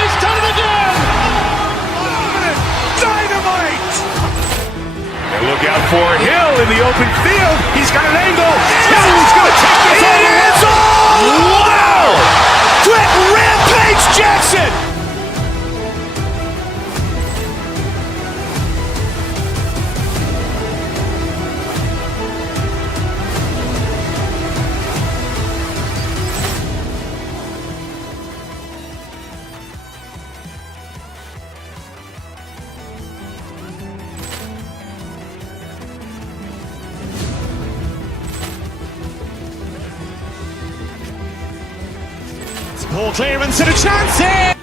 He's done it again. Dynamite. And look out for Hill in the open field. He's got an angle. Hill's going to take this all the way. Wow! Quick Rampage Jackson. Ball clearance and a chance here!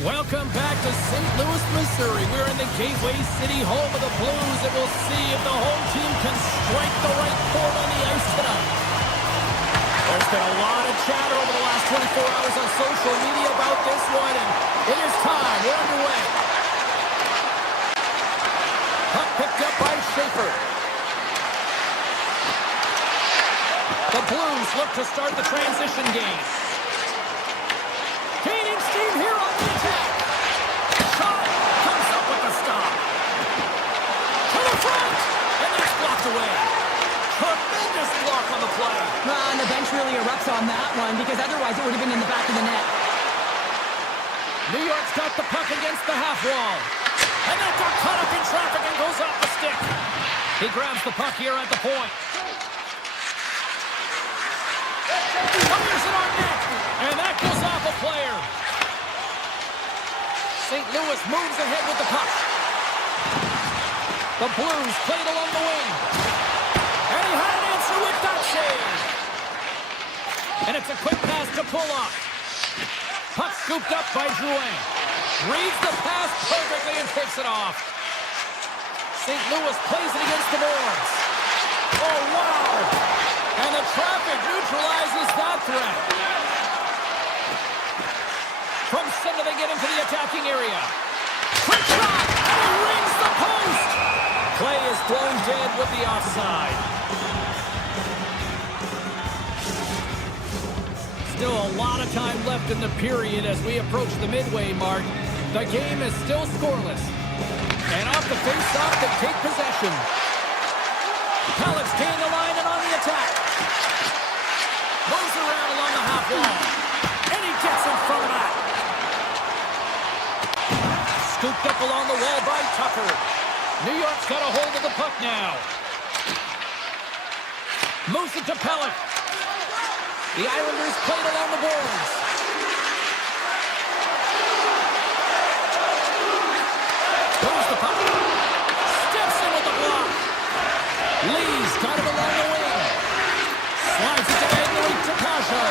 Welcome back to St. Louis, Missouri. We're in the Gateway City, home of the Blues, and we'll see if the home team can strike the right chord on the ice tonight. There's been a lot of chatter over the last 24 hours on social media about this one, and it is time. We're underway. Puck picked up by Schaefer. The Blues look to start the transition game. Gaining steam here on the attack. Shot comes up with the stop. To the front, and that's blocked away. Tremendous block on the play. And the bench really erupts on that one because otherwise it would have been in the back of the net. New York's got the puck against the half wall. And that got caught up in traffic and goes off the stick. He grabs the puck here at the point. Fires it on net. And that goes off a player. St. Louis moves ahead with the puck. The Blues played along the wing. And he had an answer with that save. And it's a quick pass to pull up. Puck scooped up by Drouin. Reads the pass perfectly and takes it off. St. Louis plays it against the boards. Oh, wow. And the traffic neutralizes that threat. From center, they get into the attacking area. Quick shot, and he rings the post. Play is thrown dead with the offside. Still a lot of time left in the period as we approach the midway mark. The game is still scoreless. And off the face-off, they take possession. Pellet's gain the line and on the attack. Moves around along the half wall. And he gets in front of that. Scooped up along the wall by Tucker. New York's got a hold of the puck now. Moves it to Pellet. The Islanders played along the boards. Goes the puck. Steps in with the block. Lee's got it along the wing. Slides it diagonally to Pasho.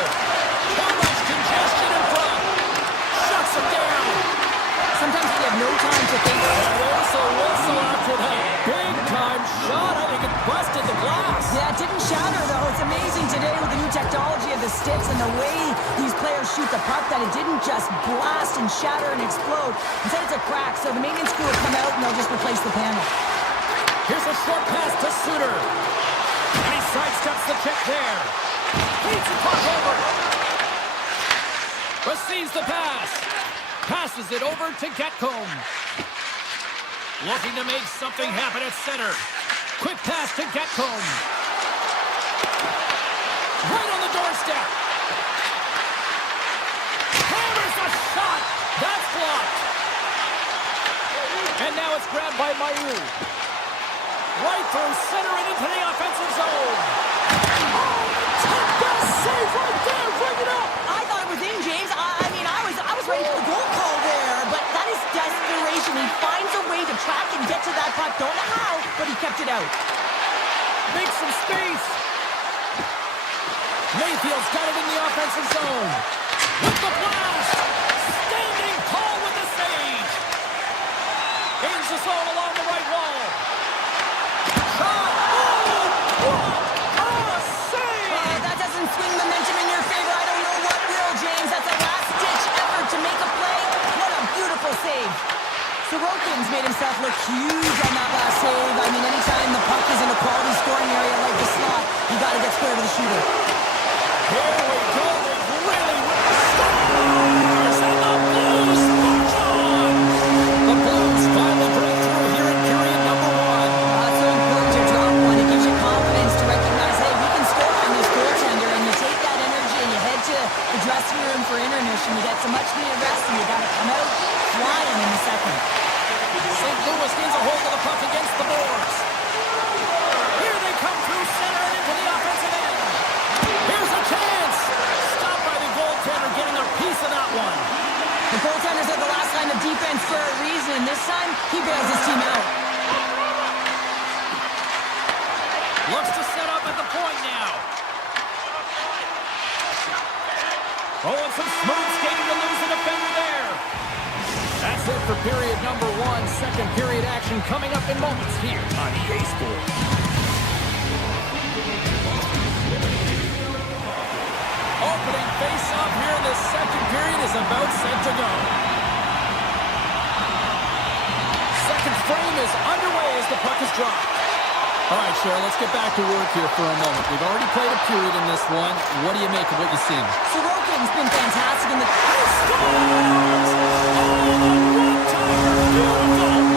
Too much congestion in front. Shuts him down. Sometimes we have no time to think. Whistle after that big-time shot. I think it busted the glass. Yeah, it didn't shatter, though. It's amazing today with the new technology of the sticks and the way these players shoot the puck that it didn't just blast and shatter and explode. Instead, it's a crack, so the maintenance crew will come out and they'll just replace the panel. Here's a short pass to Suter. And he sidesteps the check there. Feeds the puck over. Receives the pass. Passes it over to Getcomb. Looking to make something happen at center. Quick pass to Getcomb. Right on the doorstep. Hammers a shot. That's blocked. And now it's grabbed by Mayu. Right through center and into the offensive zone. Oh, best save right there. Bring it up. I thought it was in, James. I was ready for the goal call there, but that is desperation. He finds a way to track and get to that puck. Don't know how, but he kept it out. Makes some space. Mayfield's got it in the offensive zone. With the blast. Standing tall with the save. Gains the zone along the right wall. Shot. Oh, what a save. That doesn't swing momentum in your favor. I don't know what will, James. That's a last-ditch effort to make a play. What a beautiful save. Sorokin's made himself look huge on that last save. I mean, anytime the puck is in a quality scoring area like the slot, you got to get square to the shooter. Here we go. They've really with the stars, and the Blues march on. The Blues finally break through here in period number one. It's so important to drop one. It gives you confidence to recognize, hey, we can score on this goaltender, and you take that energy and you head to the dressing room for intermission. You get some much-needed rest, and you got to come out flying in the second. St. Louis gains a hold of the puck against the boards. Here they come through center and into the offensive end. Goaltenders are the last line of defense for a reason. This time, he bails his team out. Looks to set up at the point now. Oh, and some smooth skating to lose the defender there. That's it for period number 1. Second period action coming up in moments here on EA Sports. Opening face-off here in the second period is about set to go. Second frame is underway as the puck is dropped. All right, Cheryl, let's get back to work here for a moment. We've already played a period in this one. What do you make of what you've seen? Sorokin's been fantastic in the... He scores! Oh, one-timer! Beautiful!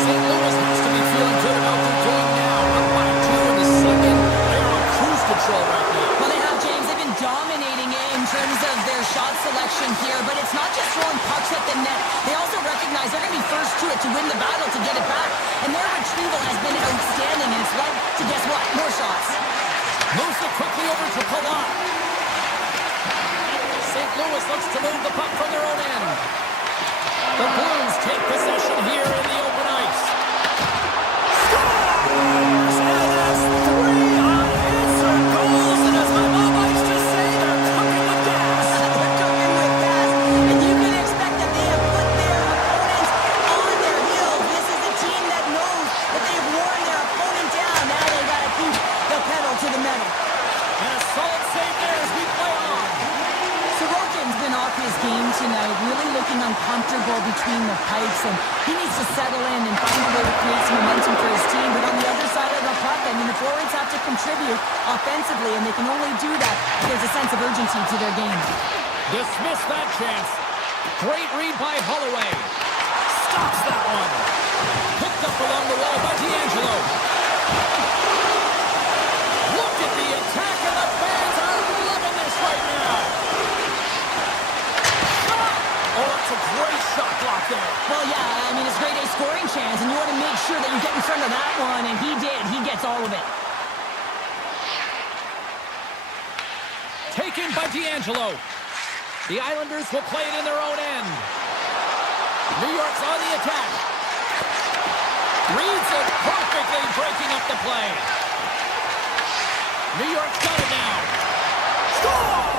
St. Louis has to be feeling good about their game now. Up by 2 in the second. They're on cruise control right now. Well, they have, James. They've been dominating it in terms of their shot selection here, but it's not just throwing pucks at the net. They also recognize they're going to be first to it to win the battle, to get it back. And their retrieval has been outstanding, and it's led to, guess what, more shots. Moves it quickly over to Palat. St. Louis looks to move the puck from their own end. The Blues take possession here in the open ice. Scores! And that's 3 unanswered goals, and as my mom likes to say, they're cooking with gas. They're cooking with gas, and you can expect that they have put their opponents on their heels. This is a team that knows that they've worn their opponent down. Now they got to keep the pedal to the metal. And a solid save there as we play on. Sorokin's been off his game tonight, really looking uncomfortable between the pipes, and he needs to settle in and find a way to create some momentum for his team. But on the other side of the puck, I mean, the forwards have to contribute offensively, and they can only do that if there's a sense of urgency to their game. Dismiss that chance. Great read by Holloway. Stops that one. Picked up along the wall by D'Angelo. Look at the attack, and the fans are loving this right now. Shot! Oh, that's a great shot block there. Well, yeah, I mean, it's a great A scoring chance, and you want to make sure that you get in front of that one, and he did. He gets all of it. Taken by D'Angelo. The Islanders will play it in their own end. New York's on the attack. Reads it perfectly, breaking up the play. New York's got it now. Score!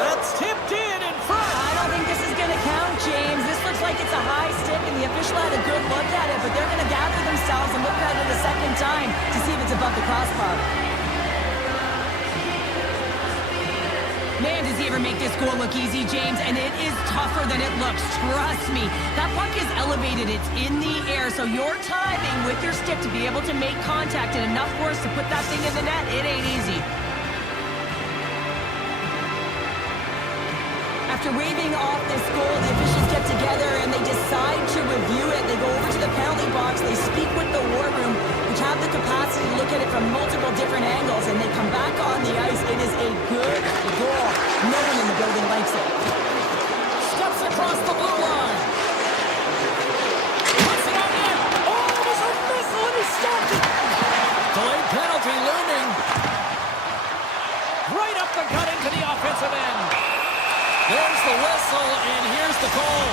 That's tipped in front. I don't think this is going to count, James. This looks like it's a high stick, and the official had a good look at it, but they're going to gather themselves and look at it a second time to see if it's above the crossbar. Man, does he ever make this goal look easy, James, and it is tougher than it looks. Trust me. That puck is elevated. It's in the air, so you're timing with your stick to be able to make contact and enough force to put that thing in the net. It ain't easy. After waving off this goal, the officials get together and they decide to review it. They go over to the penalty box. They speak with the war room, which have the capacity to look at it from multiple different angles, and they come back on the ice. It is a good goal. No one in the building likes it. Steps across the blue line. Puts it on net. Oh, it was a missile, and he stopped it. Delayed penalty looming. Right up the gut into the offensive end. There's the whistle, and here's the call.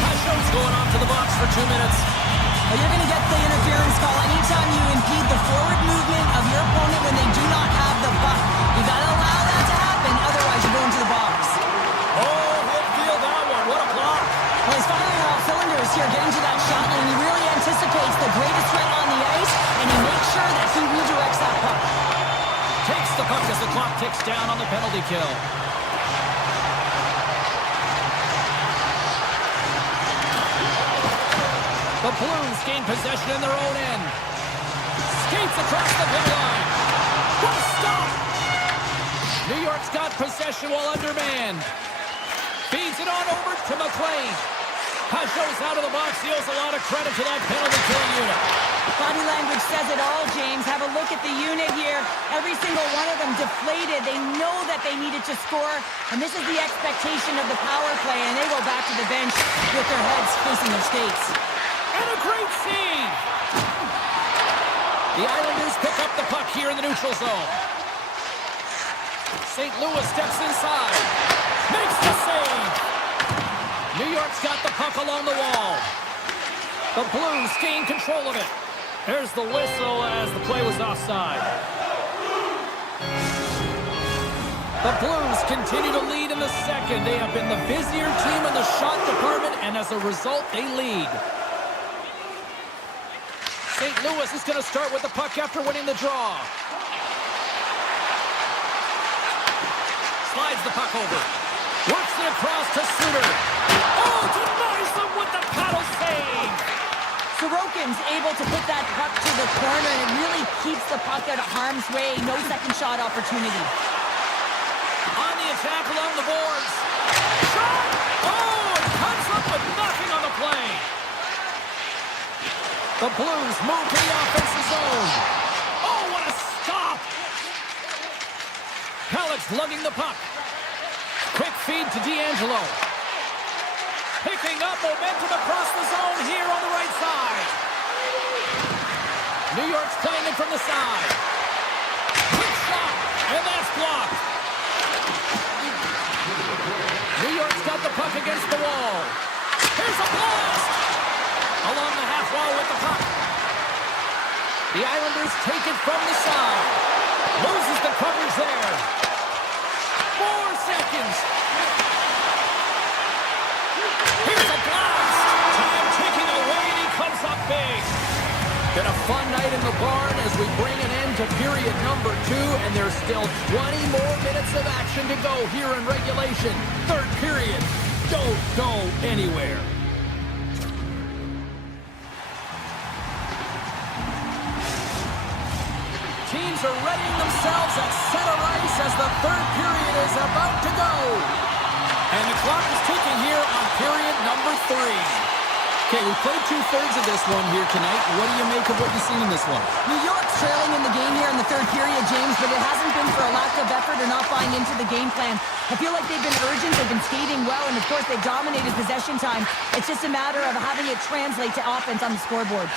Pashow's going off to the box for 2 minutes. Well, you're going to get the interference call anytime you impede the forward movement of your opponent when they do not have the puck. You got to allow that to happen, otherwise you go into the box. Oh, he'll feel that one. What a block. Well, he's firing on all cylinders here, getting to that shot lane. He really anticipates the greatest threat on the ice, and he makes sure that he redirects that puck. Takes the puck as the clock ticks down on the penalty kill. The Blues gain possession in their own end. Skates across the blue line. What a stop! New York's got possession while undermanned. Feeds it on over to McLean. Pashow's out of the box. He owes a lot of credit to that penalty kill unit. Body language says it all, James. Have a look at the unit here. Every single one of them deflated. They know that they needed to score, and this is the expectation of the power play, and they go back to the bench with their heads facing their skates. And a great save! The Islanders pick up the puck here in the neutral zone. St. Louis steps inside. Makes the save! New York's got the puck along the wall. The Blues gain control of it. There's the whistle as the play was offside. The Blues continue to lead in the second. They have been the busier team in the shot department, and as a result, they lead. St. Louis is going to start with the puck after winning the draw. Slides the puck over. Works it across to Suter. Oh, denies them with the paddle save. Sorokin's able to put that puck to the corner, and it really keeps the puck out of harm's way. No second shot opportunity. On the attack along the boards. Shot! Oh, it comes up with nothing on the play. The Blues move to the offensive zone. Oh, what a stop! Halleck's lugging the puck. Quick feed to D'Angelo. Picking up momentum across the zone here on the right side. New York's playing it from the side. Quick shot, and that's blocked. New York's got the puck against the wall. Here's a blast! Along the half wall with the puck. The Islanders take it from the side. Loses the coverage there. 4 seconds. Here's a blast. Time ticking away, and he comes up big. Been a fun night in the barn as we bring an end to period number 2, and there's still 20 more minutes of action to go here in regulation. Third period. Don't go anywhere. Teams are readying themselves at center ice as the third period is about to go. And the clock is ticking here on period number 3. Okay, we played 2/3 of this one here tonight. What do you make of what you've seen in this one? New York's trailing in the game here in the third period, James, but it hasn't been for a lack of effort or not buying into the game plan. I feel like they've been urgent, they've been skating well, and of course they dominated possession time. It's just a matter of having it translate to offense on the scoreboard.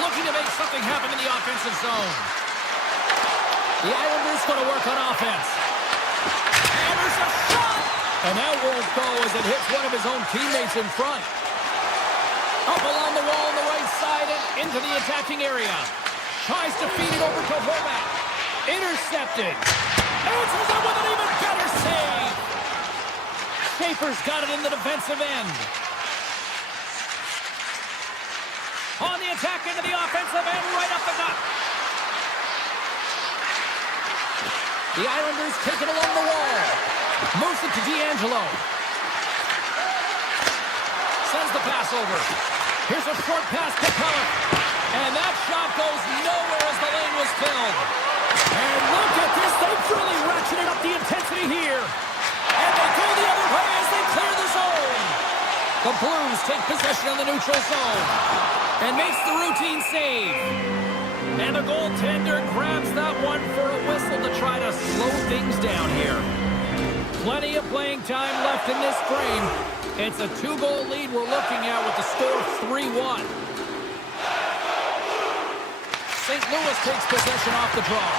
Looking to make something happen in the offensive zone. The Islanders going to work on offense. And there's a shot! And that won't go as it hits one of his own teammates in front. Up along the wall on the right side and into the attacking area. Tries to feed it over to Horvat. Intercepted. Answers up with an even better save. Schaefer's got it in the defensive end. On the attack into the offensive end, right up the gut. The Islanders take it along the wall. Moves it to D'Angelo. Sends the pass over. Here's a short pass to Pellet. And that shot goes nowhere as the lane was filled. And look at this. They've really ratcheted up the intensity here. And they go the other way as they clear the zone. The Blues take possession of the neutral zone. And makes the routine save. And the goaltender grabs that one for a whistle to try to slow things down here. Plenty of playing time left in this frame. It's a 2-goal lead we're looking at with the score of 3-1. St. Louis takes possession off the draw.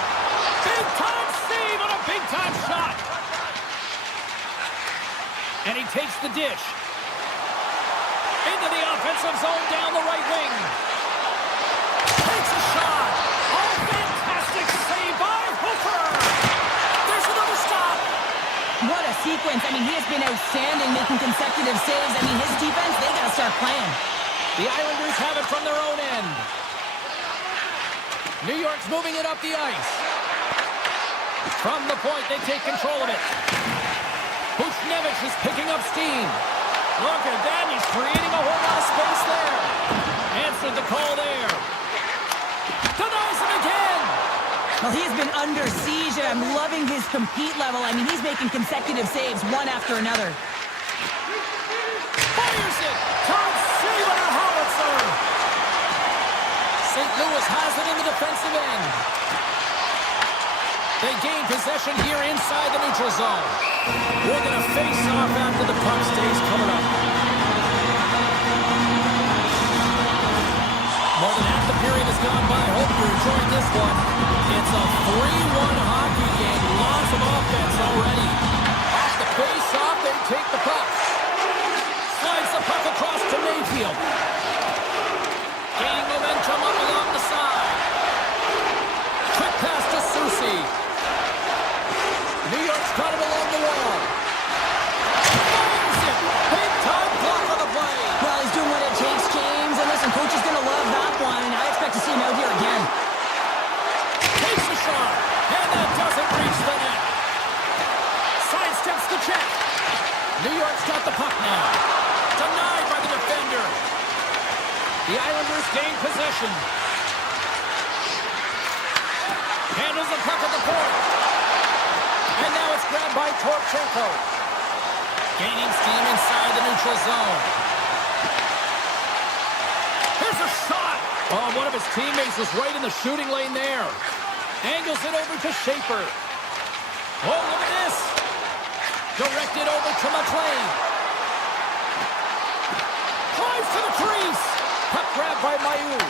Big-time save on a big-time shot. And he takes the dish. Into the offensive zone down the right wing. Takes a shot. Oh, fantastic save by Hooper. There's another stop. What a sequence. I mean, he has been outstanding making consecutive saves. I mean, his defense, they got to start playing. The Islanders have it from their own end. New York's moving it up the ice. From the point, they take control of it. Buchnevich is picking up steam. Look at that, he's creating a whole lot of space there. Answered the call there. Denies him again. Well, he's been under siege, and I'm loving his compete level. I mean, he's making consecutive saves, one after another. Fires it. Tom save on a howitzer. St. Louis has it in the defensive end. They gain possession here inside the neutral zone. We're going to face off after the puck stays coming up. More than half the period has gone by. Hope you're enjoying this one. It's a 3-1 hockey game. Lots of offense already. Off the face off, they take the puck. Slides the puck across to Mayfield. Gaining momentum up along the side. Quick pass to Susie. New York's got it along the wall. Fires it. Big time block on the play. Well, he's doing what it takes, James. And listen, coach is going to love that one. I expect to see him out here again. Takes the shot. And that doesn't reach the net. Sidesteps the check. New York's got the puck now. Denied by the defender. The Islanders gain possession. Handles the puck at the point. And now it's grabbed by Torchenko. Gaining steam inside the neutral zone. Here's a shot. Oh, one of his teammates was right in the shooting lane there. Angles it over to Schaefer. Oh, look at this. Directed over to McLean. Drives to the crease. Puck grabbed by Mayu.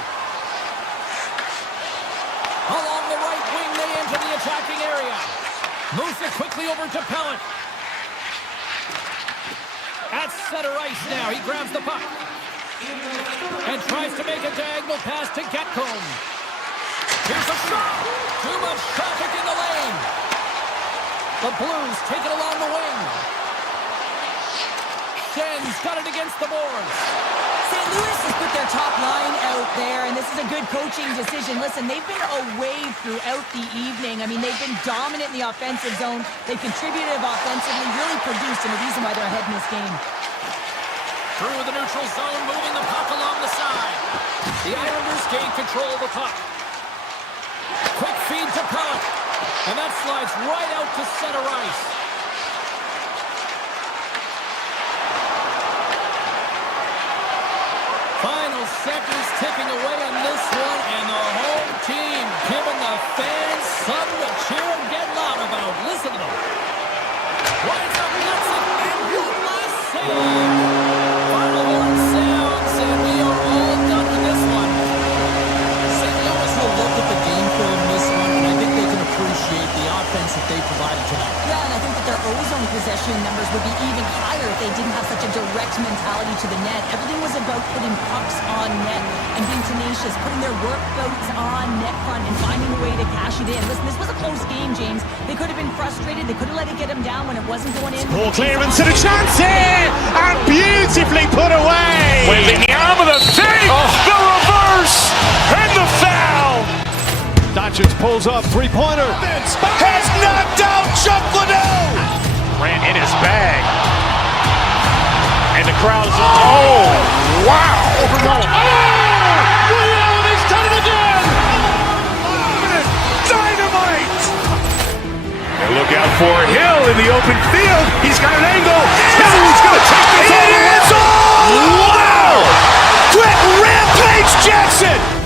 Along the right wing, they enter the attacking area. Moves it quickly over to Pellet. At center ice now, he grabs the puck. And tries to make a diagonal pass to Getcomb. Here's a shot. Too much traffic in the lane. The Blues take it along the wing. Schen's got it against the boards. St. Louis has put their top line out there, and this is a good coaching decision. Listen, they've been away throughout the evening. I mean, they've been dominant in the offensive zone. They've contributed offensively, really produced, and the reason why they're ahead in this game. Through the neutral zone, moving the puck along the side. The Islanders gain control of the puck. Quick feed to Pellet. And that slides right out to center ice. Final seconds ticking away on this one, and the home team giving the fans something to cheer and get loud about. Listen to them. Winds up, lets it, and you must save. Final horn sounds, and we are all done with this one. St. Louis will look at the game film in this one, and I think they can appreciate the offense that they provided tonight. Yeah, and I think that their ozone possession numbers would be even higher if they didn't have such a direct mentality to the net. Everything was about putting pucks on net and being tenacious, putting their work boats on net front and finding a way to cash it in. Listen, this was a close game, James. They could have been frustrated. They could have let it get them down when it wasn't going in. Ball clearance and a chance here, and beautifully put away. Waving the arm of the fake, the reverse, and the foul. Doncic pulls up, three-pointer. Has knocked out Chuck Liddell. Ran in his bag. And the crowd is, oh, wow. Overwhelmed. Oh, Liddell, he's done it again. Dynamite. And look out for Hill in the open field. He's got an angle. He's going to take this all the way. Wow. Quick rampage Jackson.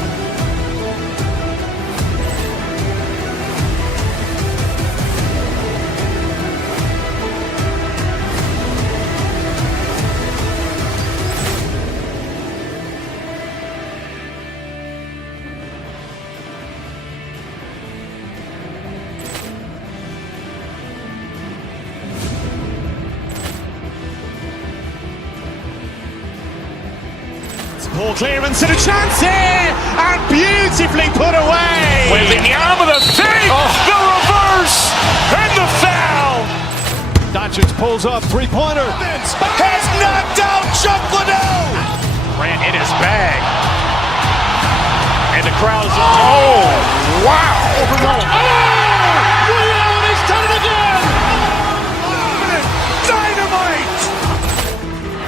Ball clearance and a chance here, and beautifully put away. Waving the arm of the fake, the reverse, and the foul. Doncic pulls up, three-pointer. Has knocked out Chuck Liddell. Ran in his bag. And the crowd is, oh, wow. Overwhelmed. Oh, Liddell, he's done it again. Dynamite.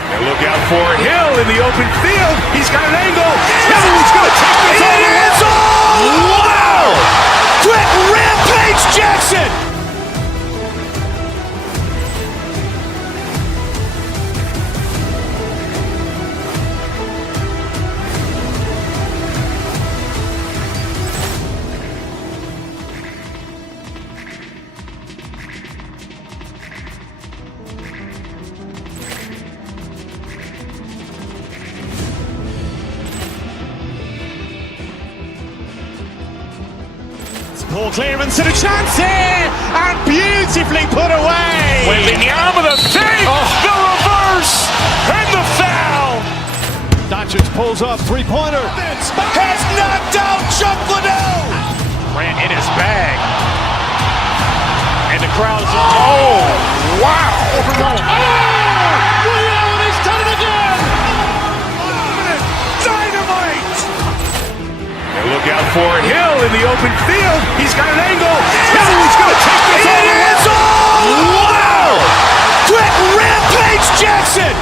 And look out for Hill in the open field. He's got an angle. He's going to take this all the way. Wow. Quick rampage Jackson. Ball clearance and a chance here, and beautifully put away. Wembanyama the save, the reverse, and the foul. Doncic pulls up, three-pointer. Has knocked out Chuck Liddell. Ran in his bag. And the crowd is wow. He's done it again. Dynamite. And look out for Hill in the open field. He's got an angle. He's going to take this all the way. Wow. Quick rampage Jackson.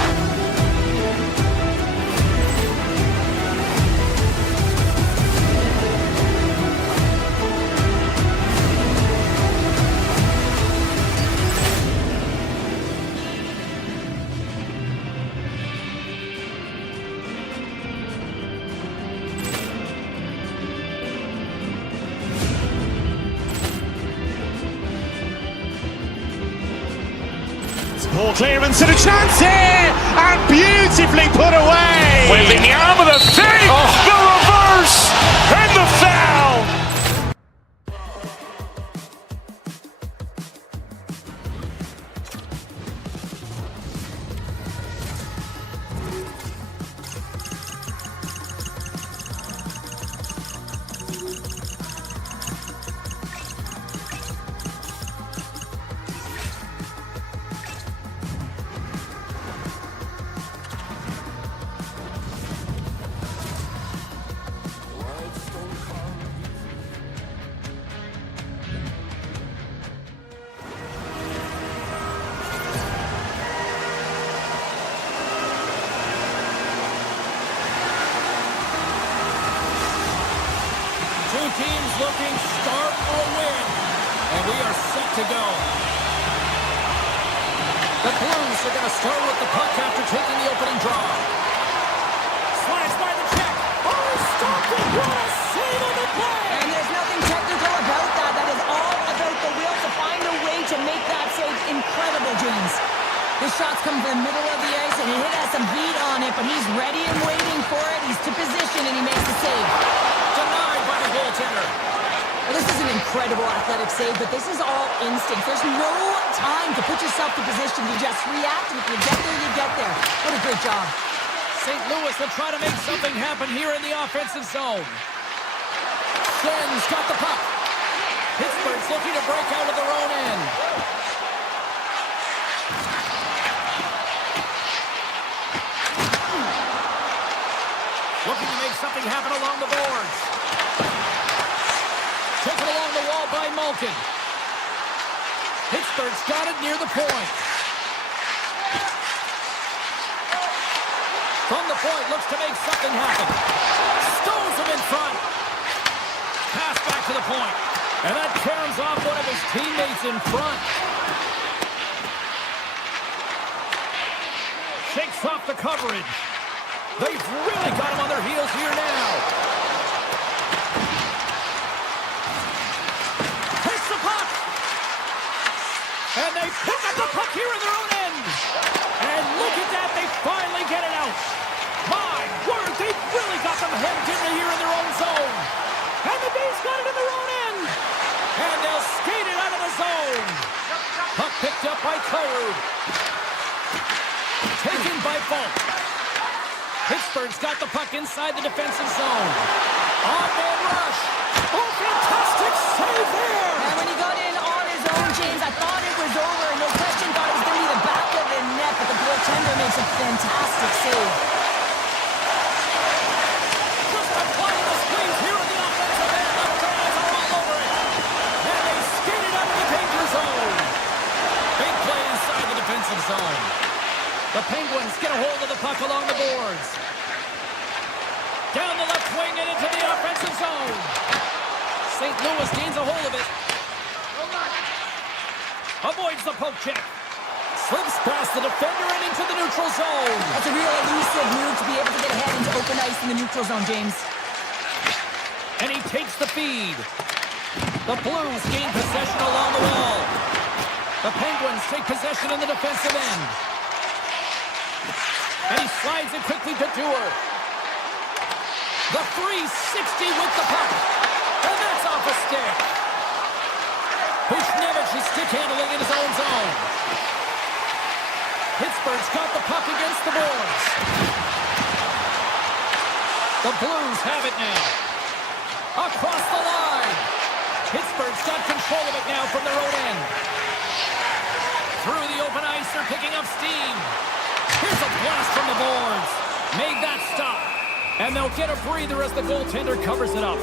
Ball clearance and a chance here, and beautifully put away. Wembanyama the save, the reverse, and the foul. Two teams looking start or win, and we are set to go. The Blues are going to start with the puck after taking the opening draw. Slides by the check. Oh, stopped it. What a save on the play. And there's nothing technical about that. That is all about the will to find a way to make that save incredible, James. This shot's coming from the middle of the ice, and it has some heat on it, but he's ready and waiting for it. He's to position, and he makes the save. Denied by the goaltender. Well, this is an incredible athletic save, but this is all instinct. There's no time to put yourself to position. You just react, and if you get there, you get there. What a great job. St. Louis will try to make something happen here in the offensive zone. Sens got the puck. Pittsburgh's looking to break out of their own end. Looking to make something happen along the boards. Taken along the wall by Malkin. Pittsburgh's got it near the point. From the point, looks to make something happen. Stones him in front. Pass back to the point. And that turns off one of his teammates in front. Shakes off the coverage. They've really got him on their heels here now. Takes the puck. And they pick up the puck here in their own end. And look at that, they finally get it out. My word, they've really got them hemmed in here in their own zone. And the B's got it in their own end. And they'll skate it out of the zone. Puck picked up by Coyote. Taken by Falk. Pittsburgh's got the puck inside the defensive zone. On-man rush. Oh, fantastic save there. And when he got in on his own, James, I thought it was over. No question, thought it was going to be the back of the net, but the goaltender makes a fantastic save. Just applying the squeeze here in the offensive end. The fans are all over it. And they skated out of the danger zone. Big play inside the defensive zone. The Penguins get a hold of the puck along the boards. Down the left wing and into the offensive zone. St. Louis gains a hold of it. Avoids the poke check. Slips past the defender and into the neutral zone. That's a real elusive move to be able to get ahead into open ice in the neutral zone, James. And he takes the feed. The Blues gain possession along the wall. The Penguins take possession in the defensive end. And he slides it quickly to Dewar. The 360 with the puck. And that's off a stick. Bushnevich's stick handling in his own zone. Pittsburgh's got the puck against the boards. The Blues have it now. Across the line. Pittsburgh's got control of it now from their own end. Through the open ice, they're picking up steam. Here's a blast from the boards. Made that stop. And they'll get a breather as the goaltender covers it up.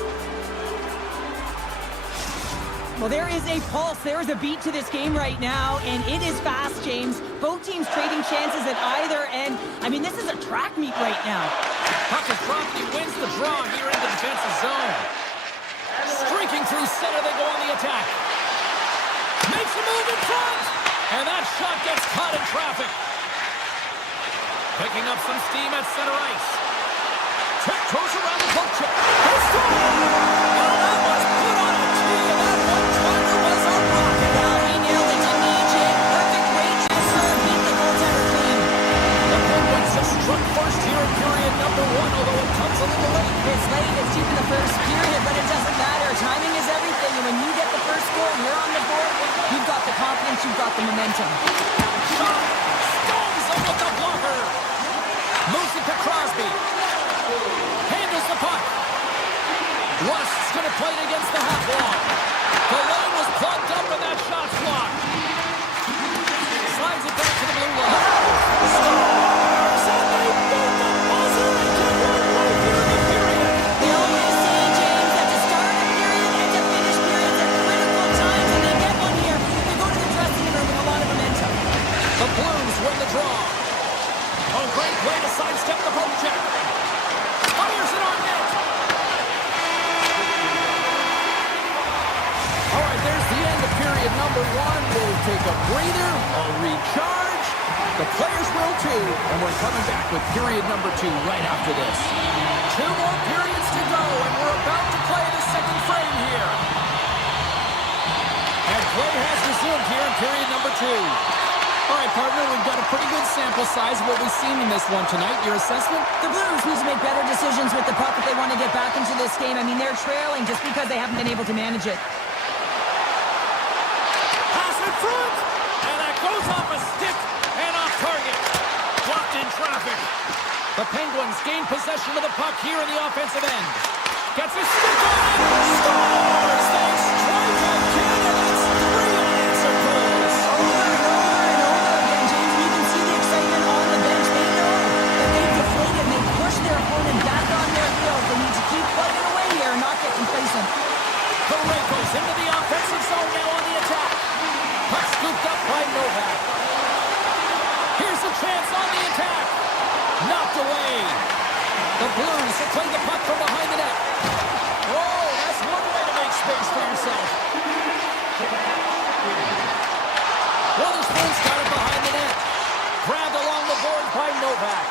Well, there is a pulse. There is a beat to this game right now, and it is fast, James. Both teams trading chances at either end. I mean, this is a track meet right now. Puck is dropped. He wins the draw here in the defensive zone. Streaking through center, they go on the attack. Makes a move in front. And that shot gets caught in traffic. Picking up some steam at center ice. Tiptoes around the poke check. They score! Well, that was put on a tee, and that one-timer was a rocket. Well, he nailed it to Nugent. Perfect range to serve. Beat the goaltender clean. The Penguins have struck first here in period number 1, although it comes a little late. It's late. It's deep in the first period, but it doesn't matter. Timing is everything, and when you get the first goal, you're on the board. You've got the confidence. You've got the momentum. Shot! Stones up with the blocker. Moves it to Crosby. Handles the puck. Rust's going to play it against the half wall. The lane was plugged up and that shot's blocked. Slides it back to the blue line. Scores! And they beat the buzzer and get one right here in the period. They always say, James, that to start a period and to finish periods are critical times, and they get one here. They go to the dressing room with a lot of momentum. The Blues win the draw. A great way to sidestep the poke check. Fires it on net. All right, there's the end of period number 1. We'll take a breather, a recharge. The players will too, and we're coming back with period number 2 right after this. 2 more periods to go, and we're about to play the second frame here. And play has resumed here in period number 2. All right, partner, we've got a pretty good sample size of what we've seen in this one tonight. Your assessment? The Blues need to make better decisions with the puck if they want to get back into this game. I mean, they're trailing just because they haven't been able to manage it. Pass in front! And that goes off a stick and off target. Blocked in traffic. The Penguins gain possession of the puck here in the offensive end. Gets a stick on it. Scores! They strike again, and that's 3 unanswered goals. Over and over again, James. You can see the excitement on the bench. They know that they've deflated and they push their opponent back on their heels. They need to keep plugging away here and not get complacent. Parayko's into the offensive zone now on the attack. Puck scooped up by Novak. Here's a chance on the attack. Knocked away. The Blues have played the puck from behind the net. Whoa, that's one way to make space for yourself. Witherspoon's got it behind the net. Grabbed along the board by Novak.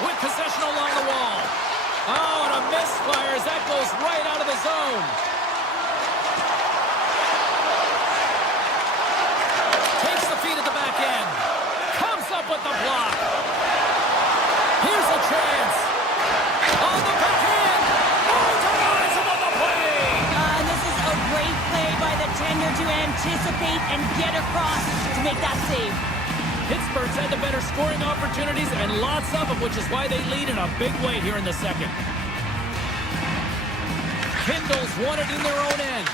With possession along the wall. Oh, and a misfire as that goes right out of the zone. Takes the feed at the back end. Comes up with the block. Here's a chance. On the backhand. Oh, denies him on the play. And this is a great play by the tender to anticipate and get across to make that save. Pittsburgh's had the better scoring opportunities and lots of them, which is why they lead in a big way here in the second. Kindle's won it in their own end.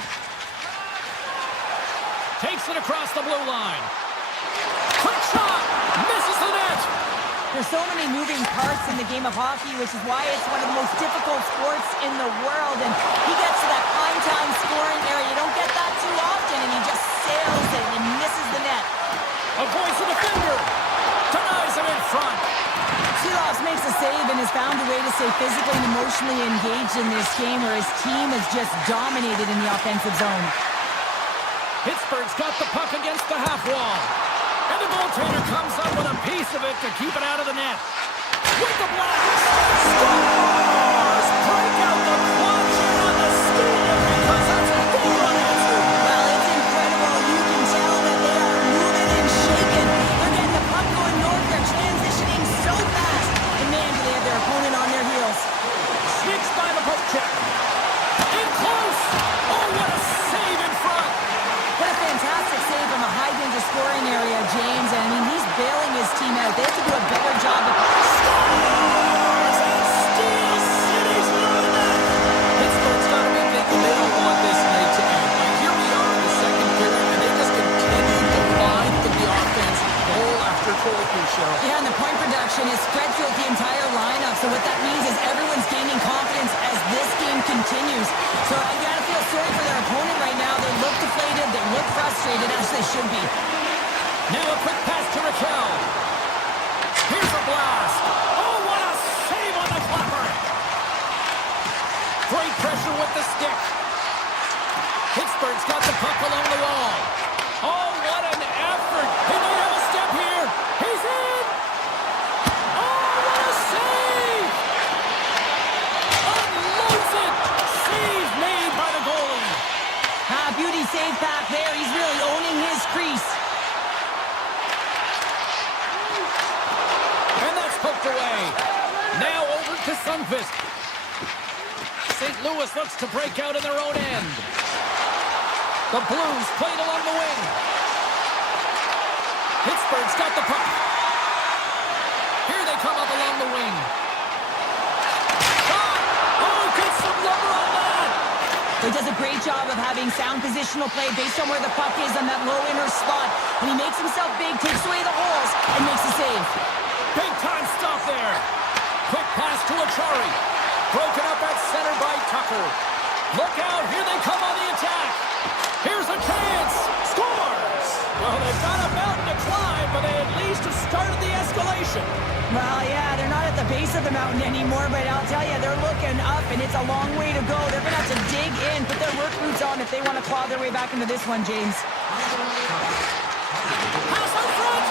Takes it across the blue line. Quick shot! Misses the net! There's so many moving parts in the game of hockey, which is why it's one of the most difficult sports in the world. And he gets to that prime time scoring area. You don't get that too often, and he just sails it and misses the net. Avoids the defender. Denies him in front. Seeloff makes a save and has found a way to stay physically and emotionally engaged in this game where his team has just dominated in the offensive zone. Pittsburgh's got the puck against the half wall. And the goaltender comes up with a piece of it to keep it out of the net. With the block. Scores! Break out the clutch here on the steal because that's a goal unanswered. Well, it's incredible. You can tell that they are moving and shaking. They're getting the puck going north. They're transitioning so fast. And man, do they have their opponent on their heels. Sneaks by the poke check. In close. Oh, what a save in front. control here, Cheryl. Yeah, and the point production is spread throughout the entire lineup. So what that means is everyone's gaining confidence as this game continues. So I gotta feel sorry for their opponent right now. They look deflated, they look frustrated, as they should be. Now a quick pass to Raquel. Here's a blast. Oh, what a save on the clapper. Great pressure with the stick. Pittsburgh's got the puck along the wall. Oh, what an effort. He may have a step here. He's in. Oh, what a save. Unloads it. Save made by the goalie. Beauty save back there. He's really owning his crease. And that's poked away. Now over to Sundqvist. St. Louis looks to break out in their own end. The Blues played along the wing. Pittsburgh's got the puck. Here they come up along the wing. Shot! Oh, gets some lumber on that! He does a great job of having sound positional play based on where the puck is on that low inner spot. And he makes himself big, takes away the holes, and makes a save. Big time stop there. Quick pass to Achari. Broken up at center by Tucker. Look out, here they come on the attack. Here's a chance. Scores! Well, they've got a mountain to climb, but they at least have started the escalation. Well, yeah, they're not at the base of the mountain anymore, but I'll tell you, they're looking up, and it's a long way to go. They're going to have to dig in, put their work boots on if they want to claw their way back into this one, James. Pass out front.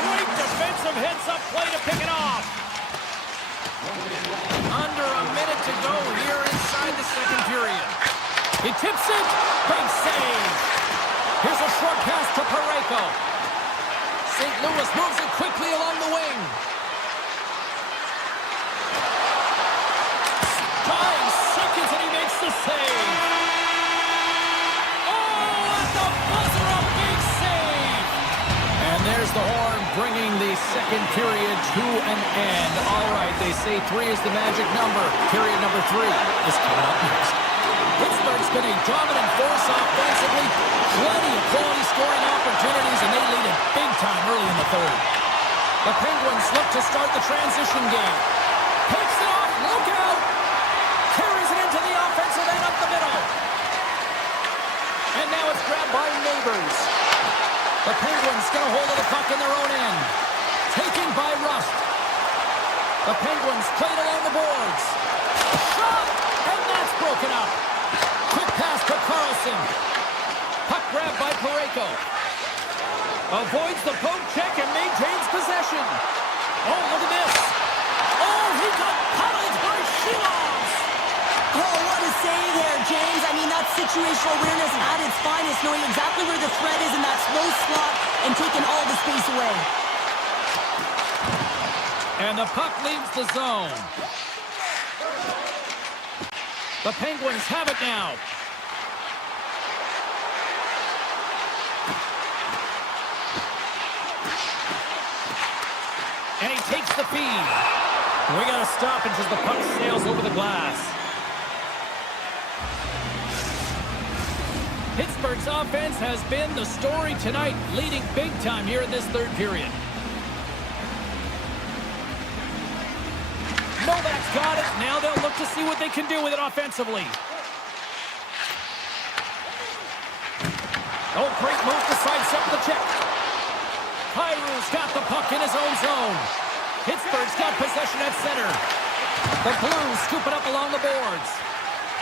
Great defensive heads-up play to pick it off. Under a minute to go here inside the second period. He tips it. Big save. Here's a short pass to Parayko. St. Louis moves it quickly along the wing. Time seconds and he makes the save. Oh, at the buzzer, a big save. And there's the horn bringing the second period to an end. All right, they say 3 is the magic number. Period number 3 is coming up next. Pittsburgh's been a dominant force offensively. Plenty of quality scoring opportunities, and they lead it big time early in the third. The Penguins look to start the transition game. Takes it off, look out! Carries it into the offensive end up the middle. And now it's grabbed by Neighbors. The Penguins get a hold of the puck in their own end. Taken by Rust. The Penguins played along the boards. Shot! And that's broken up. Quick pass to Carlson. Puck grabbed by Parayko. Avoids the poke check and maintains possession. Oh, look at this. Oh, he got paddled by Shilovs. Oh, what a save there, James. I mean, that's situational awareness at its finest, knowing exactly where the threat is in that slow slot and taking all the space away. And the puck leaves the zone. The Penguins have it now. And he takes the feed. We got to stop it as the puck sails over the glass. Pittsburgh's offense has been the story tonight, leading big time here in this third period. Novak's got it. Now they'll look to see what they can do with it offensively. Oh, great move to sidestep the check. Kyrie's got the puck in his own zone. Pittsburgh's got possession at center. The Blues scoop it up along the boards.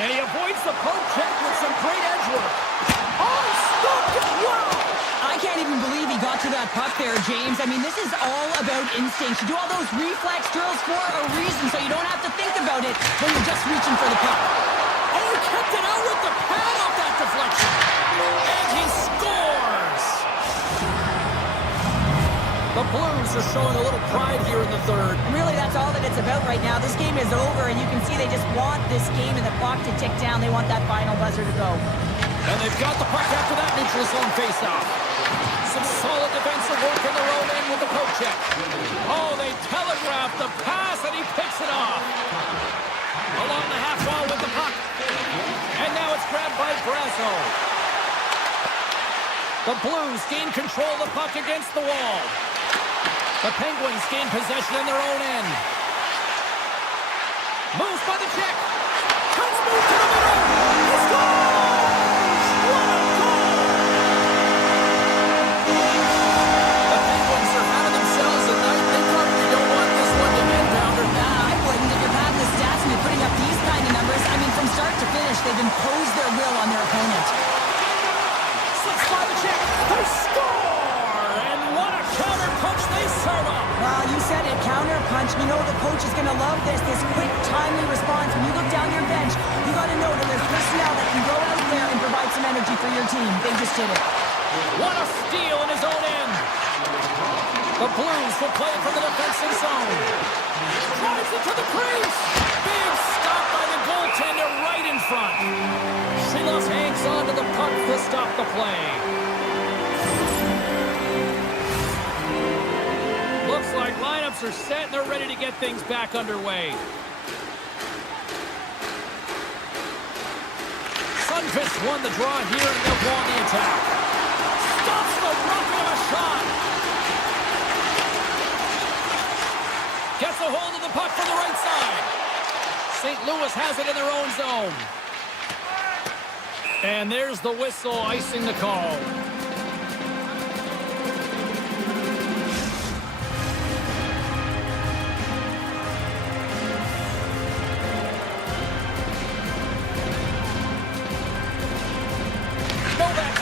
And he avoids the poke check with some great edge work. Oh, stopped it! Wow! I can't even believe he got to that puck there, James. I mean, this is all about instinct. You do all those reflex drills for a reason, so you don't have to think about it when you're just reaching for the puck. Oh, he kept it out with the pad off that deflection. And he scores! The Blues are showing a little pride here in the third. Really, that's all that it's about right now. This game is over, and you can see they just want this game and the clock to tick down. They want that final buzzer to go. And they've got the puck after that neutral zone faceoff. Some solid defensive work in their own end with the poke check. Oh, they telegraph the pass, and he picks it off. Along the half wall with the puck. And now it's grabbed by Brasso. The Blues gain control of the puck against the wall. The Penguins gain possession in their own end. Moves by the Czech. Cuts move to the middle. He scores! What a goal! The Penguins are having themselves a night. They probably don't want this one to end, Pounder. Nah, I wouldn't. If you're having the stats and you're putting up these kind of numbers, I mean, from start to finish, they've imposed their will on their opponent. Slips by the Czech. They score! And what a counter punch they serve up. Well, you said it, counter punch. You know the coach is going to love this quick, timely response. When you look down your bench, you got to know that there's personnel that can go out there and provide some energy for your team. They just did it. What a steal in his own end. The Blues will play it from the defensive zone. Drives it to the crease. Big stop by the goaltender right in front. Silas hangs on to the puck to stop the play. Looks like lineups are set and they're ready to get things back underway. Sundqvist won the draw here and they'll go on the attack. Stops the rocket of a shot. Gets a hold of the puck from the right side. St. Louis has it in their own zone. And there's the whistle icing the call.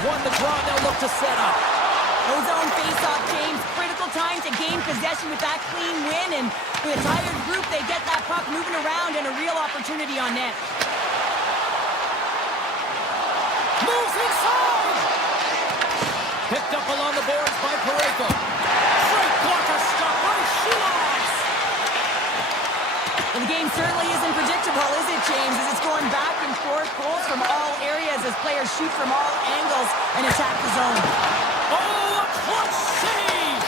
Won the draw, they'll look to set up. Ozone face-off, James. Critical time to gain possession with that clean win, and with a tired group, they get that puck moving around and a real opportunity on net. Moves inside! Picked up along the boards by Pareko. Great blocker stop by Silas! And the game certainly isn't predictable, is it, James? As it's going back and forth, goals from all areas as players shoot from all angles and attack the zone. Oh, a clutch save!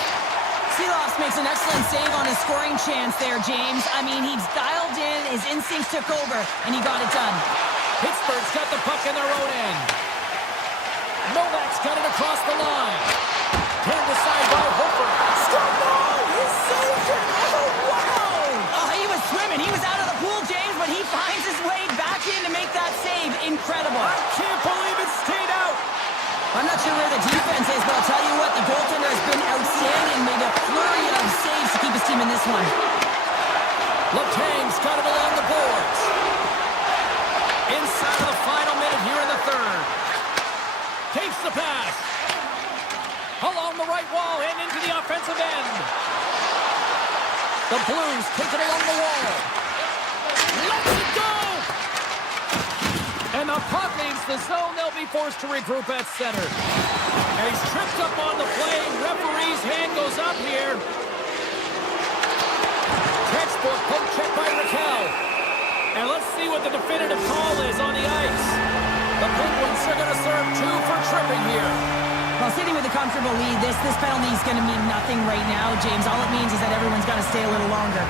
Silas makes an excellent save on his scoring chance there, James. I mean, he's dialed in, his instincts took over, and he got it done. Pittsburgh's got the puck in their own end. Novak's got it across the line. Turned aside by Hofer. Score! He saved it! Oh, wow! Oh, he was swimming. He was out of the pool, James, but he finds his way back in to make that save. Incredible. I can't believe it stayed out. I'm not sure where the defense is, but I'll tell you what, the goaltender has been outstanding. Made a flurry of saves to keep his team in this one. Letang's got it along the boards. Inside of the final minute here in the third. Takes the pass. Along the right wall and into the offensive end. The Blues take it along the wall. Lets it go! And the puck leaves the zone. They'll be forced to regroup at center. And he's tripped up on the play. Referee's hand goes up here. Textbook poke check by Raquel. And let's see what the definitive call is on the ice. The Penguins are going to serve 2 for tripping here. Well, sitting with a comfortable lead, this penalty is going to mean nothing right now, James. All it means is that everyone's got to stay a little longer.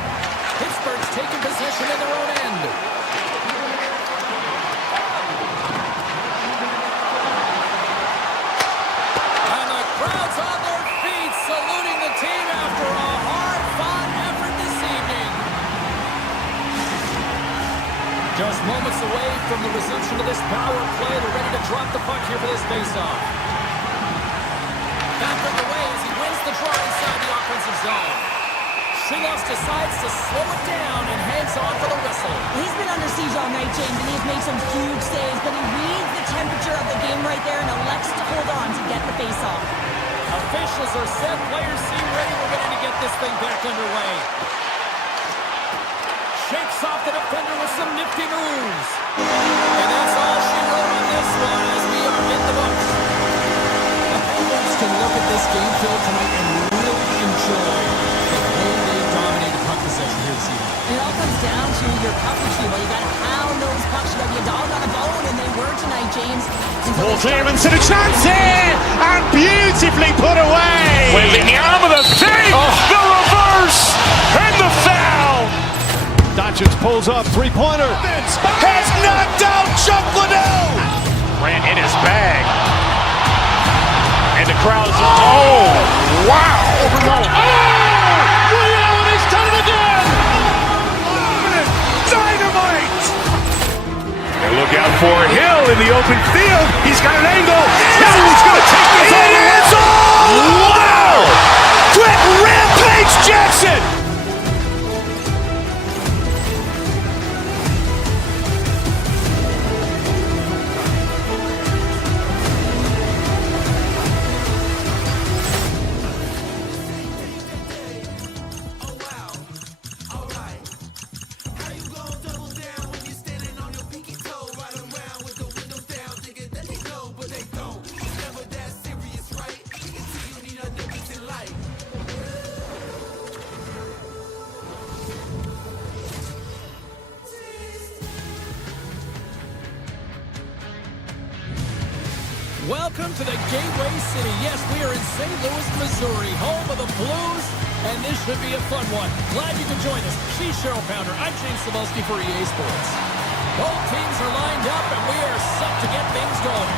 Pittsburgh's taking possession in their own end. And the crowd's on their feet, saluting the team after a hard-fought effort this evening. Just moments away from the resumption of this power play. They're ready to drop the puck here for this face-off. Back on the way as he wins the draw inside the offensive zone. Silas decides to slow it down and hangs on for the whistle. He's been under siege all night, James, and he's made some huge saves, but he reads the temperature of the game right there and elects to hold on to get the face-off. Officials are set. Players seem ready. We're ready to get this thing back underway. Shakes off the defender with some nifty moves. And that's all she wrote on this one as we are in the books. The Penguins can look at this game field tonight and really enjoy the way they dominated puck possession here this evening. It all comes down to your puck retrieval. You got to hound those pucks. You got to be a dog on a bone, and they were tonight, James. Ball clearance and a chance here, and beautifully put away. Waving the arm of the thing, the reverse, and the foul. Dodgers pulls up, three-pointer. Has knocked out Chuck Liddell. Ran in his bag. And the crowd is, oh, wow. Oh! in the open field. He's got an angle. He's going to take this all the way. Wow! Quick rampage Jackson! Welcome to the Gateway City. Yes, we are in St. Louis, Missouri, home of the Blues, and this should be a fun one. Glad you could join us. She's Cheryl Pounder. I'm James Cebulski for EA Sports. Both teams are lined up, and we are set to get things going.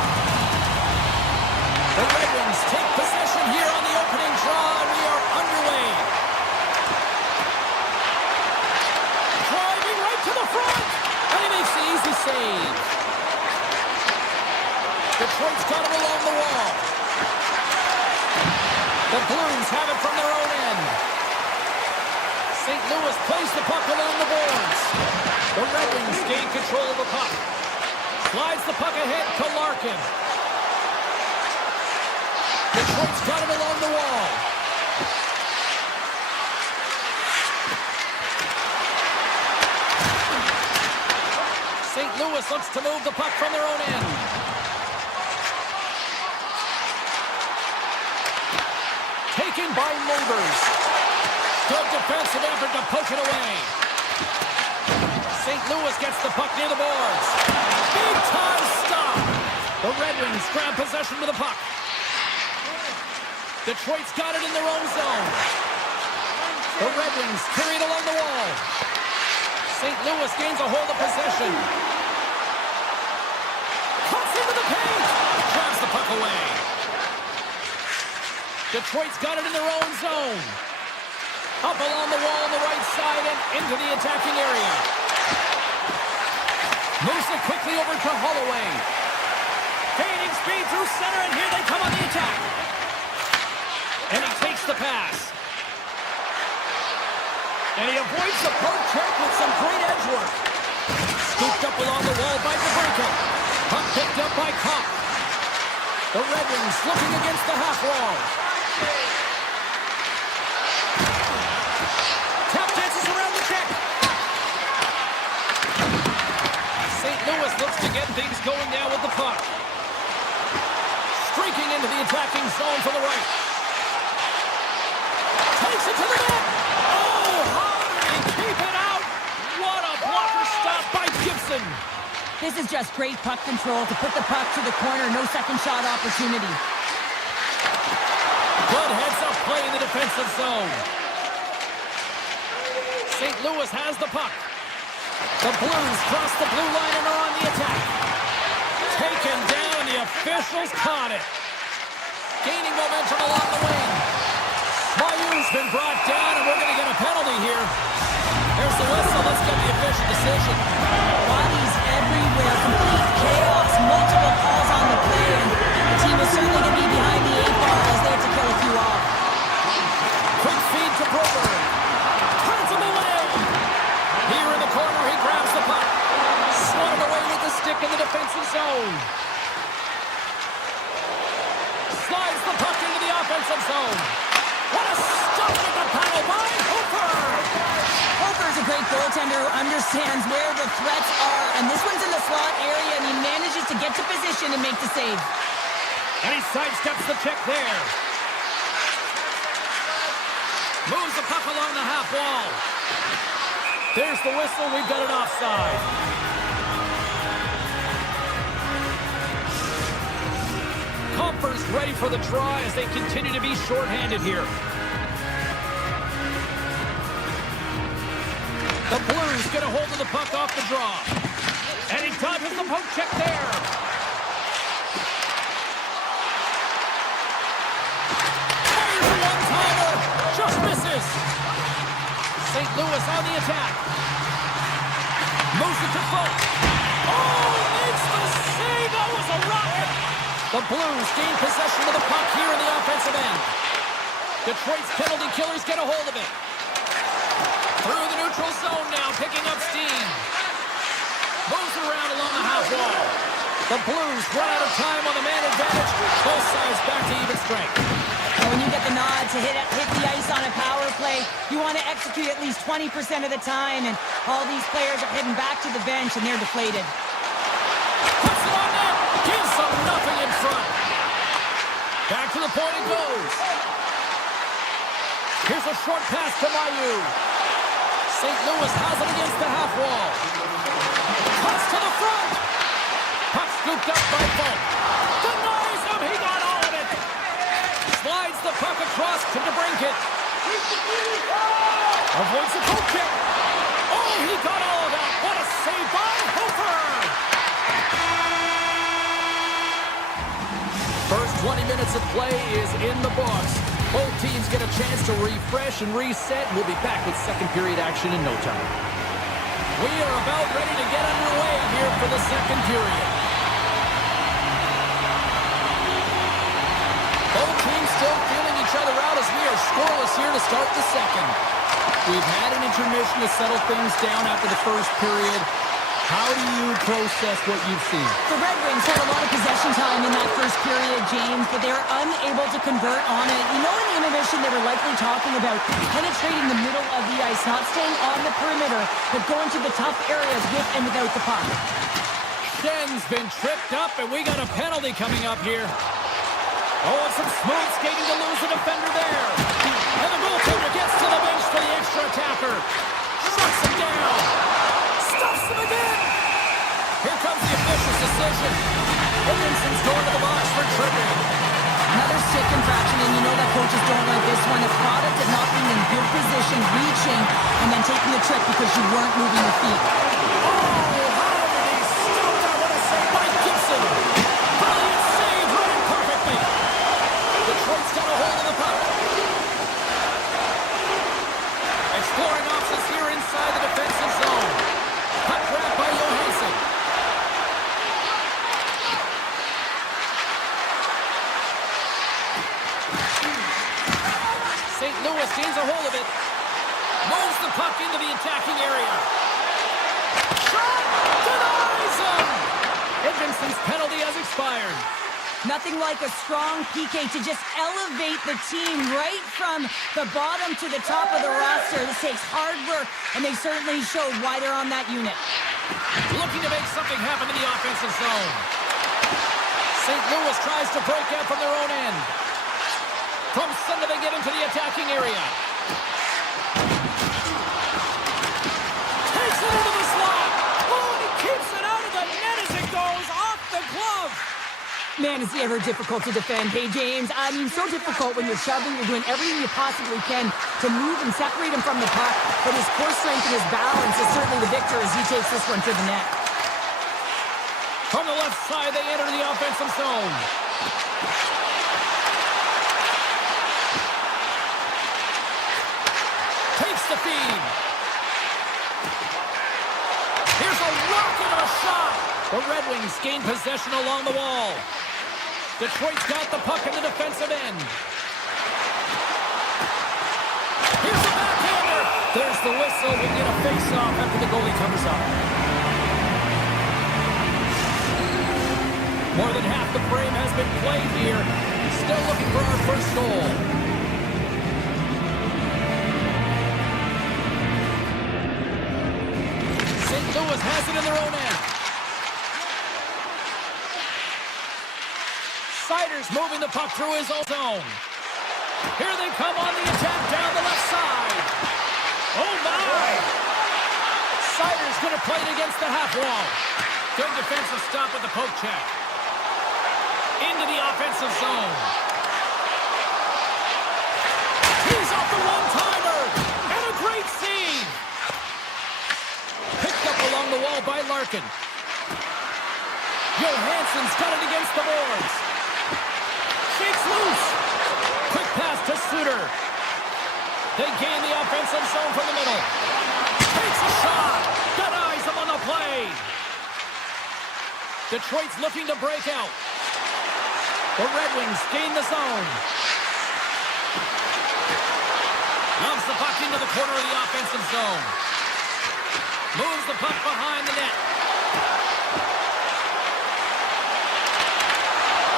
The Red Wings take possession here on the opening draw, and we are underway. Driving right to the front, and he makes the easy save. Detroit's got him along the wall. The Blues have it from their own end. St. Louis plays the puck along the boards. The Red Wings gain control of the puck. Slides the puck ahead to Larkin. Detroit's got him along the wall. St. Louis looks to move the puck from their own end. Taken by Neighbors. Good defensive effort to poke it away. St. Louis gets the puck near the boards. Big time stop. The Red Wings grab possession with the puck. Detroit's got it in their own zone. The Red Wings carry it along the wall. St. Louis gains a hold of possession. Cuts into the paint. Grabs the puck away. Detroit's got it in their own zone. Up along the wall on the right side and into the attacking area. Moves it quickly over to Holloway. Gaining speed through center, and here they come on the attack. And he takes the pass. And he avoids the poke check with some great edge work. Scooped up along the wall by DeBrincat. Puck picked up by Kopp. The Red Wings looking against the half wall. Tap dances around the check. St. Louis looks to get things going now with the puck. Streaking into the attacking zone for the right. Takes it to the net. Oh, how did he keep it out? What a blocker stop by Gibson. This is just great puck control to put the puck to the corner. No second shot opportunity. Good heads-up play in the defensive zone. St. Louis has the puck. The Blues cross the blue line and are on the attack. Taken down, the officials caught it. Gaining momentum along the wing. Mayu's been brought down, and we're going to get a penalty here. There's the whistle. Let's get the official decision. Bodies everywhere, complete chaos, multiple calls on the play, and the team is certainly going to be behind the 8 ball as they have to kill a few off. Quick feed to Broberg. Turns him away. Here in the corner, he grabs the puck. Swatted away with the stick in the defensive zone. Slides the puck into the offensive zone. What a stop at the paddle by Hooper! Hooper's a great goaltender who understands where the threats are, and this one's in the slot area, and he manages to get to position and make the save. And he sidesteps the check there. Moves the puck along the half wall. There's the whistle. We've got an offside. Compher's ready for the try as they continue to be shorthanded here. The Blues get a hold of the puck off the draw. And he dodges the poke check there. Fires a one-timer. Just misses. St. Louis on the attack. Moves it to Folk. Oh, makes the save a rocket! The Blues gain possession of the puck here in the offensive end. Detroit's penalty killers get a hold of it. Through the neutral zone now, picking up steam. Moves around along the half wall. The Blues run out of time on the man advantage. Both sides back to even strength. And when you get the nod to hit the ice on a power play, you want to execute at least 20% of the time, and all these players are heading back to the bench, and they're deflated. Puts it on net. Gives them nothing in front. Back to the point it goes. Here's a short pass to Mayu. St. Louis has it against the half wall. Cuts to the front. Puck scooped up by Folk. Denies him. He got all of it. Slides the puck across to DeBrincat. Avoids the poke kick. Oh, he got all of that. What a save by Hofer. First 20 minutes of play is in the books. Both teams get a chance to refresh and reset. We'll be back with second period action in no time. We are about ready to get underway here for the second period. Both teams still feeling each other out as we are scoreless here to start the second. We've had an intermission to settle things down after the first period. How do you process what you've seen? The Red Wings had a lot of possession time in that first period, James, but they were unable to convert on it. You know, in the intermission, they were likely talking about penetrating the middle of the ice, not staying on the perimeter, but going to the tough areas with and without the puck. Schen's been tripped up, and we got a penalty coming up here. Oh, and some smooth skating to lose a defender there. And the goaltender gets to the bench for the extra attacker. Shuts him down. Stuffs him again. Here comes the official's decision. Edmondson's going to the box for tripping. Another stick infraction, and you know that coaches don't like this one. A product of not being in good position, reaching, and then taking the trick because you weren't moving your feet. Oh, how did he stop that? What a save by Gibson. Brilliant save, running perfectly. Detroit's got a hold of the puck. Exploring options here inside the defensive zone. Puck grab by Johansson. St. Louis gains a hold of it. Moves the puck into the attacking area. Shot! Denies him! Edmondson's penalty has expired. Nothing like a strong PK to just elevate the team right from the bottom to the top of the roster. This takes hard work, and they certainly showed why they're on that unit. Looking to make something happen in the offensive zone. St. Louis tries to break out from their own end. From center, they get into the attacking area. Takes it into the slot. Oh, and he keeps it out of the net as it goes off the glove. Man, is he ever difficult to defend. Hey, James, I mean, so difficult when you're shoving, you're doing everything you possibly can to move and separate him from the puck, but his core strength and his balance is certainly the victor as he takes this one to the net. From the left side, they enter the offensive zone. Takes the feed. Here's a rocket of a shot. The Red Wings gain possession along the wall. Detroit's got the puck in the defensive end. Here's the backhander. There's the whistle. We'll get a face-off after the goalie covers up. More than half the frame has been played here. Still looking for our first goal. St. Louis has it in their own end. Siders moving the puck through his own zone. Here they come on the attack down the left side. Oh, my! Siders going to play it against the half wall. Good defensive stop with the poke check. Into the offensive zone. He's off the one-timer. And a great save. Picked up along the wall by Larkin. Johansson's got it against the boards. Shakes loose. Quick pass to Suter. They gain the offensive zone from the middle. Takes a shot. Denies him on the play. Detroit's looking to break out. The Red Wings gain the zone. Loves the puck into the corner of the offensive zone. Moves the puck behind the net.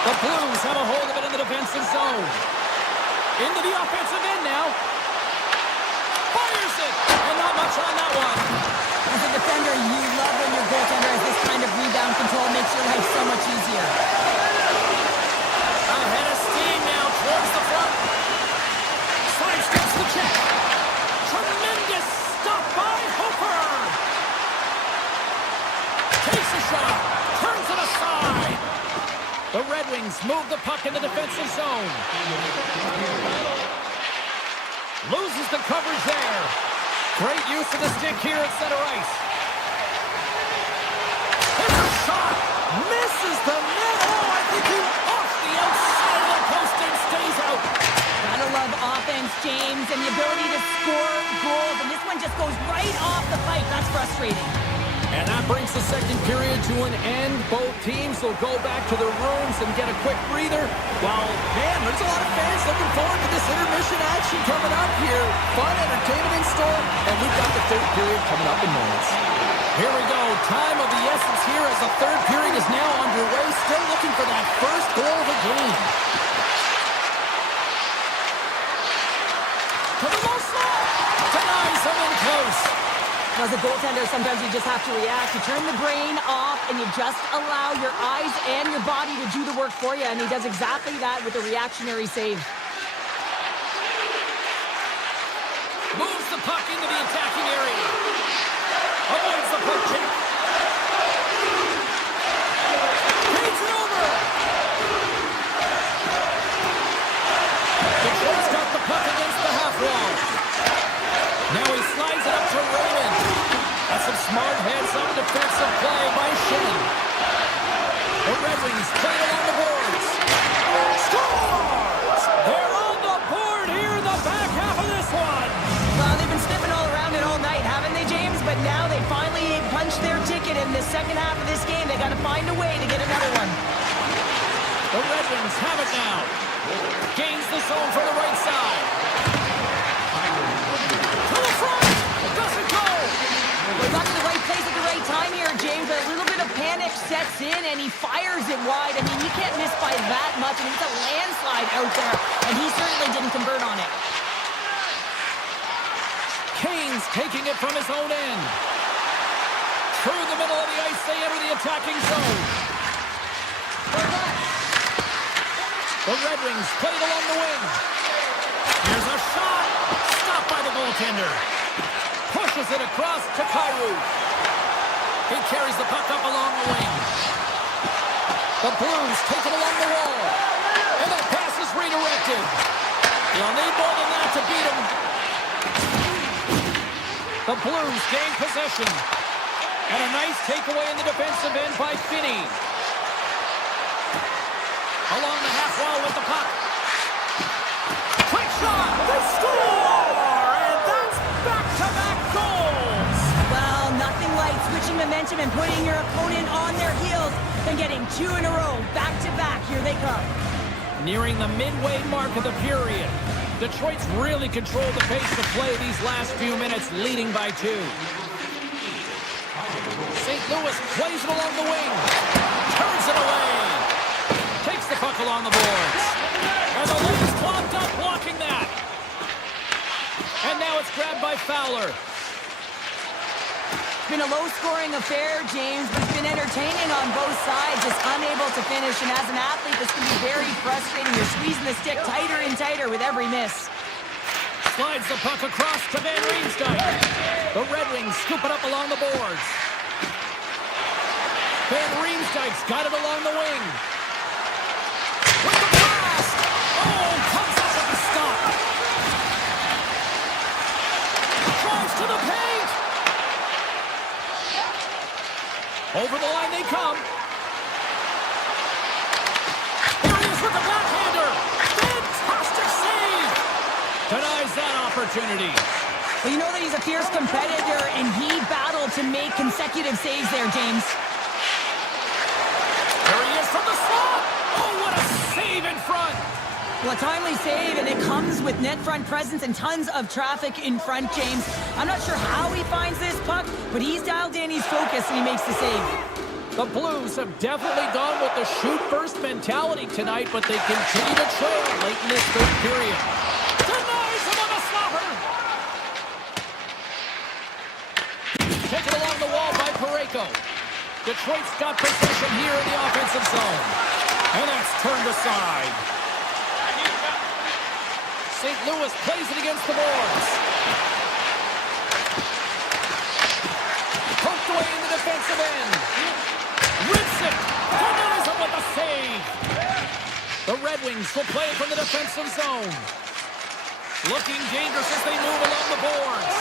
The Blues have a hold of it in the defensive zone. Into the offensive end now. Fires it! And not much on that one. As a defender, you love when your goaltender has this kind of rebound control. Makes your life so much easier. Ahead of steam now towards the front. Slides gets the check. Tremendous stop by Hofer. Takes a shot. Turns it aside. The Red Wings move the puck in the defensive zone. Loses the coverage there. Great use of the stick here at center ice. There's a shot. Misses the net. Oh, I think he off the outside of the post and stays out. Gotta love offense, James, and the ability to score goals. And this one just goes right off the pipe. That's frustrating. And that brings the second period to an end. Both teams will go back to their rooms and get a quick breather. Well, man, there's a lot of fans looking forward to this intermission action coming up here. Fun entertainment in store, and we've got the third period coming up in moments. Here we go. Time of the essence here as the third period is now underway. Still looking for that first goal of the game. To the low slot. Denies him in close. As a goaltender, sometimes you just have to react. You turn the brain off, and you just allow your eyes and your body to do the work for you, and he does exactly that with a reactionary save. Moves the puck into the attacking area. Avoids the puck check. Takes it over. Detroit's got the puck against the half wall. Now he slides it up to Raymond. That's some smart heads-up defensive play by Shane. The Red Wings play along the boards. Scores! They're on the board here in the back half of this one. Well, they've been sniffing all around it all night, haven't they, James? But now they finally punched their ticket in the second half of this game. They got to find a way to get another one. The Red Wings have it now. Gains the zone from the right side. To the front. Doesn't go. Well, he got to the right place at the right time here, James. But a little bit of panic sets in, and he fires it wide. I mean, you can't miss by that much. I mean, it's a landslide out there, and he certainly didn't convert on it. Kane's taking it from his own end. Through the middle of the ice, they enter the attacking zone. The Red Wings played along the wing. Here's a shot. Stopped by the goaltender. Pushes it across to Kyrou. He carries the puck up along the wing. The Blues take it along the wall. And that pass is redirected. You'll need more than that to beat him. The Blues gain possession. And a nice takeaway in the defensive end by Finney. Along the half wall with the puck. Quick shot. They score! And that's back-to-back goals. Well, nothing like switching momentum and putting your opponent on their heels and getting two in a row, back-to-back. Here they come. Nearing the midway mark of the period. Detroit's really controlled the pace of play these last few minutes, leading by 2. St. Louis plays it along the wing. Turns it away. Takes the puck along the boards. And the Leafs clogged up blocking that. And now it's grabbed by Fowler. It's been a low-scoring affair, James, but it's been entertaining on both sides. Just unable to finish, and as an athlete, this can be very frustrating. You're squeezing the stick tighter and tighter with every miss. Slides the puck across to Van Riemsdyk. The Red Wings scoop it up along the boards. Van Riemsdyk's got it along the wing. With the blast! Oh, comes up with the stop. Drives to the paint. Over the line they come. Here he is with the backhander. Fantastic save. Denies that opportunity. Well, you know that he's a fierce competitor, and he battled to make consecutive saves there, James. save in front. Well, a timely save, and it comes with net front presence and tons of traffic in front, James. I'm not sure how he finds this puck, but he's dialed in, he's focused, and he makes the save. The Blues have definitely gone with the shoot-first mentality tonight, but they continue to trail late in this third period. Denies him on the stopper! Taken along the wall by Parayko. Detroit's got possession here in the offensive zone. And that's turned aside. St. Louis plays it against the boards. Poked away in the defensive end. Rips it. Denies him with a save. The Red Wings will play it from the defensive zone. Looking dangerous as they move along the boards.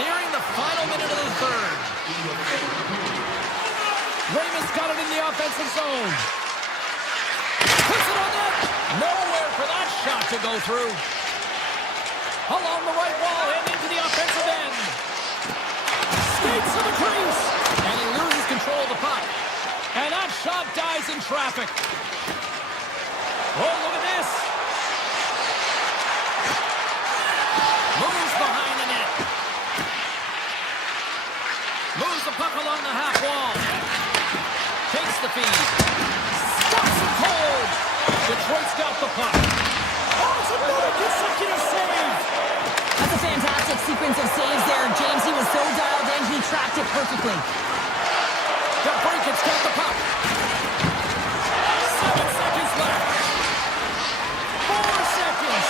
Nearing the final minute of the third. Raymond's got it in the offensive zone. Puts it on net. Nowhere for that shot to go through. Along the right wall and into the offensive end. Skates to the crease. And he loses control of the puck. And that shot dies in traffic. Oh, look at this. Moves behind the net. Moves the puck along the half wall. Takes the feed. Stops it cold. Detroit's got the puck. Oh, it's another consecutive save. That's a fantastic sequence of saves there, James. He was so dialed in, he tracked it perfectly. DeBrincat's got the puck. 7 seconds left. 4 seconds.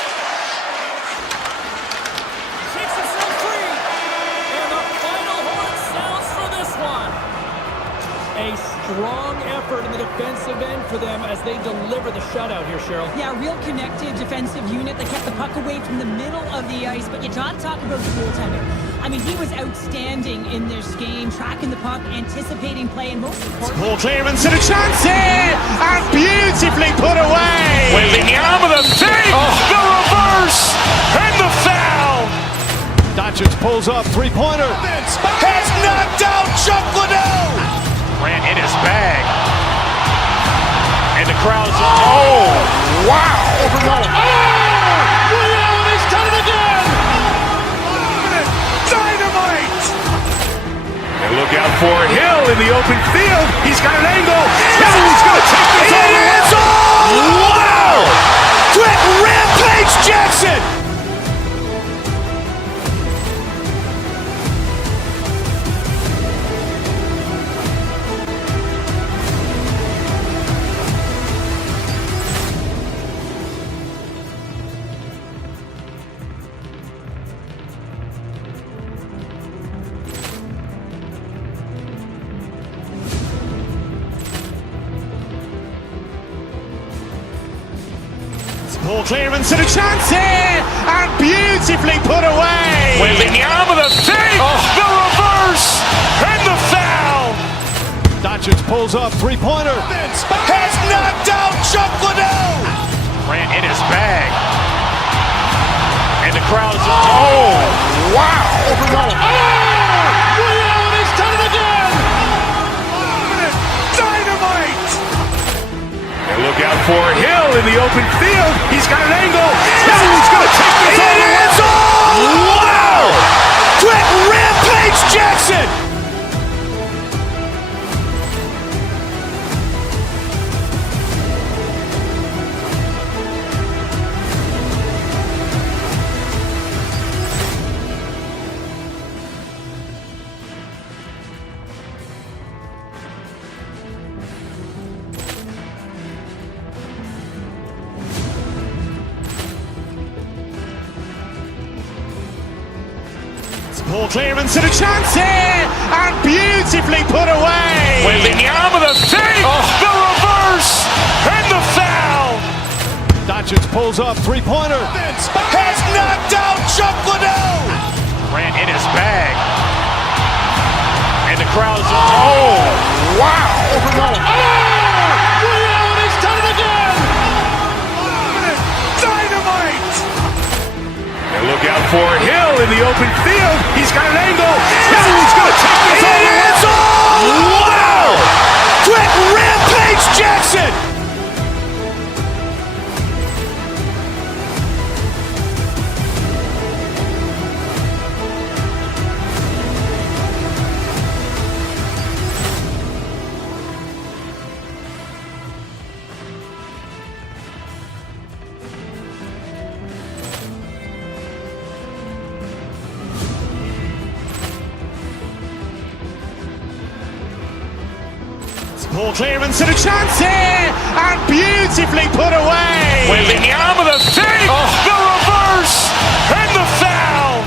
Shakes himself free. And the final horn sounds for this one. A strong effort in the defensive end for them as they deliver the shutout here, Cheryl. Yeah, real connected defensive unit that kept the puck away from the middle of the ice. But you got to talk about the goaltender. I mean, he was outstanding in this game, tracking the puck, anticipating play, and most importantly... Ball clearance and a chance here! And beautifully put away! Waving the arm of the save! The reverse! And the foul! Doncic pulls up, three-pointer. Has knocked out Chuck Liddell! Ran in his bag. And the crowd's... Oh! Wow! Liddell, he's done it again! Dynamite! And look out for Hill in the open field. He's got an angle. Hill's going to take this all the way. Wow! Quick Rampage Jackson! Ball clearance and a chance here! And beautifully put away! Waving the arm of the save! The reverse! And the foul! Doncic pulls up, three-pointer. Has knocked out Chuck Liddell! Ran in his bag. And the crowd's... Oh! Wow! Liddell, he's done it again! Dynamite! And look out for Hill in the open field. He's got an angle. Hill's going to take this all the way. Wow! Quick Rampage Jackson! Ball clearance and a chance here! And beautifully put away! Waving the arm of the save! The reverse! And the foul! Doncic pulls up, three-pointer. Has knocked out Chuck Liddell! Ran in his bag. And the crowd's... Oh! Wow! Liddell, he's done it again! Dynamite! And look out for Hill in the open field. He's got an angle. Hill's going to take this all the way. Wow! Quick Rampage Jackson! Ball clearance and a chance here, and beautifully put away. Wembanyama the save, the reverse, and the foul.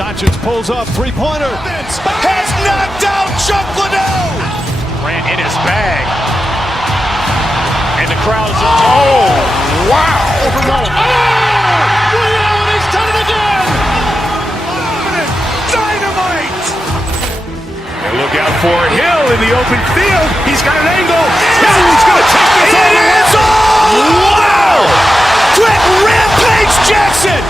Doncic pulls up, three-pointer. Has knocked out Chuck Liddell. Grant in his bag. And the crowd's oh, wow. Overruled. Ray Allen has done it again. Dynamite. And look out for Hill in the open field. He's got an angle. Hill's going to take this all the way. Wow. Quick Rampage Jackson.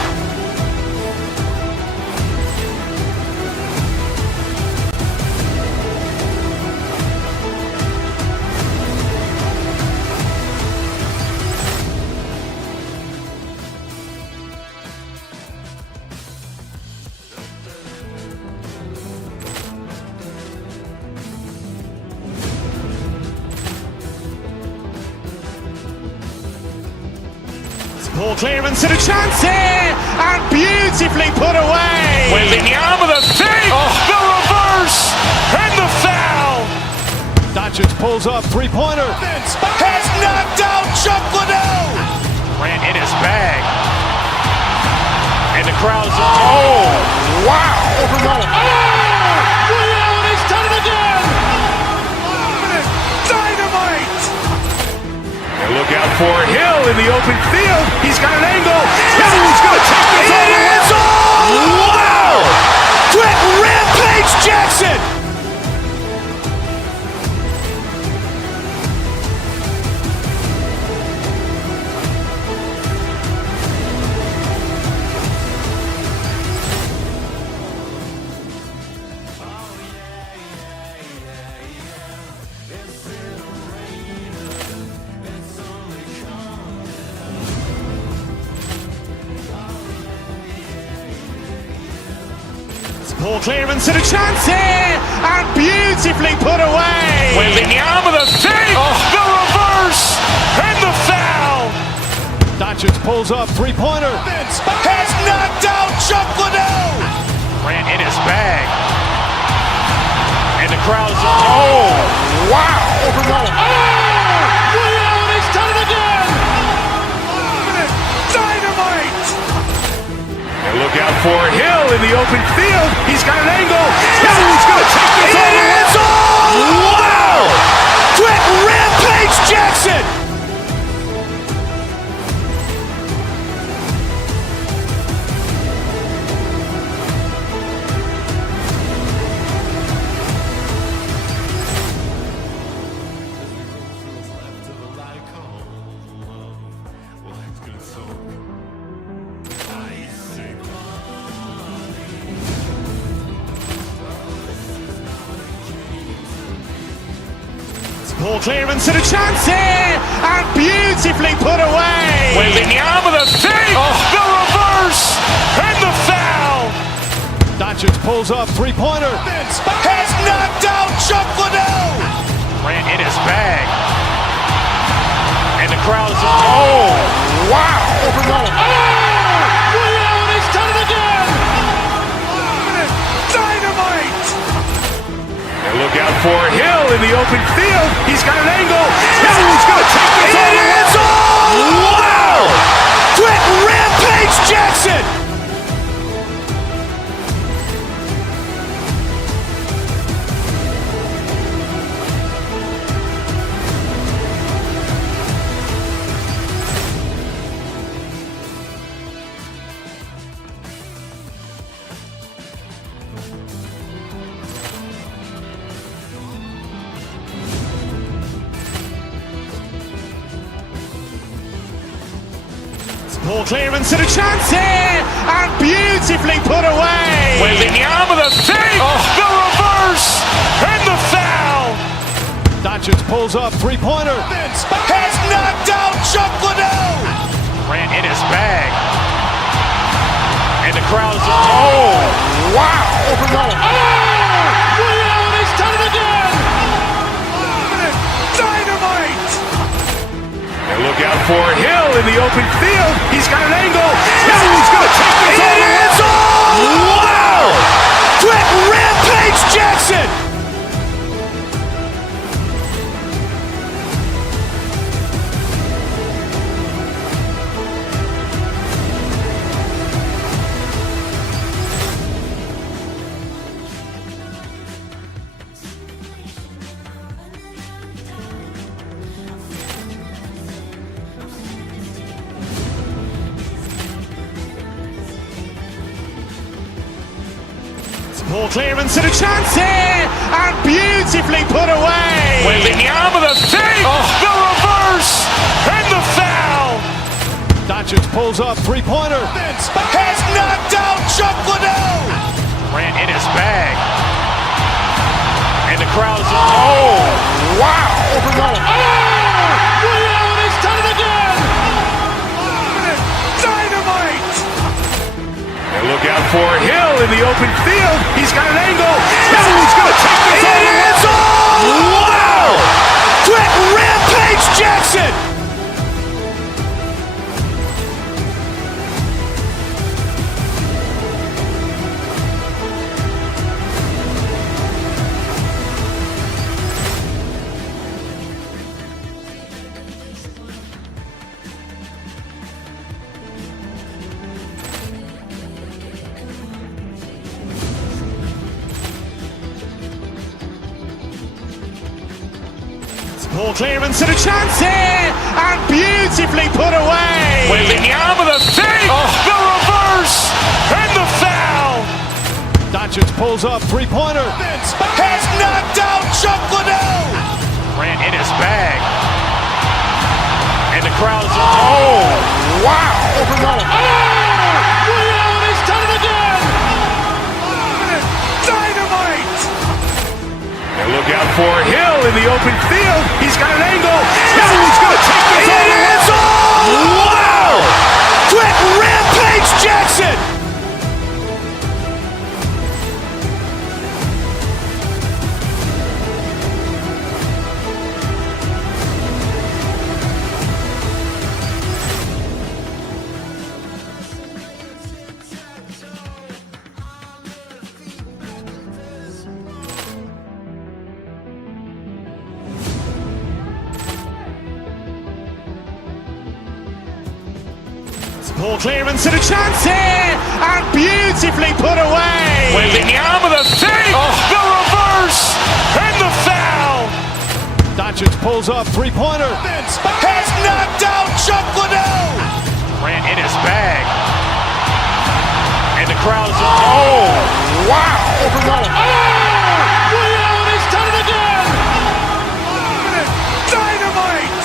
Ball clearance and a chance here, and beautifully put away. Wembanyama the save, the reverse, and the foul. Doncic pulls up, three-pointer. Has knocked out Chuck Liddell. Grant in his bag. And the crowd's oh, wow. Overruled. Ray Allen has done it again. Dynamite. And look out for Hill in the open field. He's got an angle. Hill's going to take this all the way. Wow. Quick Rampage Jackson. Ball clearance and a chance here, and beautifully put away. Wembanyama the save, the reverse, and the foul. Doncic pulls up, three-pointer. Has knocked out Chuck Liddell. Grant in his bag. And the crowd's oh, wow. Overruled. Ray Allen has done it again. Dynamite. And look out for Hill in the open field. He's got an angle. Hill's going to take this all the way. Wow. Quick Rampage Jackson. Ball clearance and a chance here, and beautifully put away. Wembanyama the save, the reverse, and the foul. Doncic pulls up, three-pointer. Has knocked out Chuck Liddell. Grant in his bag. And the crowd's oh, wow. Overruled. Ray Allen has done it again. Dynamite. And look out for Hill in the open field. He's got an angle. Hill's going to take this all the way. Wow. Quick Rampage Jackson. Ball clearance and a chance here, and beautifully put away. Wembanyama the save, the reverse, and the foul. Doncic pulls up, three-pointer. Has knocked out Chuck Liddell. Grant in his bag. And the crowd's oh, wow. Overruled. Ray Allen has done it again. Dynamite. And look out for Hill in the open field. He's got an angle. Hill's going to take this all the way. Wow. Quick Rampage Jackson. Ball clearance and a chance here, and beautifully put away. Waving the arm with a save, the reverse, and the foul. Doncic pulls up, three-pointer. Has knocked out Chuck Liddell. Ran in his bag. And the crowd is, oh, wow. Overruled. Liddell has done it again. Dynamite. And look out for Hill in the open field. He's got an angle. He's going to take this all the way. Wow. Quick Rampage Jackson. Ball clearance and a chance here, and beautifully put away. Waving the arm with a save, the reverse, and the foul. Doncic pulls up, three-pointer. Has knocked out Chuck Liddell. Ran in his bag. And the crowd is, oh, wow. Overruled. Liddell has done it again. Dynamite. And look out for Hill in the open field. He's got an angle. He's going to take this all the way. Wow. Quick Rampage Jackson. Ball clearance and a chance here, and beautifully put away. Waving the arm with a save, the reverse, and the foul. Doncic pulls up, three-pointer. Has knocked out Chuck Liddell. Ran in his bag. And the crowd is, oh, wow. Overruled. Liddell has done it again. Dynamite.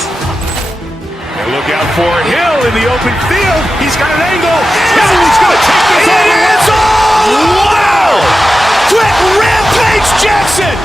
And look out for Hill in the open field. He's got an angle. He's going to take this all the way. Wow. Quick Rampage Jackson.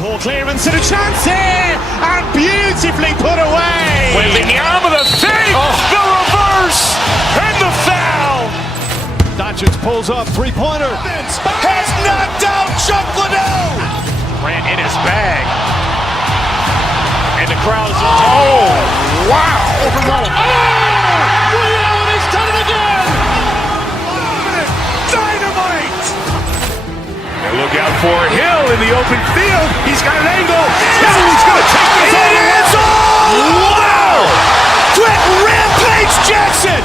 Ball clearance and a chance here, and beautifully put away. Waving the arm with a save, the reverse, and the foul. Doncic pulls up, three-pointer. Has knocked out Chuck Liddell. Ran in his bag. And the crowd is, oh, wow. Overruled. Liddell has done it again. Dynamite. And look out for Hill in the open field. He's got an angle. He's going to take this all the way. Wow. Quick Rampage Jackson.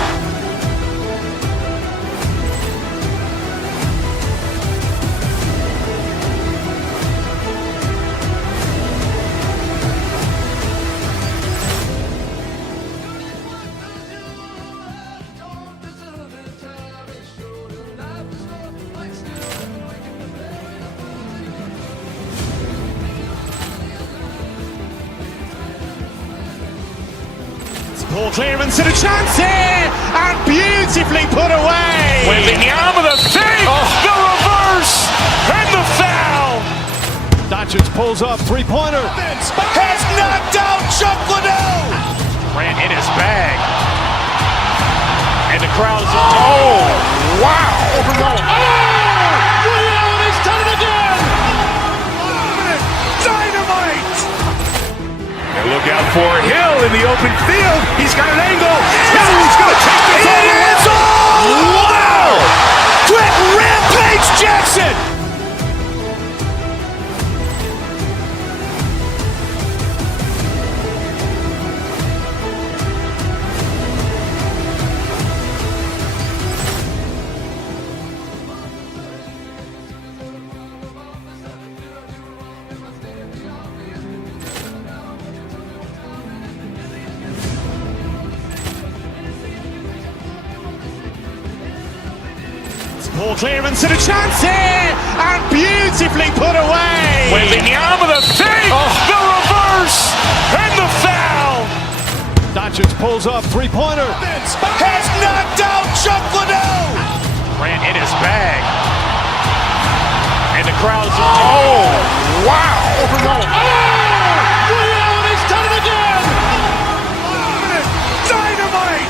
Ball clearance and a chance here, and beautifully put away. Waving the arm with a save, the reverse, and the foul. Doncic pulls up, three-pointer. Has knocked out Chuck Liddell. Ran in his bag. And the crowd is, oh, wow. Overruled. Liddell has done it again. Dynamite. And look out for Hill in the open field. He's got an angle. He's going to take this all the way. Wow. Quick Rampage Jackson. Ball clearance and a chance here, and beautifully put away. Wembanyama the fake, the reverse, and the foul. Doncic pulls up, three-pointer. Has knocked out Chuck Liddell. Grant in his bag. And the crowd's, oh, wow. He's done it again. Dynamite.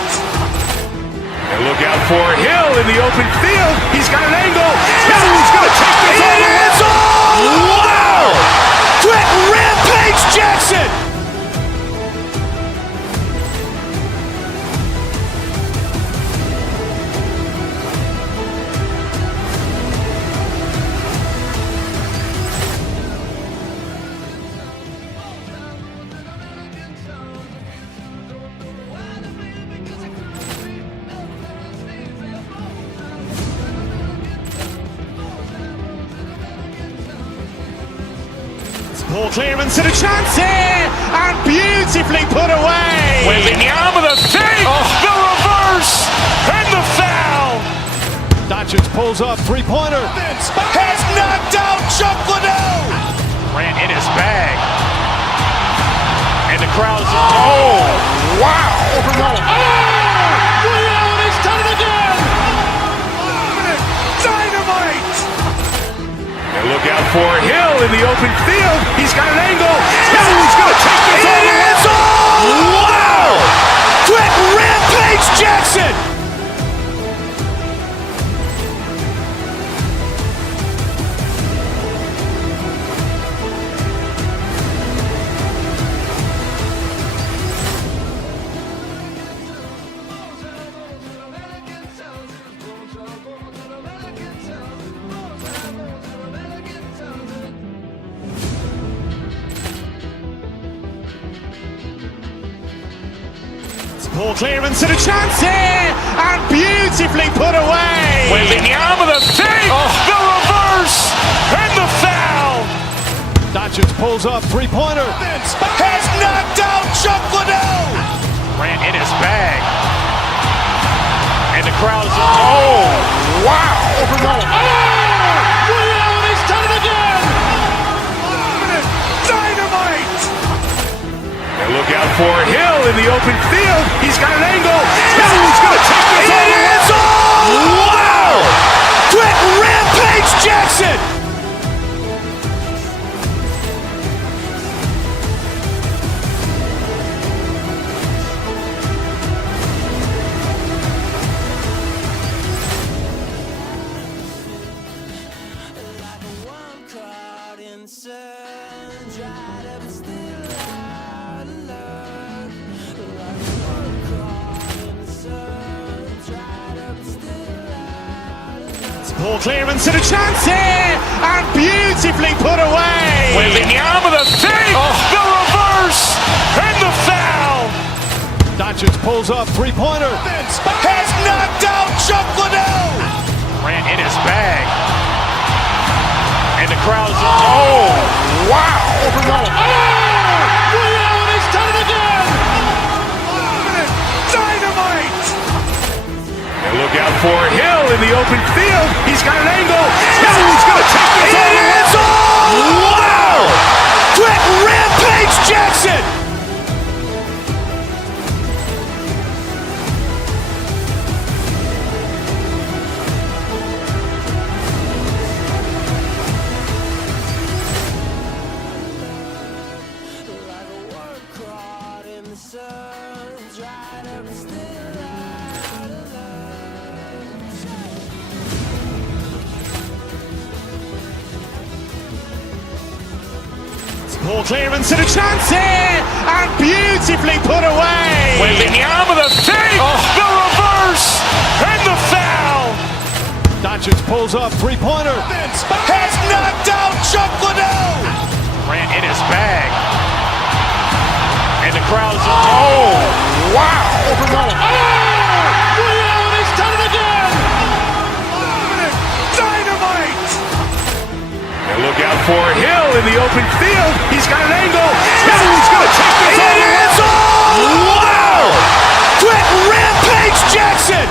And look out for Hill in the open field. He's got an angle. Hill's going to take this all the way. Wow! Quick Rampage Jackson. Ball clearance and a chance here, and beautifully put away. Wembanyama the fake, the reverse, and the foul. Doncic pulls up, three-pointer. Has knocked out Chuck Liddell. Grant in his bag. And the crowd's, oh, wow. He's done it again. Dynamite. And look out for Hill in the open field. He's got an angle. Hill's going to take this all the way. Wow! Quick Rampage Jackson. Ball clearance and a chance here, and beautifully put away. Wembanyama the fake, the reverse, and the foul. Doncic pulls up, three-pointer. Has knocked out Chuck Liddell. Grant in his bag. And the crowd's, oh, wow. He's done it again. Dynamite. And look out for Hill in the open field. He's got an angle. Hill's going to take this all the way. Wow! Quick Rampage Jackson. Ball clearance and a chance here, and beautifully put away. Wembanyama the fake, the reverse, and the foul. Doncic pulls up, three-pointer. Has knocked out Chuck Liddell. Grant in his bag. And the crowd's, oh, wow. He's done it again. Dynamite. And look out for Hill in the open field. He's got an angle. Hill's going to take this all the way. Wow! Quick Rampage Jackson. Ball clearance and a chance here, and beautifully put away. Wembanyama the fake, the reverse, and the foul. Doncic pulls up, three-pointer. Has knocked out Chuck Liddell. Grant in his bag. And the crowd's, oh, wow. He's done it again. Dynamite. And look out for Hill in the open field. He's got an angle. Hill's going to take this all the way. Wow! Quick Rampage Jackson.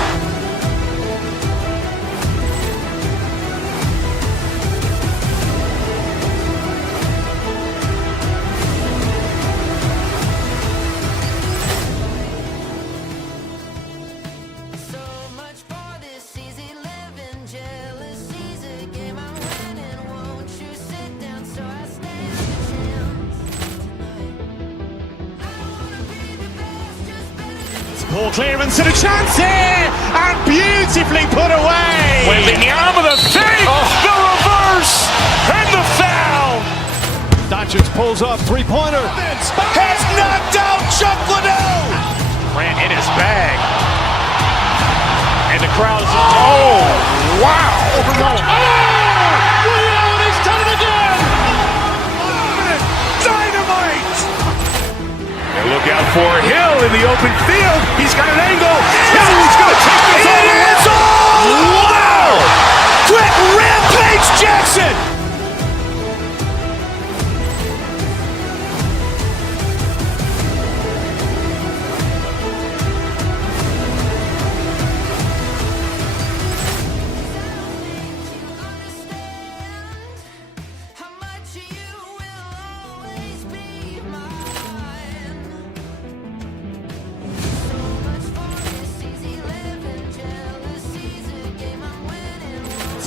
Poor clearance and a chance here, and beautifully put away. Wembanyama the save, the reverse, and the foul. Doncic pulls up, three-pointer. Has knocked out Chuck Liddell. Grant in his bag. And the crowd is, oh, wow. He's done it again. Dynamite. And look out for Hill in the open field. He's got an angle. Hill's going to take this all the way. Wow. Quick rampage Jackson.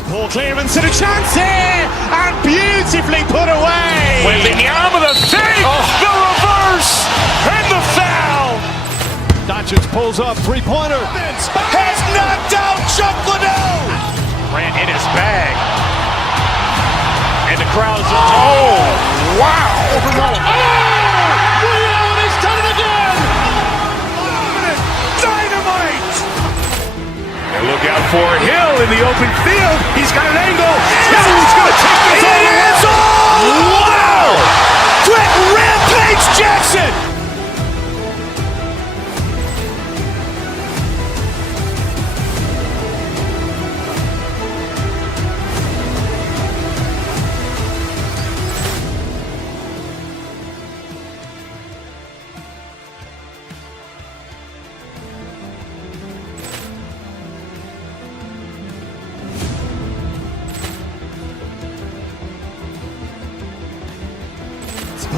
Poor clearance and a chance here, and beautifully put away. Wembanyama the save, the reverse, and the foul. Doncic pulls up, three-pointer. Has knocked out Chuck Liddell. Grant in his bag. And the crowd is, oh, wow. He's done it again. Dynamite. And look out for Hill in the open field. He's got an angle. Hill's going to take this all the way. Wow. Quick rampage Jackson.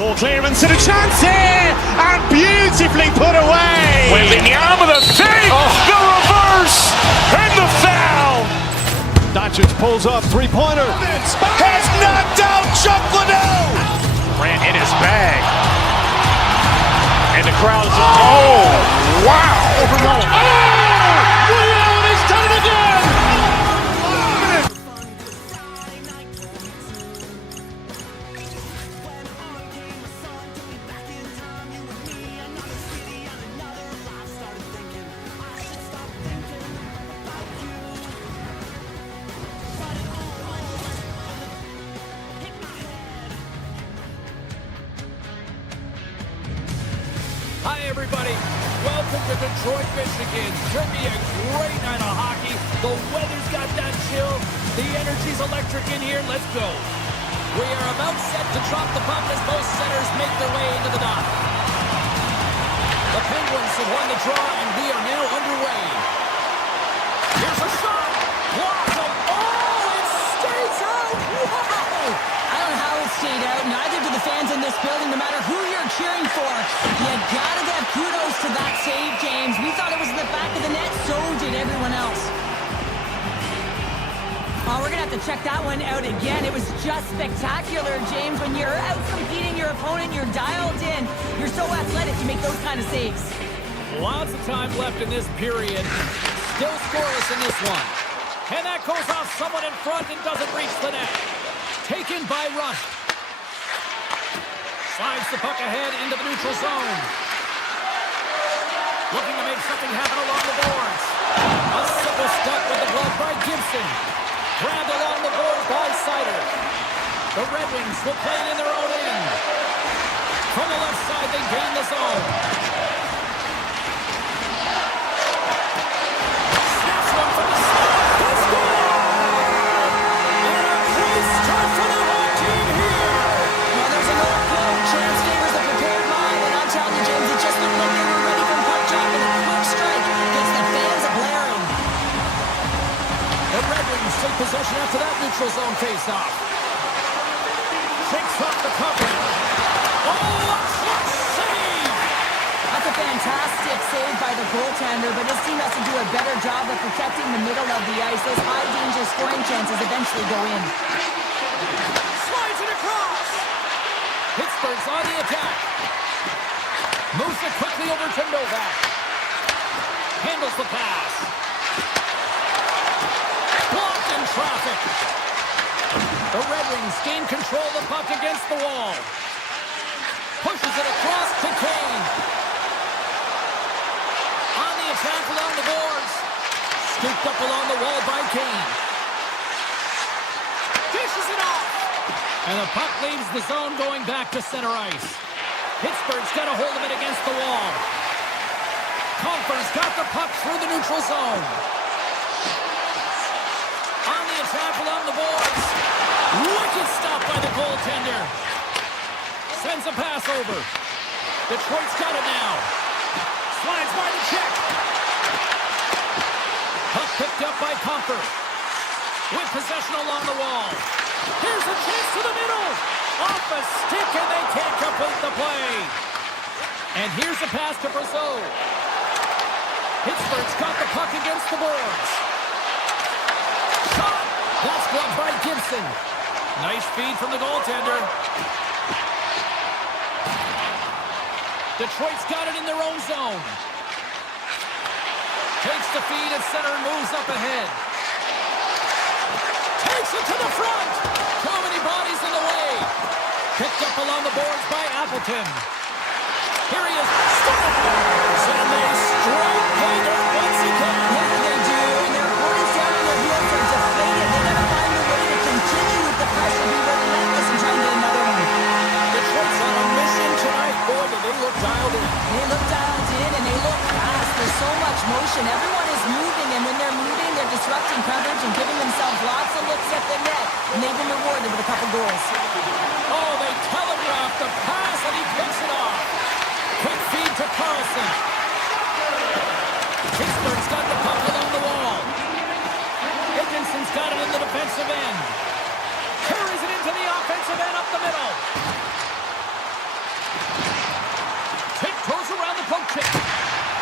Poor clearance and a chance here, and beautifully put away. Wembanyama the save, the reverse, and the foul. Doncic pulls up, three-pointer. Has knocked out Chuck Liddell. Grant in his bag. And the crowd is, oh, wow. He's done it again. Hi, everybody. Welcome to Detroit, Michigan. Should be a great night of hockey. The weather's got that chill. The energy's electric in here. Let's go. We are about set to drop the puck as both centers make their way into the dock. The Penguins have won the draw, and we are now underway. Here's a shot. Blossom. Oh, it stays out. Wow. I don't know how it stayed out. Neither do the fans in this building, no matter who you're cheering for. You gotta give kudos to that save, James. We thought it was in the back of the net, so did everyone else. Oh, we're gonna have to check that one out again. It was just spectacular, James. When you're out competing your opponent, you're dialed in. You're so athletic, you make those kind of saves. Lots of time left in this period. Still scoreless in this one. And that goes off someone in front and doesn't reach the net. Taken by Rush. Slides the puck ahead into the neutral zone. Looking to make something happen along the boards. A simple stuck with the glove by Gibson. Grabbed along the boards by Sider. The Red Wings will play it in their own end. From the left side, they gain the zone. Snaps one from the side. Let's go! And a great start for the home team here. Well, there's another quote. Chance favors a prepared mind, and I'll tell you, James, it just looked like they were ready for puck drop, and a quick strike gets the fans blaring. The Red Wings take possession after that neutral zone face-off. Shakes up the cover. Oh, a clutch save! That's a fantastic save by the goaltender, but his team has to do a better job of protecting the middle of the ice. Those high-danger scoring chances eventually go in. Slides it across. Pittsburgh's on the attack. Moves it quickly over to Novak. handles the pass. Blocked in traffic. The Red Wings gain control of the puck against the wall. Pushes it across to Kane. On the attack along the boards. Scooped up along the wall by Kane. Dishes it off. And the puck leaves the zone going back to center ice. Pittsburgh's got a hold of it against the wall. Compher's got the puck through the neutral zone. On the attack along the boards. Wicked stop by the goaltender. Sends a pass over. Detroit's got it now. Slides by the check. Puck picked up by Compher. With possession along the wall. Here's a chance to the middle. Off a stick, and they can't complete the play. And here's a pass to Brazeau. Pittsburgh's got the puck against the boards. Shot! That's blocked by Gibson. Nice feed from the goaltender. Detroit's got it in their own zone. Takes the feed at center and moves up ahead. Takes it to the front. Too many bodies in the way. Picked up along the boards by Appleton. Here he is. And they strike Hager once again. Yeah, they do. And their opponents down in their heels are deflated. They got to find a way to continue with the pressure, be relentless, and try and get another one. Detroit's on a mission tonight. Boy, do they look dialed in. They look dialed in, and they look fast. There's so much motion. Everyone is moving, and when they're moving, they're disrupting coverage and giving themselves lots of looks at the net. And they've been rewarded with a couple goals. Oh, they telegraph the pass, and he picks it off. Quick feed to Carlson. Pittsburgh's got the puck along the wall. Higginson's got it in the defensive end. Carries it into the offensive end up the middle. Tiptoes around the poke check.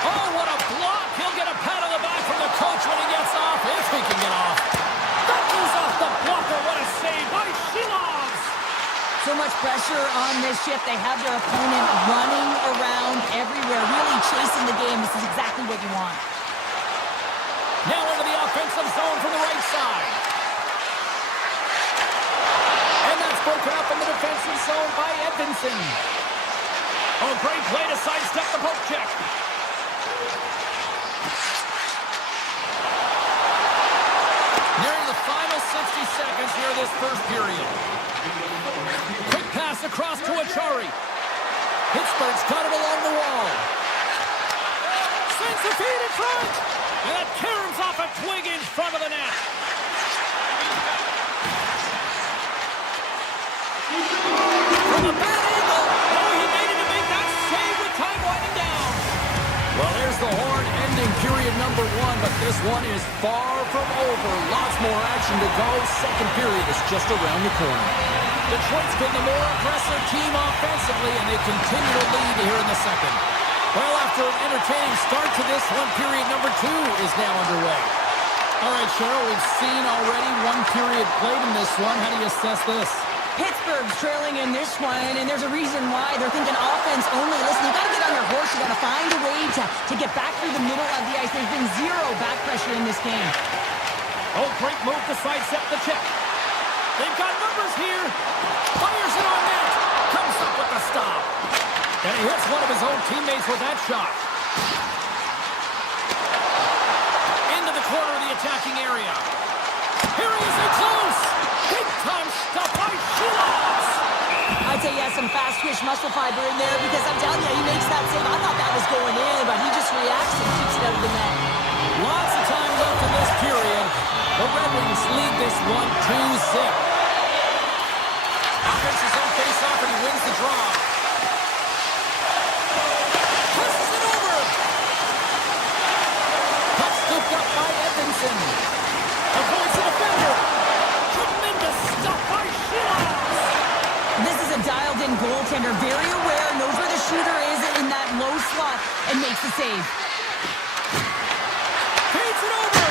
Oh, what a block. He'll get a pat on the back from the coach when he gets off, if he can get off. That goes off the blocker. What a save by Shilovs. So much pressure on this shift. They have their opponent running around everywhere, really chasing the game. This is exactly what you want. Now into the offensive zone from the right side. And that's broken up in the defensive zone by Edvinsson. Oh, great play to sidestep the poke check. Nearing the final 60 seconds here this first period. Quick pass across to Achari. Pittsburgh's got it along the wall. Sends the feed in front. And that caroms off a twig in front of the net. From a bad angle. Oh, he made it to make that save with time winding down. Well, there's the horn ending period number one, but this one is far from over. Lots more action to go. Second period is just around the corner. Detroit's been the more aggressive team offensively, and they continue to lead here in the second. Well, after an entertaining start to this one, period number two is now underway. All right, Cheryl, we've seen already one period played in this one. How do you assess this? Pittsburgh's trailing in this one, and there's a reason why. They're thinking offense only. Listen, you got to get on your horse. You got to find a way to get back through the middle of the ice. There's been zero back pressure in this game. Oh, great move to sidestep the check. They've got numbers here. Fires it on net. Comes up with the stop. And he hits one of his own teammates with that shot. Into the corner of the attacking area. Here he is in close. Big time stop by Shilovs. I'd say he has some fast twitch muscle fiber in there because I'm telling you, he makes that save. I thought that was going in, but he just reacts and keeps it out of the net. Lots of time left in this period. The Red Wings lead this one 2-0. Offense is on face-off and he wins the draw. Passes it over. Puck scooped up by Edvinsson. Avoids the defender. Tremendous stop by Shilovs. This is a dialed-in goaltender, very aware, knows where the shooter is in that low slot, and makes the save. Feeds it over.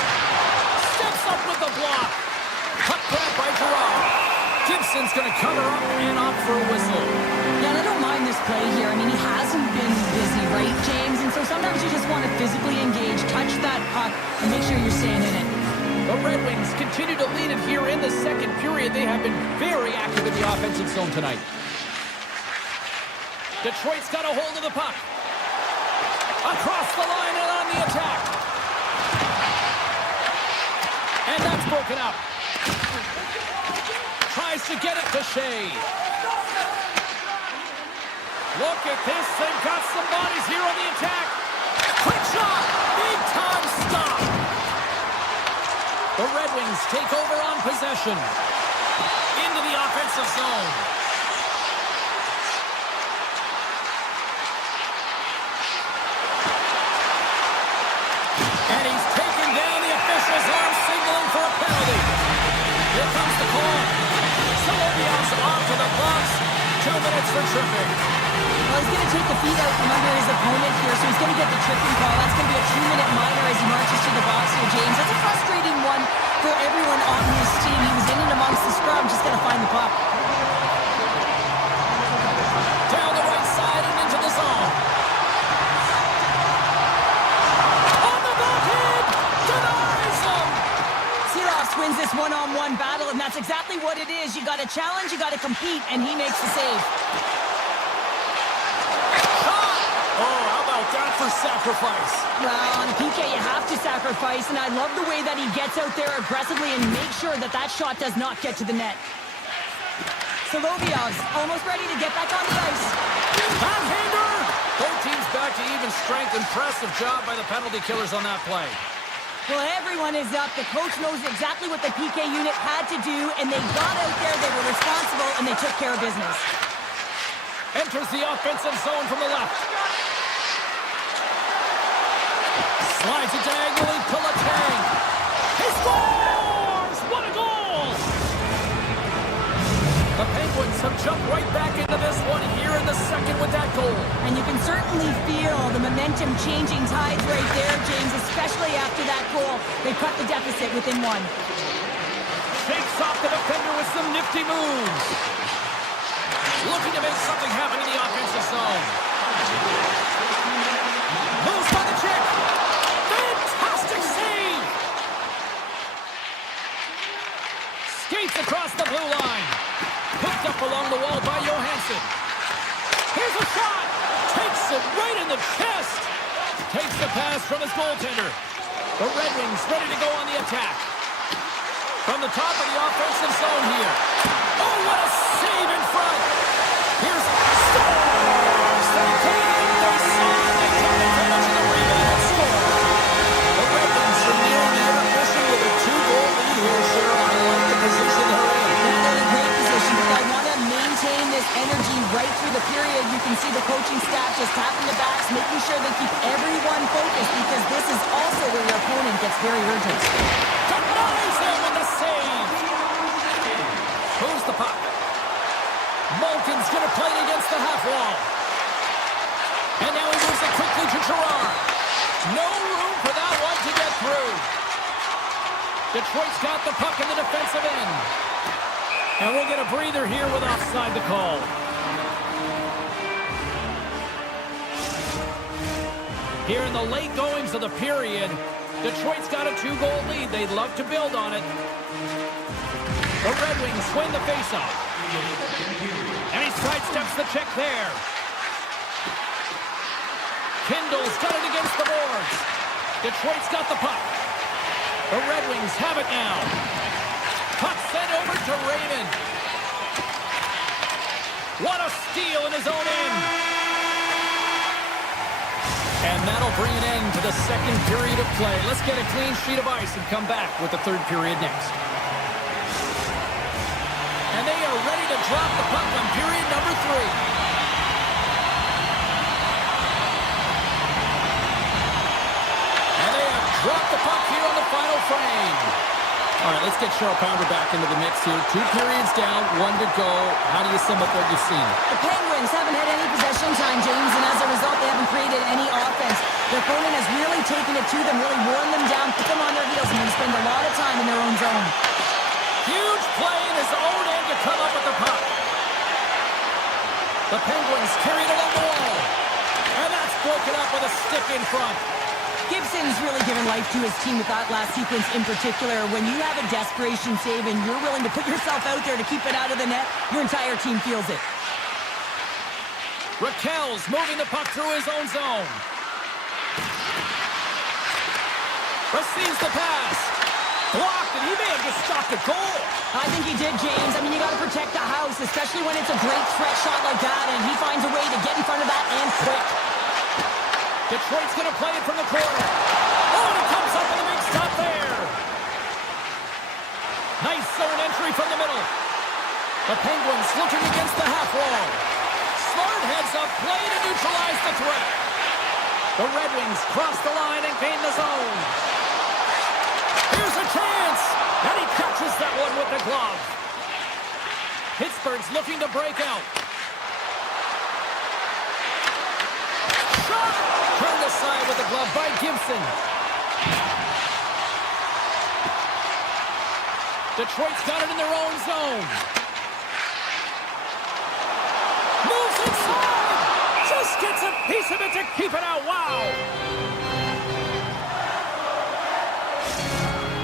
Steps up with the block. Puck grab by Gerard. Gibson's going to cover up and opt for a whistle. Yeah, and I don't mind this play here. I mean, he hasn't been busy, right, James? And so sometimes you just want to physically engage, touch that puck, and make sure you're staying in it. The Red Wings continue to lead it here in the second period. They have been very active in the offensive zone tonight. Detroit's got a hold of the puck. Across the line and on the attack. And that's broken up. Tries to get it to Shea. Look at this. They've got some bodies here on the attack. Quick shot. Big time stop. The Red Wings take over on possession. Into the offensive zone. And he's taken down. The official's arm signaling for a penalty. Here comes the call. Solovyov's off to the box. 2 minutes for tripping. Well, he's going to take the feet out from under his opponent here, so he's going to get the tripping call. That's going to be a 2-minute minor as he marches to the box here, James. That's a frustrating one for everyone on his team. He was in and amongst the scrum, just got to find the puck. Down the right side and into the zone. On the backhand! Denies him! Seeroffs wins this one-on-one battle, and that's exactly what it is. You got to challenge, you got to compete, and he makes the save. That for sacrifice. Well, on a PK, you have to sacrifice, and I love the way that he gets out there aggressively and makes sure that that shot does not get to the net. Solovyov's almost ready to get back on the ice. Backhander! Both teams back to even strength. Impressive job by the penalty killers on that play. Well, everyone is up. The coach knows exactly what the PK unit had to do, and they got out there, they were responsible, and they took care of business. Enters the offensive zone from the left. Slides it diagonally to Letang. He scores! What a goal! The Penguins have jumped right back into this one here in the second with that goal. And you can certainly feel the momentum changing tides right there, James, especially after that goal. They cut the deficit within one. Shakes off the defender with some nifty moves. Looking to make something happen in the offensive zone. Moves by the chick. Fantastic save. Skates across the blue line. Picked up along the wall by Johansson. Here's a shot. Takes it right in the chest. Takes the pass from his goaltender. The Red Wings ready to go on the attack. From the top of the offensive zone here. Oh, what a save in front. Here's Stars. They came in, they saw it, they took advantage of the rebound and scored. The Red Wings are nearing the intermission with a 2-goal lead here, Cheryl. I like the position they're in. They're in a great position. They want to maintain this energy right through the period. You can see the coaching staff just tapping the backs, making sure they keep everyone focused, because this is also where your opponent gets very urgent. Denies him with the save. Who's the puck? Malkin's going to play it against the half wall. And now he moves it quickly to Gerard. No room for that one to get through. Detroit's got the puck in the defensive end. And we'll get a breather here with offside the call. Here in the late goings of the period, Detroit's got a 2-goal lead. They'd love to build on it. The Red Wings win the faceoff. And he sidesteps the check there. Kindle's got it against the boards. Detroit's got the puck. The Red Wings have it now. Puck sent over to Raymond. What a steal in his own end. And that'll bring an end to the second period of play. Let's get a clean sheet of ice and come back with the third period next. And they are ready to drop the puck on period number 3. Drop the puck here on the final frame. All right, let's get Cheryl Pounder back into the mix here. 2 periods down, 1 to go. How do you sum up what you've seen? The Penguins haven't had any possession time, James, and as a result, they haven't created any offense. Their opponent has really taken it to them, really worn them down, put them on their heels, and they spend a lot of time in their own zone. Huge play in his own end to come up with the puck. The Penguins carry it along the wall. And that's broken up with a stick in front. Gibson's really given life to his team with that last sequence in particular. When you have a desperation save and you're willing to put yourself out there to keep it out of the net, your entire team feels it. Raquel's moving the puck through his own zone. Receives the pass. Blocked, and he may have just stopped a goal. I think he did, James. I mean, you got to protect the house, especially when it's a great threat shot like that, and he finds a way to get in front of that and quick. Detroit's going to play it from the corner. Oh, and it comes up with a big stop there. Nice zone entry from the middle. The Penguins looking against the half wall. Smart heads up play to neutralize the threat. The Red Wings cross the line and gain the zone. Here's a chance, and he catches that one with the glove. Pittsburgh's looking to break out. Shot! Turned aside with the glove by Gibson. Detroit's got it in their own zone. Moves inside! Just gets a piece of it to keep it out. Wow!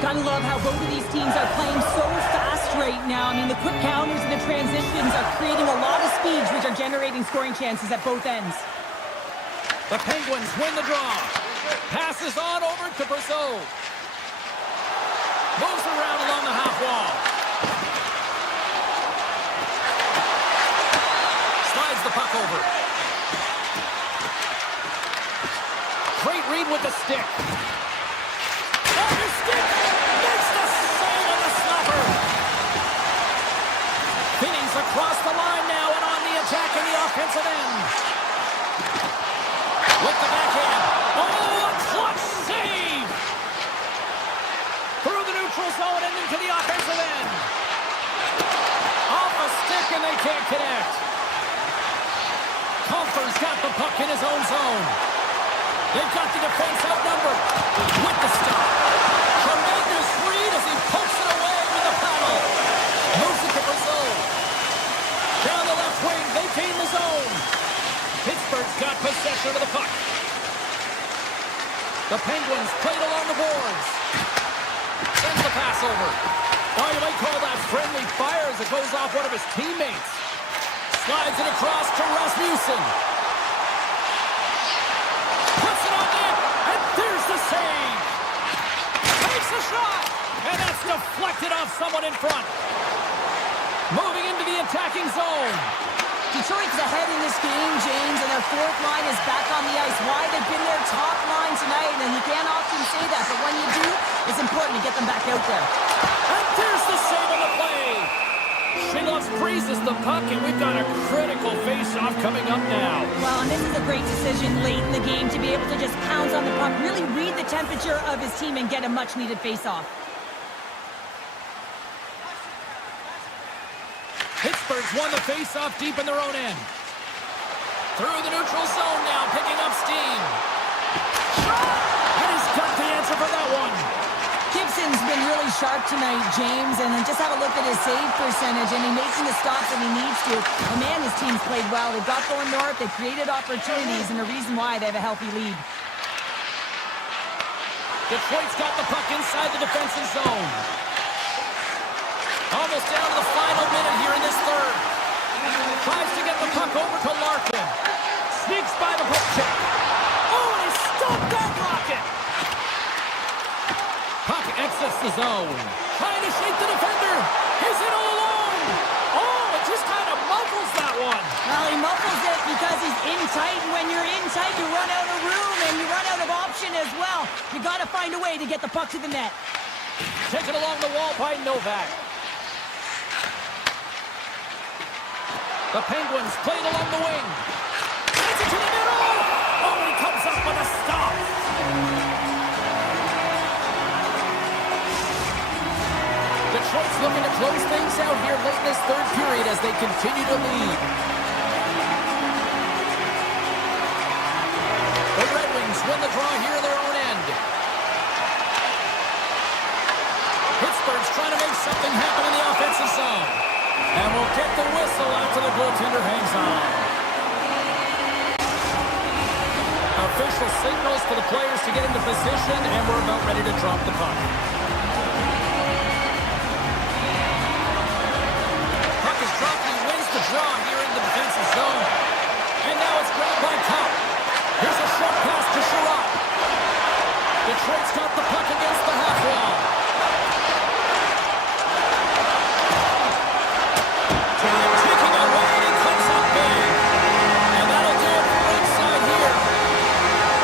Gotta love how both of these teams are playing so fast right now. I mean, the quick counters and the transitions are creating a lot of speeds, which are generating scoring chances at both ends. The Penguins win the draw. Passes on over to Brazeau. Moves around along the half wall. Slides the puck over. Great read with the stick. On the stick! Makes the save on the snapper! Finney's across the line now and on the attack in the offensive end. With the backhand. Oh, a clutch save! Through the neutral zone and into the offensive end. Off a stick and they can't connect. Comfer's got the puck in his own zone. They've got the defense outnumbered. With the stop. Tremendous read as he pokes it away with a paddle. Moves it to Brazeau. Down the left wing, they gain the zone. Pittsburgh's got possession of the puck. The Penguins played along the boards. Sends the pass over. Now you might call that friendly fire as it goes off one of his teammates. Slides it across to Rasmussen. Puts it on net, and there's the save. Takes a shot, and that's deflected off someone in front. Moving into the attacking zone. Detroit's ahead in this game, James, and their fourth line is back on the ice. Why? They've been their top line tonight, and you can't often say that, but when you do, it's important to get them back out there. And there's the save on the play. Shilovs freezes the puck, and we've got a critical face-off coming up now. Well, and this is a great decision late in the game to be able to just pounce on the puck, really read the temperature of his team and get a much-needed face-off. Pittsburgh's won the face-off deep in their own end. Through the neutral zone now, picking up steam. And he's got the answer for that one. Gibson's been really sharp tonight, James, and then just have a look at his save percentage, and he's making the stops that he needs to. And man, his team's played well. They've got going north, they've created opportunities, and the reason why they have a healthy lead. Detroit's got the puck inside the defensive zone. Almost down to the final minute here in this third. Tries to get the puck over to Larkin. Sneaks by the hook check. Oh, and he stopped that rocket. Puck exits the zone. Trying to shake the defender. He's in all alone. Oh, it just kind of muffles that one. Well, he muffles it because he's in tight, and when you're in tight, you run out of room, and you run out of option as well. You got to find a way to get the puck to the net. Taken along the wall by Novak. The Penguins played along the wing. Gets it to the middle. Oh, and he comes up with a stop. Detroit's looking to close things out here late in this third period as they continue to lead. The Red Wings win the draw here in their own end. Pittsburgh's trying to make something happen in the offensive zone. And we'll get the whistle after the goaltender hangs on. A initial signals for the players to get into position, and we're about ready to drop the puck. Puck is dropped and he wins the draw here in the defensive zone. And now it's grabbed by Cup. Here's a short pass to Sherrod. Detroit's got the puck against the half wall. Taking away, and he comes up big. And that'll do it for inside here.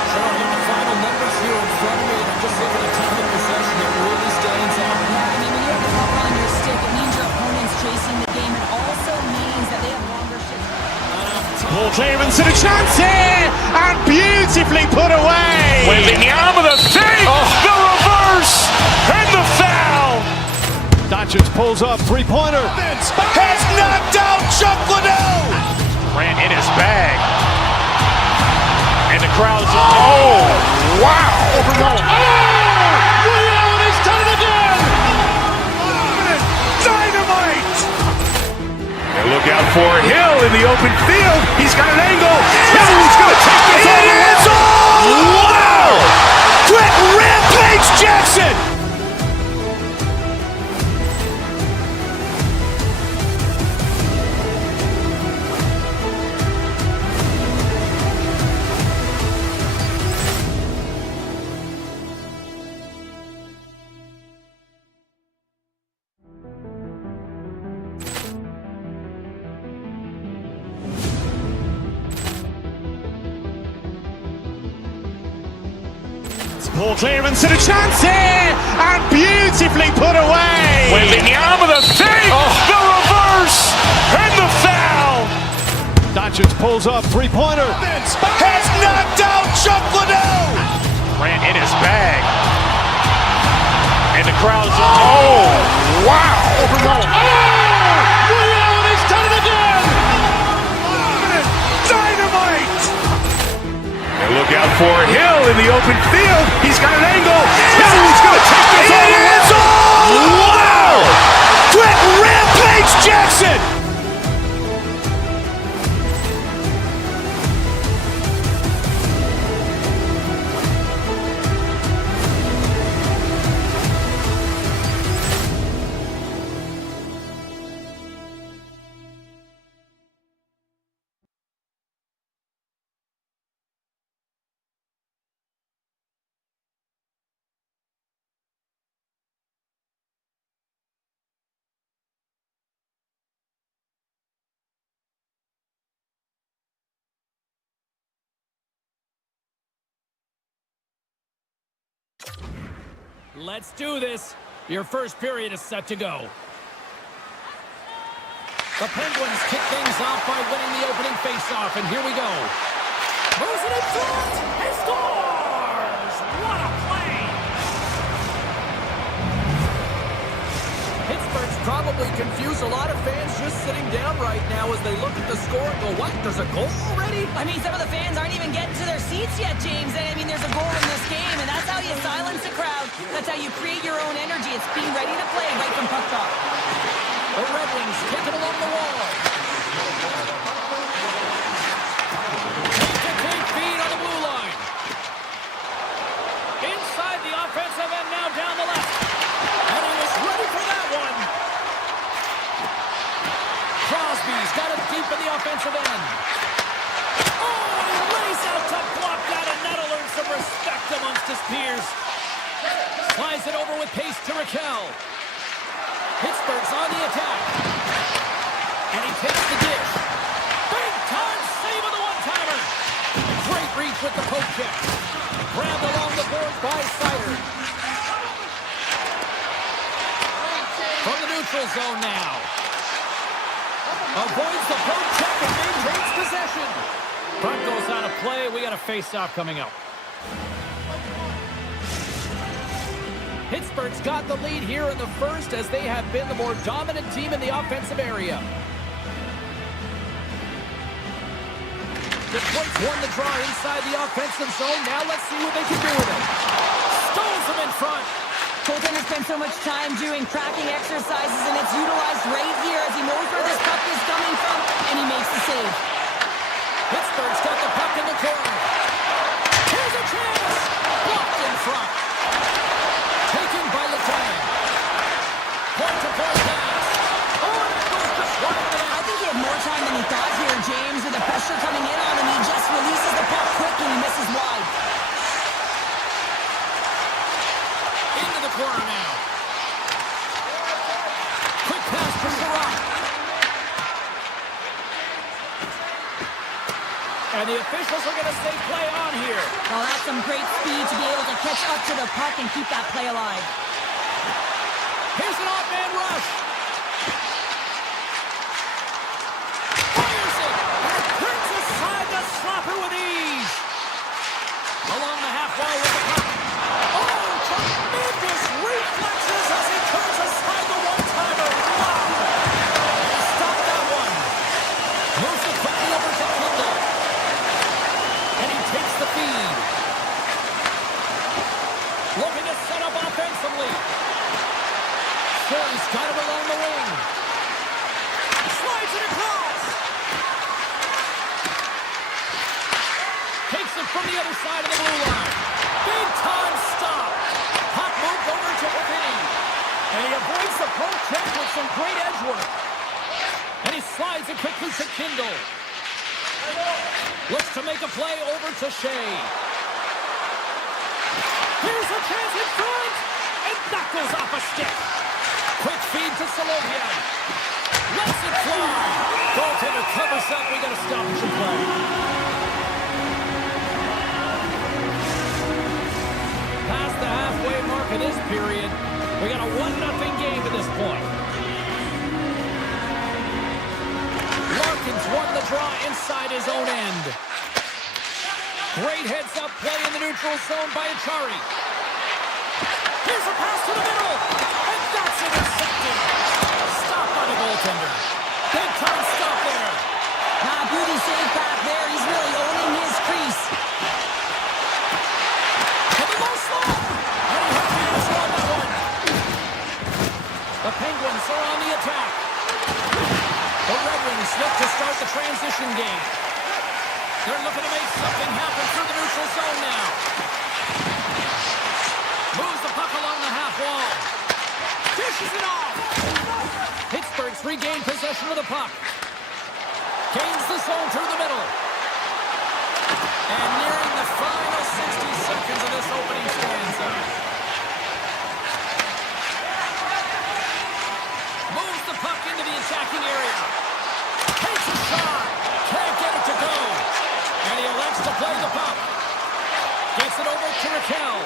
Sure, I have the final numbers here in front of me, and I'm just looking at time of possession. It really stands out. Yeah, I mean, when you have the puck on your stick, it means your opponent's chasing the game. It also means that they have longer shifts. Ball clearance and a chance here, and beautifully put away. Wembanyama the save, the reverse, and the foul. Doncic pulls up, three-pointer. Has knocked out Chuck Liddell. Ran in his bag. And the crowd's, oh, wow. Overruled. Liddell has done it again. Dynamite. And look out for Hill in the open field. He's got an angle. He's going to take this all the way. Wow. Quick Rampage Jackson. Ball clearance and a chance here, and beautifully put away. Wembanyama the save, the reverse, and the foul. Doncic pulls up, three-pointer. Has knocked out Chuck Liddell. Ran in his bag. And the crowd's, oh, wow. Overruled. Liddell has done it again. Dynamite. And look out for Hill in the open field. He's got an angle. He's going to take this all the way. Wow. Quick Rampage Jackson. Let's do this. Your first period is set to go. The Penguins kick things off by winning the opening faceoff, and here we go. Moves it in front and scores! What a play! Pittsburgh's probably confused a lot of fans just sitting down right now as they look at the score and go, what, there's a goal already? I mean, some of the fans aren't even getting to their seats yet, James. And I mean, there's a goal in this game, and that's how you silence a crowd. That's how you create your own energy. It's being ready to play right from puck drop. The Red Wings take it along the wall. To take feed on the blue line. Inside the offensive end, now down the left. And he was ready for that one. Crosby's got it deep in the offensive end. Oh, and he lays out to block that, and that'll earn some respect amongst his peers. Slides it over with pace to Raquel. Pittsburgh's on the attack. And he takes the dish. Big time save of the one-timer. Great reach with the poke check. Grabbed along the boards by Sider. From the neutral zone now. Avoids the poke check and maintains possession. Puck goes out of play. We got a face-off coming up. Pittsburgh's got the lead here in the first as they have been the more dominant team in the offensive area. Detroit's won the draw inside the offensive zone. Now let's see what they can do with it. Stones him in front. Goaltender spent so much time doing tracking exercises, and it's utilized right here as he knows where this puck is coming from, and he makes the save. Pittsburgh's got the puck in the corner. He front. Taken by Letang. Point-to-point pass. Oh, and it goes just wide of the net. I think he had more time than he thought here, James. With the pressure coming in on him, he just releases the puck quick and he misses wide. Into the corner now. Quick pass for Sherratt. And the officials are going to say play on here. Well, that's some great speed to be able to catch up to the puck and keep that play alive. Here's an off-man rush. Fires it. And it turns aside the slapper with ease. Along the half wall with the puck. Oh, tremendous reflexes as he turns aside the one-timer. Wow. And he stopped that one. Moves it quickly over to Kindle. And he takes the feed. Looking to set up offensively. He's got him along the wing. Slides it across. Takes it from the other side of the blue line. Big time stop. Puck moved over to Rapini. And he avoids the poke check with some great edge work. And he slides it quickly to Kindle. Looks to make a play over to Shea. Here's a chance in front. And that goes off a stick. Quick feed to Solovian. Lets it fly. Goaltender covers up. We got to stop the play. Past the halfway mark of this period. We got a 1-0 game at this point. Larkin's won the draw inside his own end. Great heads-up play in the neutral zone by Achari. Here's a pass to the middle. And that's intercepted. Stop by the goaltender. Big time stop there. Beauty save back there. He's really owning his crease. To the low slot. And he has to score that one. The Penguins are on the attack. The Red Wings look to start the transition game. They're looking to make something happen through the neutral zone now. Moves the puck along the half wall. Dishes it off. Pittsburgh's regained possession of the puck. Gains the zone through the middle. And nearing the final 60 seconds of this opening stanza. Moves the puck into the attacking area. Takes a shot. Can't get it to go. And he elects to play the puck. Gets it over to Raquel.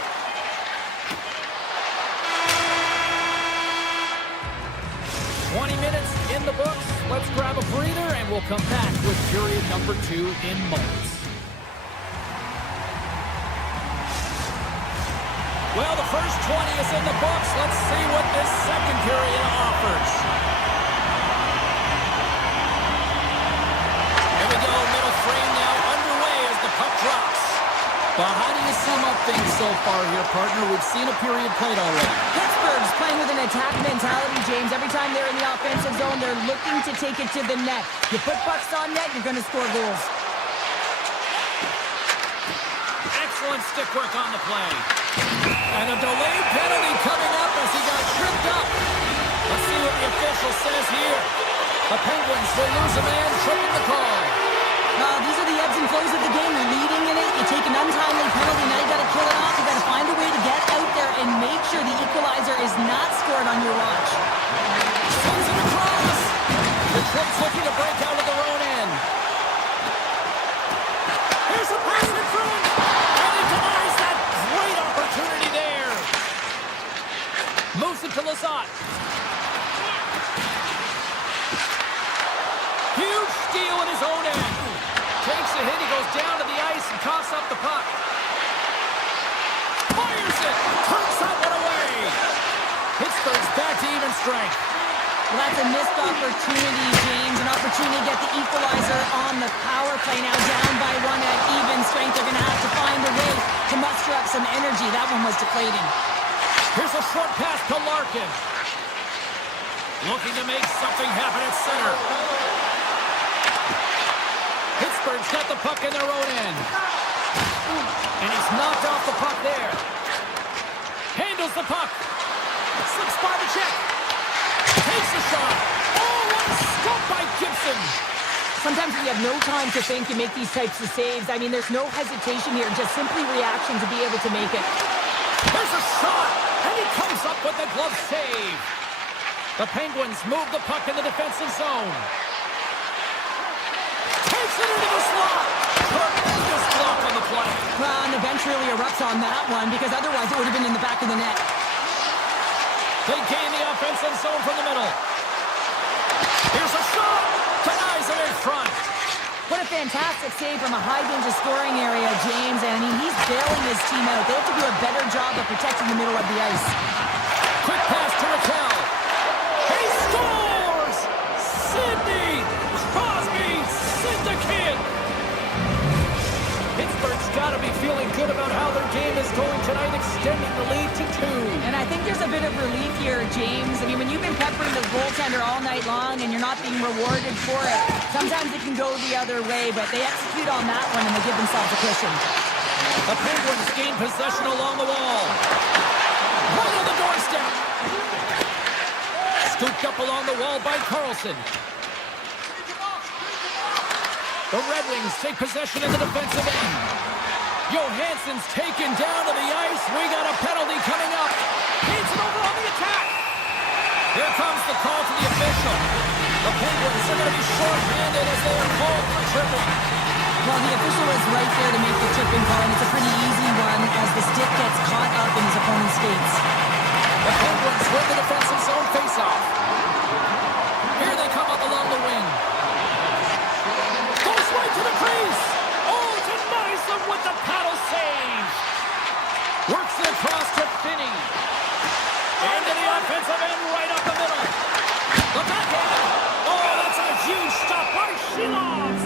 Minutes in the books. Let's grab a breather and we'll come back with period number 2 in moments. Well, the first 20 is in the books. Let's see what this second period offers. Here we go, middle frame now underway as the puck drops. Well, how do you sum up things so far here, partner? We've seen a period played already. Pittsburgh's playing with an attack mentality, James. Every time they're in the offensive zone, they're looking to take it to the net. You put pucks on net, you're going to score goals. Excellent stick work on the play. And a delayed penalty coming up as he got tripped up. Let's see what the official says here. The Penguins will lose a man, tripping the call. These are the ebbs and flows of the game. You're leading in it. You take an untimely penalty. Now you got to kill it off. You got to find a way to get out there and make sure the equalizer is not scored on your watch. Sends it across. Detroit's looking to break out of their own end. Here's a pass in front. And he denies that great opportunity there. Moves it to Lizotte. Huge steal in his own end. Takes a hit, he goes down to the ice and coughs up the puck. Fires it, turns that one away. Pittsburgh's back to even strength. Well, that's a missed opportunity, James. An opportunity to get the equalizer on the power play. Now down by 1 at even strength. They're going to have to find a way to muster up some energy. That one was deflating. Here's a short pass to Larkin. Looking to make something happen at center. Pittsburgh's got the puck in their own end. And he's knocked off the puck there. handles the puck. Slips by the check. Takes a shot. Oh, what a stop by Gibson. Sometimes when you have no time to think, you make these types of saves. I mean, there's no hesitation here, just simply reaction to be able to make it. There's a shot, and he comes up with the glove save. The Penguins move the puck in the defensive zone. Takes it into the slot. Tremendous block on the play. Well, and the bench really erupts on that one, because otherwise it would have been in the back of the net. They gain the offensive zone from the middle. Here's a shot. Denies it in front. What a fantastic save from a high-danger scoring area, James. And I mean, he's bailing his team out. They have to do a better job of protecting the middle of the ice. Quick pass to Raquel. He scores! Sidney Crosby syndicate! Pittsburgh's got to be feeling good about how their game is going tonight, extending the lead to 2. And I think there's a bit of relief here, James. I mean, when you've been peppering the goaltender all night long and you're not being rewarded for it, sometimes it can go the other way, but they execute on that one and they give themselves a cushion. The Penguins gain possession along the wall. Right on the doorstep. Scooped up along the wall by Carlson. The Red Wings take possession in the defensive end. Johansson's taken down to the ice. We got a penalty coming up. Feeds it over on the attack. Here comes the call to the official. The Penguins are going to be short-handed as they are called for tripping. Well, the official is right there to make the tripping call, and it's a pretty easy one as the stick gets caught up in his opponent's skates. The Penguins win the defensive zone faceoff. Here they come up along the wing. Goes right to the crease. Oh, denies them with the paddle save. Works it across to Finney. Into the offensive end, right up the middle. The backhand. Oh, that's a huge stop by Shilovs.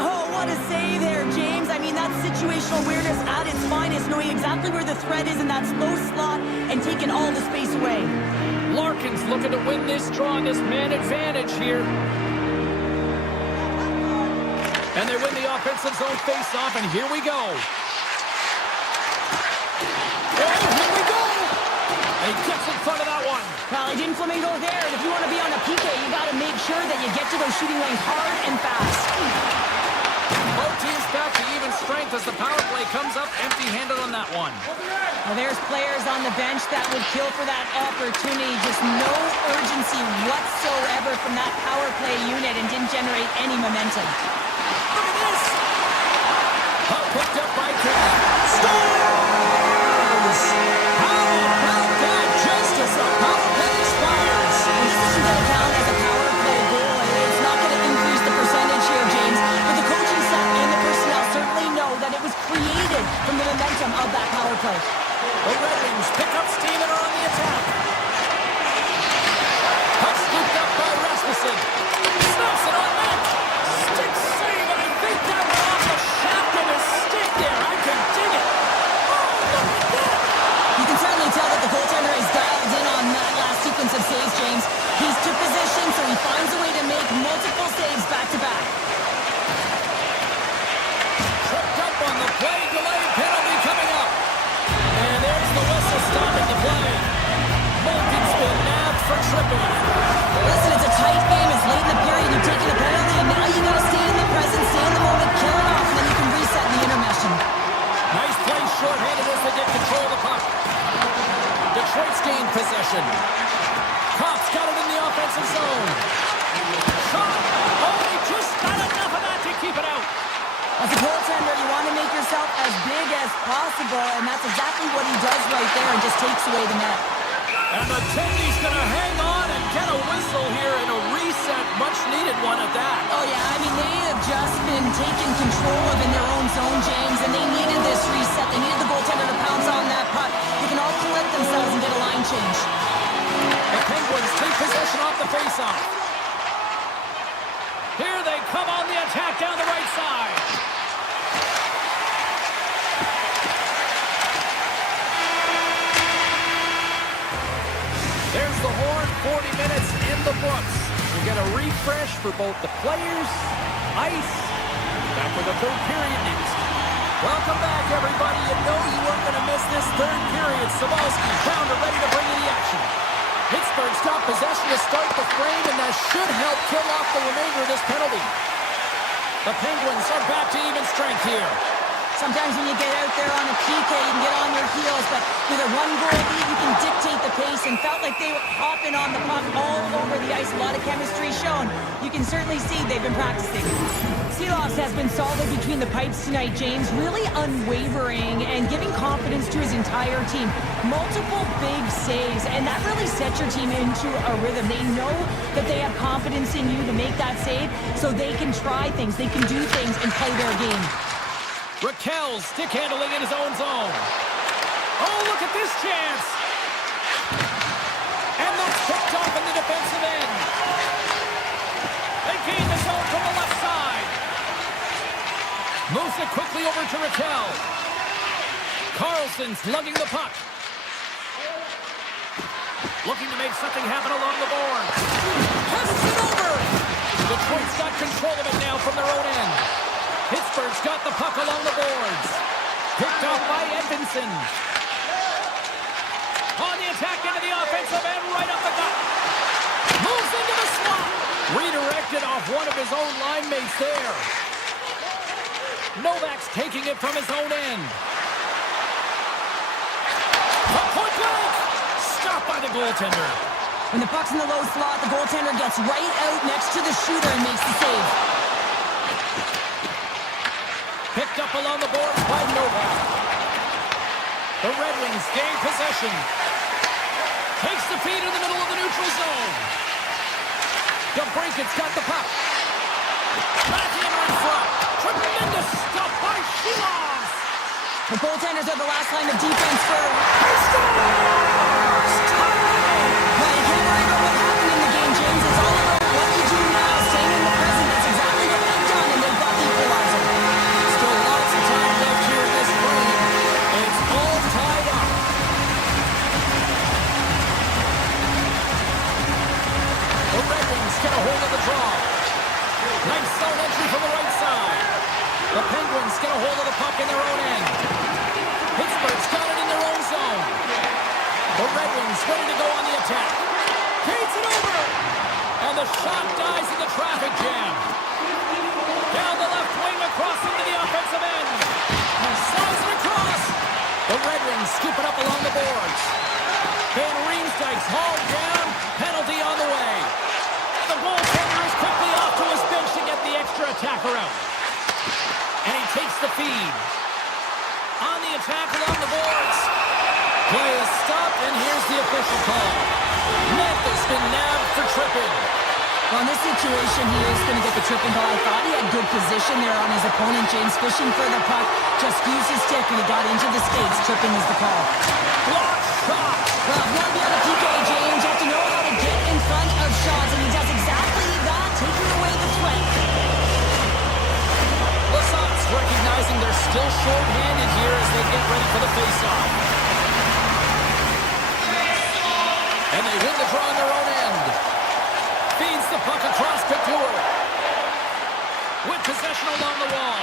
Oh, what a save there, James. I mean, that's situational awareness at its finest, knowing exactly where the threat is in that slow slot and taking all the space away. Larkin's looking to win this draw on this man advantage here. And they win the offensive zone face-off, and here we go. Oh, here we go! And he gets in front of that one. Well, he didn't flamingo there, and if you want to be on a PK, you got to make sure that you get to those shooting lanes hard and fast. Both teams back to even strength as the power play comes up empty-handed on that one. Well, there's players on the bench that would kill for that opportunity. Just no urgency whatsoever from that power play unit and didn't generate any momentum. Look at this! Puck picked up by King. Scores! How about that? Just as the power play expires. This isn't going to count as a power play goal, and it's not going to increase the percentage here, James. But the coaching staff and the personnel certainly know that it was created from the momentum of that power play. The Red Wings pick up steam and are on the attack. Puck scooped up by Rasmussen. Snaps it on net. Stick save, and I think that went off the shaft of his stick there. I can dig it. Oh, look at that. You can certainly tell that the goaltender is dialed in on that last sequence of saves, James. He's took position, so he finds a way to make multiple saves back-to-back. Tripped up on the play, delay penalty coming up. And there's the whistle stopping the play. Malkin's been nabbed for tripping. Listen, it's a tight game. It's late in the period. You've taken a penalty, and now you got to stay in the present, stay in the moment, kill it off, and then you can reset in the intermission. Nice play short-handed as they get control of the puck. Detroit's gained possession. Kopp's got it in the offensive zone. Shot! Oh, they just got enough of that to keep it out. As a goaltender, you want to make yourself as big as possible, and that's exactly what he does right there and just takes away the net. And the Tendy's going to hang on and get a whistle here in a reset, much-needed one at that. Oh, yeah, I mean, they have just been taken control of in their own zone, James, and they needed this reset. They needed the goaltender to pounce on that puck. They can all collect themselves and get a line change. The Penguins take possession off the faceoff. Here they come on the attack down the right side. There's the horn, 40 minutes in the books. We'll get a refresh for both the players, ice. Back with the third period next. Welcome back, everybody. You know you weren't going to miss this third period. Sabalski found her ready to bring in the action. Pittsburgh's got possession to start the frame, and that should help kill off the remainder of this penalty. The Penguins are back to even strength here. Sometimes when you get out there on a PK, you can get on your heels, but with a one-goal lead, you can dictate the pace, and felt like they were hopping on the puck all over the ice. A lot of chemistry shown. You can certainly see they've been practicing. Seeloffs has been solid between the pipes tonight, James. Really unwavering and giving confidence to his entire team. Multiple big saves, and that really sets your team into a rhythm. They know that they have confidence in you to make that save, so they can try things, they can do things, and play their game. Raquel stick handling in his own zone. Oh, look at this chance. And that's picked off in the defensive end. They gain the zone from the left side. Moves it quickly over to Raquel. Carlson's lugging the puck. Looking to make something happen along the boards. Passes it over. Detroit's got control of it now from their own end. Pittsburgh's got the puck along the boards. Picked off by Edmondson. On the attack into the offensive end, right up the gut. Moves into the slot. Redirected off one of his own line mates there. Novak's taking it from his own end. Puck point blank. Stopped by the goaltender. When the puck's in the low slot, the goaltender gets right out next to the shooter and makes the save. Picked up along the boards by Novak. The Red Wings gain possession. Takes the feed in the middle of the neutral zone. DeBrinket's got the puck. Back in right front. Tremendous stuff by Shilovs. The goaltenders are the last line of defense for... He scores! Well, you can't worry about what happened in the game, James. It's all about what you do now, staying in the present. That's exactly what they've done, and they've got the equalizer. Still lots of time left here in this frame. It's all tied up. The Red Wings get a hold of the draw. Nice zone entry from the right side. The Penguins get a hold of the puck in their own end. Pittsburgh's got it in their own zone. The Red Wings ready to go on the attack. Feeds it over. And the shot dies in the traffic jam. Down the left wing across into the offensive end. Slides it across. The Red Wings scoop it up along the boards. Van Riemsdyk's hauled down. Penalty on the way. The goaltender is quickly off to his bench to get the extra attacker out. And he takes the feed. On the attack along the boards. Play is stopped, and here's the official call. Memphis been nabbed for tripping. Well, in this situation, he is going to get the tripping call. I thought he had good position there on his opponent. James fishing for the puck. Just used his stick, and he got into the skates. Tripping is the call. Block shot. Well, if you want to be on a PK, James, you have to know how to get in front of shots, and he does exactly that, taking away the threat. Lasson's recognizing they're still short-handed here as they get ready for the face-off. And they win the draw on their own end. Feeds the puck across Couture. With possession along the wall.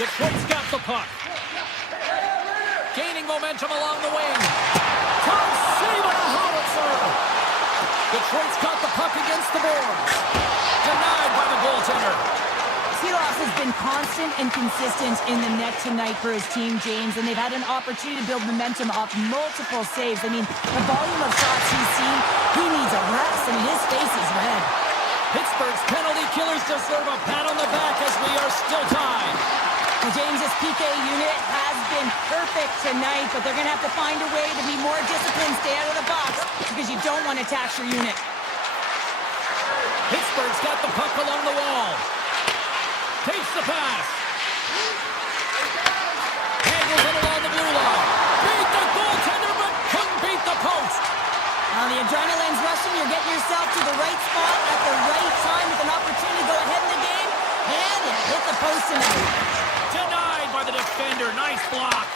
Detroit's got the puck. Gaining momentum along the wing. Tom save on a howitzer. Detroit's got the puck against the boards. Denied by the goaltender. Seeloffs has been constant and consistent in the net tonight for his team, James, and they've had an opportunity to build momentum off multiple saves. I mean, the volume of shots he's seen, he needs a rest. I mean, his face is red. Pittsburgh's penalty killers deserve a pat on the back as we are still tied. Well, James, this PK unit has been perfect tonight, but they're going to have to find a way to be more disciplined, stay out of the box, because you don't want to tax your unit. Pittsburgh's got the puck along the wall. Takes the pass. Angles it along the blue line. Beat the goaltender, but couldn't beat the post. Now the adrenaline's rushing. You're getting yourself to the right spot at the right time with an opportunity to go ahead in the game. And it hit the post tonight. Denied by the defender. Nice block.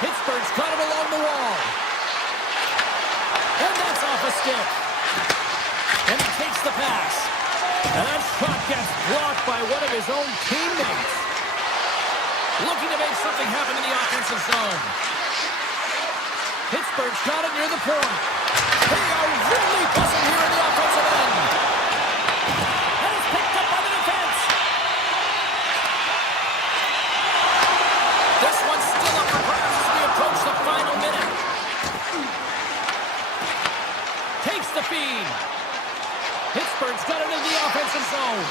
Pittsburgh's got it along the wall. And that's off a stick. And he takes the pass. And that shot gets blocked by one of his own teammates. Looking to make something happen in the offensive zone. Pittsburgh's got it near the point. They are really buzzing here in the offensive end. And it's picked up by the defense. This one's still up for grabs as we approach the final minute. Takes the feed. Pittsburgh's got it in the offensive zone.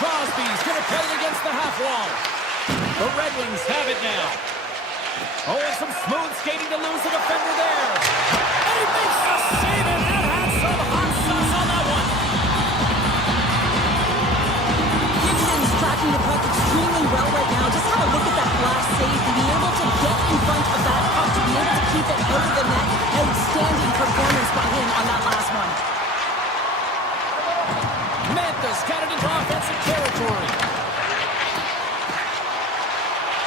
Crosby's going to play it against the half wall. The Red Wings have it now. Oh, and some smooth skating to lose the defender there. And he makes the save, and that had some hot sauce on that one. Gibson's tracking the puck extremely well right now. Just have a look at that last save. To be able to get in front of that puck, to be able to keep it out of the net. Outstanding performance by him on that last one. Mantha's got it into offensive territory.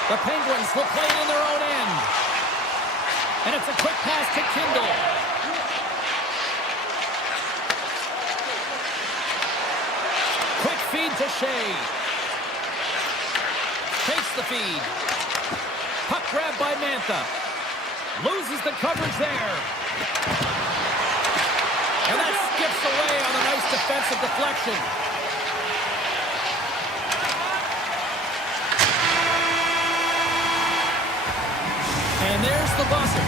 The Penguins will play it in their own end. And it's a quick pass to Kindle. Quick feed to Shea. Takes the feed. Puck grab by Mantha. Loses the coverage there. And that skips away on a nice defensive deflection. And there's the buzzer.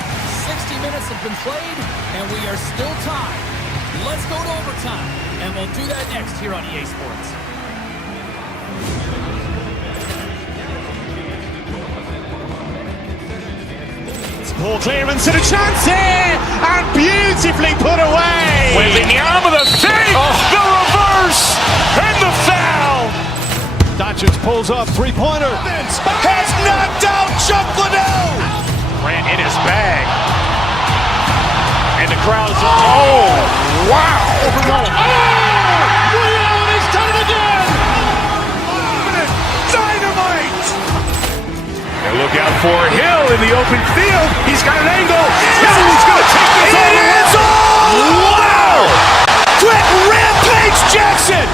60 minutes have been played, and we are still tied. Let's go to overtime, and we'll do that next here on EA Sports. Ball clearance and a chance here, and beautifully put away. With the arm of the thing, the reverse, and the foul. Dodgers pulls off three-pointer. Has knocked out Chuck Liddell. Ran in his bag. And the crowd's, oh, wow. Liddell, and he's done it again. Dynamite. And look out for Hill in the open field. He's got an angle. Hill is going to take this all the way. Wow. Quick rampage Jackson.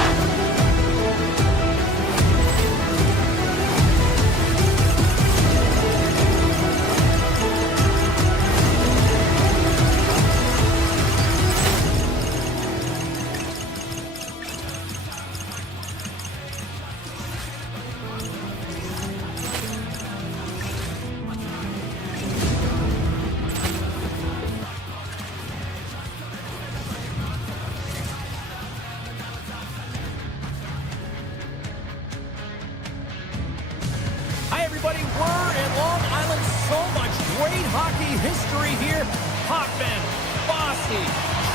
We're in Long Island. So much great hockey history here. Hoffman, Bossy,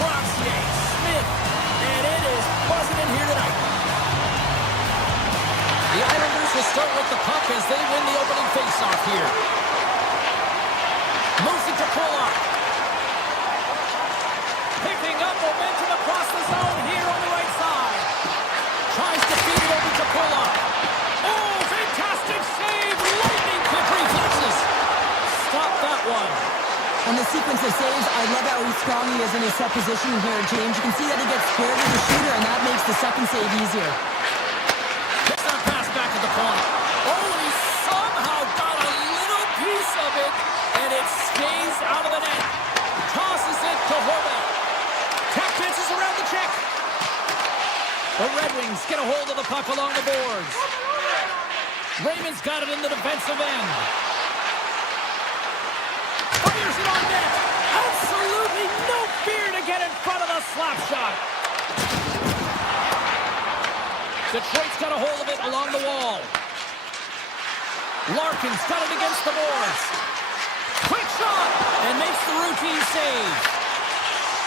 Troxier, Smith, and it is buzzing in here tonight. The Islanders will start with the puck as they win the opening faceoff here. Moves it to Pulock. Picking up momentum across the zone here on the right side. Tries to feed it over to Pulock. Oh, fantastic save! Lightning quick reflexes. Stop that one. On the sequence of saves, I love how strong he is in his set position here, James. You can see that he gets squared with the shooter, and that makes the second save easier. Gets that pass back to the point. Oh, he somehow got a little piece of it, and it stays out of the net. Tosses it to Horvat. Tap dances around the check. The Red Wings get a hold of the puck along the boards. Raymond's got it in the defensive end. Fires it on net. Absolutely no fear to get in front of the slap shot. Detroit's got a hold of it along the wall. Larkin's got it against the boards. Quick shot, and makes the routine save.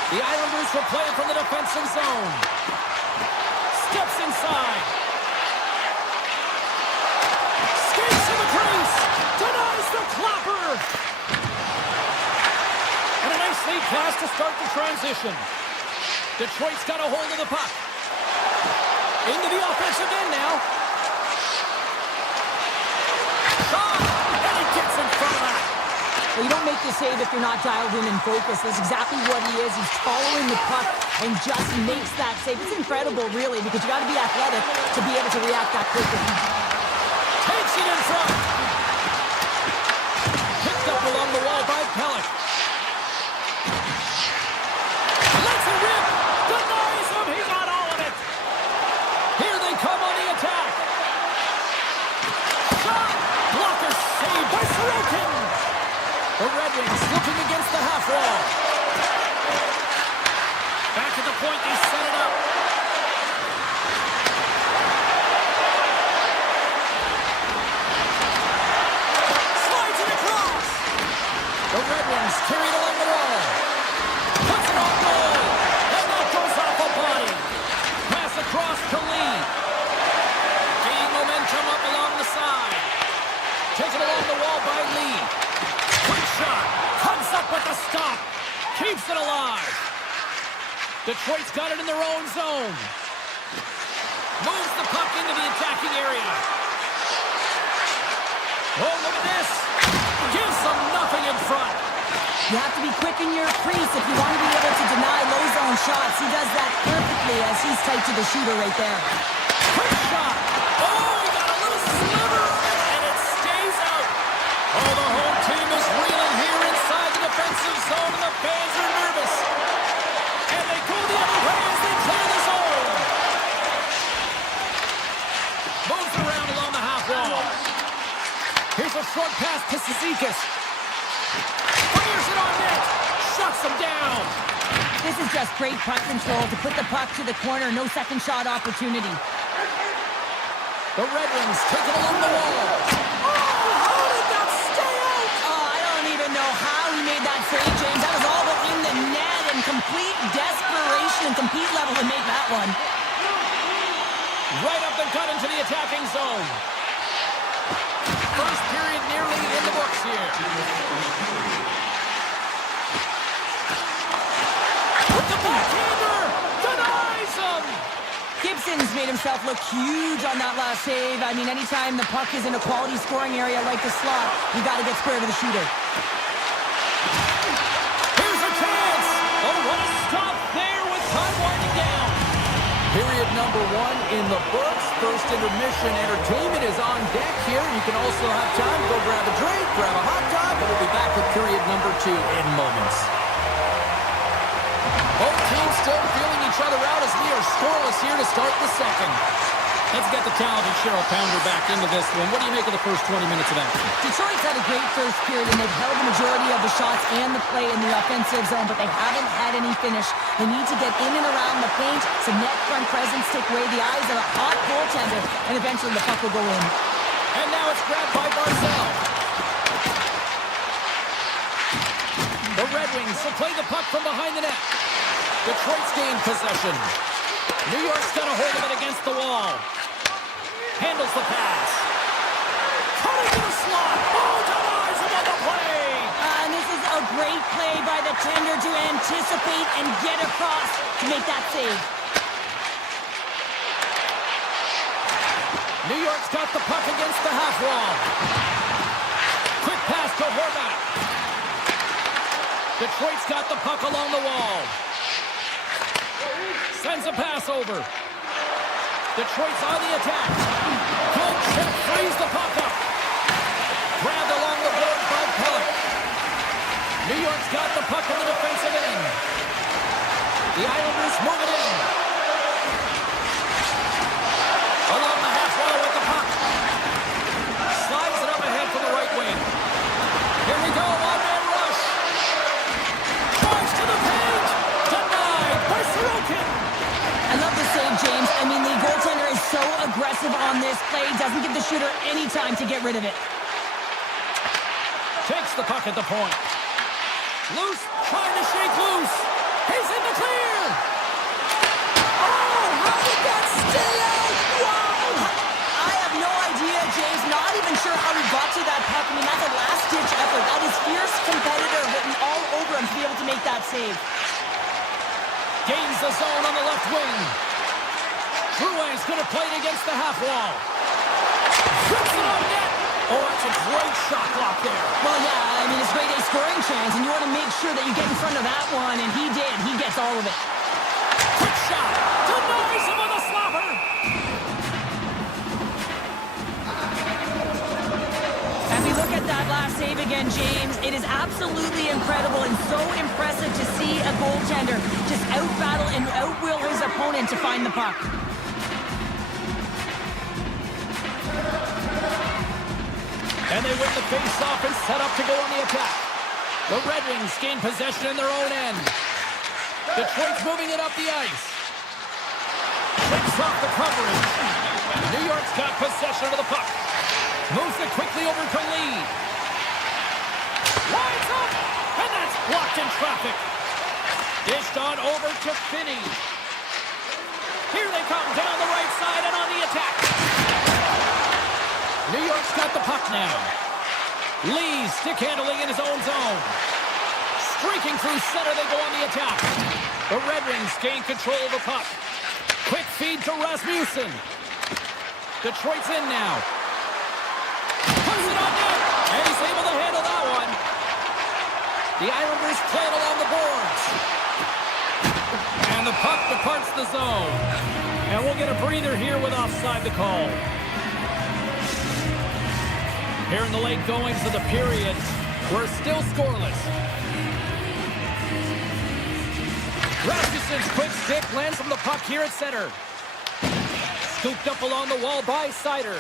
The Islanders will play it from the defensive zone. Steps inside. Skates to the crease. Denies the clapper. And a nice lead pass to start the transition. Detroit's got a hold of the puck. Into the offensive end now. Shot! And he gets in front of that. Well, you don't make the save if you're not dialed in and focused. That's exactly what he is. He's following the puck and just makes that save. It's incredible, really, because you got to be athletic to be able to react that quickly. Takes it in front. Picked up along the wall by Pellick. Lets it rip. Denies him. He got all of it. Here they come on the attack. Shot. Blocker saved by Sorokin. The Red Wings looking against the half wall. Back at the point, they set it up. Slides it across. The Red Wings carried along the wall. Puts it on goal. And that goes off a body. Pass across to Lee. Gaining momentum up along the side. Taken along the wall by Lee. Quick shot. Comes up with the stop. Keeps it alive. Detroit's got it in their own zone. Moves the puck into the attacking area. Oh, look at this. Gives them nothing in front. You have to be quick in your crease if you want to be able to deny low zone shots. He does that perfectly as he's tight to the shooter right there. Quick shot. Oh, he got a little sliver of it, and it stays out. Oh, the home team is reeling here inside the defensive zone, and the fans are nervous. And they go the other way as they clear the zone. Moves around along the half wall. Here's a short pass to Cizikas. Fires it on net. Shuts him down. This is just great puck control to put the puck to the corner. No second shot opportunity. The Red Wings take it along the wall. Oh, how did that stay out? Oh, I don't even know how he made that save, James. That was all but in the net and complete desperation and compete level to make that one. Right up the gut into the attacking zone. First period nearly in the books here. With the backhander, denies him. Gibson's made himself look huge on that last save. I mean, anytime the puck is in a quality scoring area like the slot, you got to get square to the shooter. Here's a chance. Oh, what a stop there with time winding down. Period number 1 in the books. First intermission entertainment is on deck here. You can also have time to go grab a drink, grab a hot dog, and we'll be back with period number 2 in moments. Both teams still feeling each other out as we are scoreless here to start the second. Let's get the talented Cheryl Pounder back into this one. What do you make of the first 20 minutes of action? Detroit's had a great first period, and they've held the majority of the shots and the play in the offensive zone, but they haven't had any finish. They need to get in and around the paint, some net front presence, take away the eyes of a hot goaltender, and eventually the puck will go in. And now it's grabbed by Barzal. The Red Wings will play the puck from behind the net. Detroit's gained possession. New York's got a hold of it against the wall. Handles the pass. Cutting to the slot. Oh, denies him on the play. And this is a great play by the tender to anticipate and get across to make that save. New York's got the puck against the half wall. Quick pass to Horvat. Detroit's got the puck along the wall. Sends a pass over. Detroit's on the attack. Good check, frees the puck up. Grabbed along the boards by Pellick. New York's got the puck in the defensive end. The Islanders move it in. Along the half wall with the puck. Slides it up ahead for the right wing. Here we go, one-man rush. Drives to the paint. Denied by Sorokin. I love the save, James. I mean, the goaltender is so aggressive on this play. Doesn't give the shooter any time to get rid of it. Takes the puck at the point. Loose, trying to shake loose. He's in the clear. Oh, how did that stay out? Wow! I have no idea, James. Not even sure how he got to that puck. I mean, that's a last-ditch effort. That is fierce competitor written all over him to be able to make that save. Gains the zone on the left wing. Drouin's going to play it against the half wall. Shoots it on net. Oh, that's a great shot block there. Well, yeah, I mean, it's grade A scoring chance, and you want to make sure that you get in front of that one, and he did. He gets all of it. Quick shot. Denies him on the slapper. last save again, James. It is absolutely incredible and so impressive to see a goaltender just out-battle and out-will his opponent to find the puck. And they win the face-off and set up to go on the attack. The Red Wings gain possession in their own end. Detroit's moving it up the ice. Picks off the coverage. New York's got possession of the puck. Moves it quickly over to Lee. Winds up, and that's blocked in traffic. Dished on over to Finney. Here they come down the right side and on the attack. New York's got the puck now. Lee stick handling in his own zone. Streaking through center, they go on the attack. The Red Wings gain control of the puck. Quick feed to Rasmussen. Detroit's in now. Puts it on net, and he's able to handle that one. The Islanders play it along the boards. And the puck departs the zone. And we'll get a breather here with offside the call. Here in the late goings of the period, we're still scoreless. Rasmussen's quick stick lands from the puck here at center. Scooped up along the wall by Seider.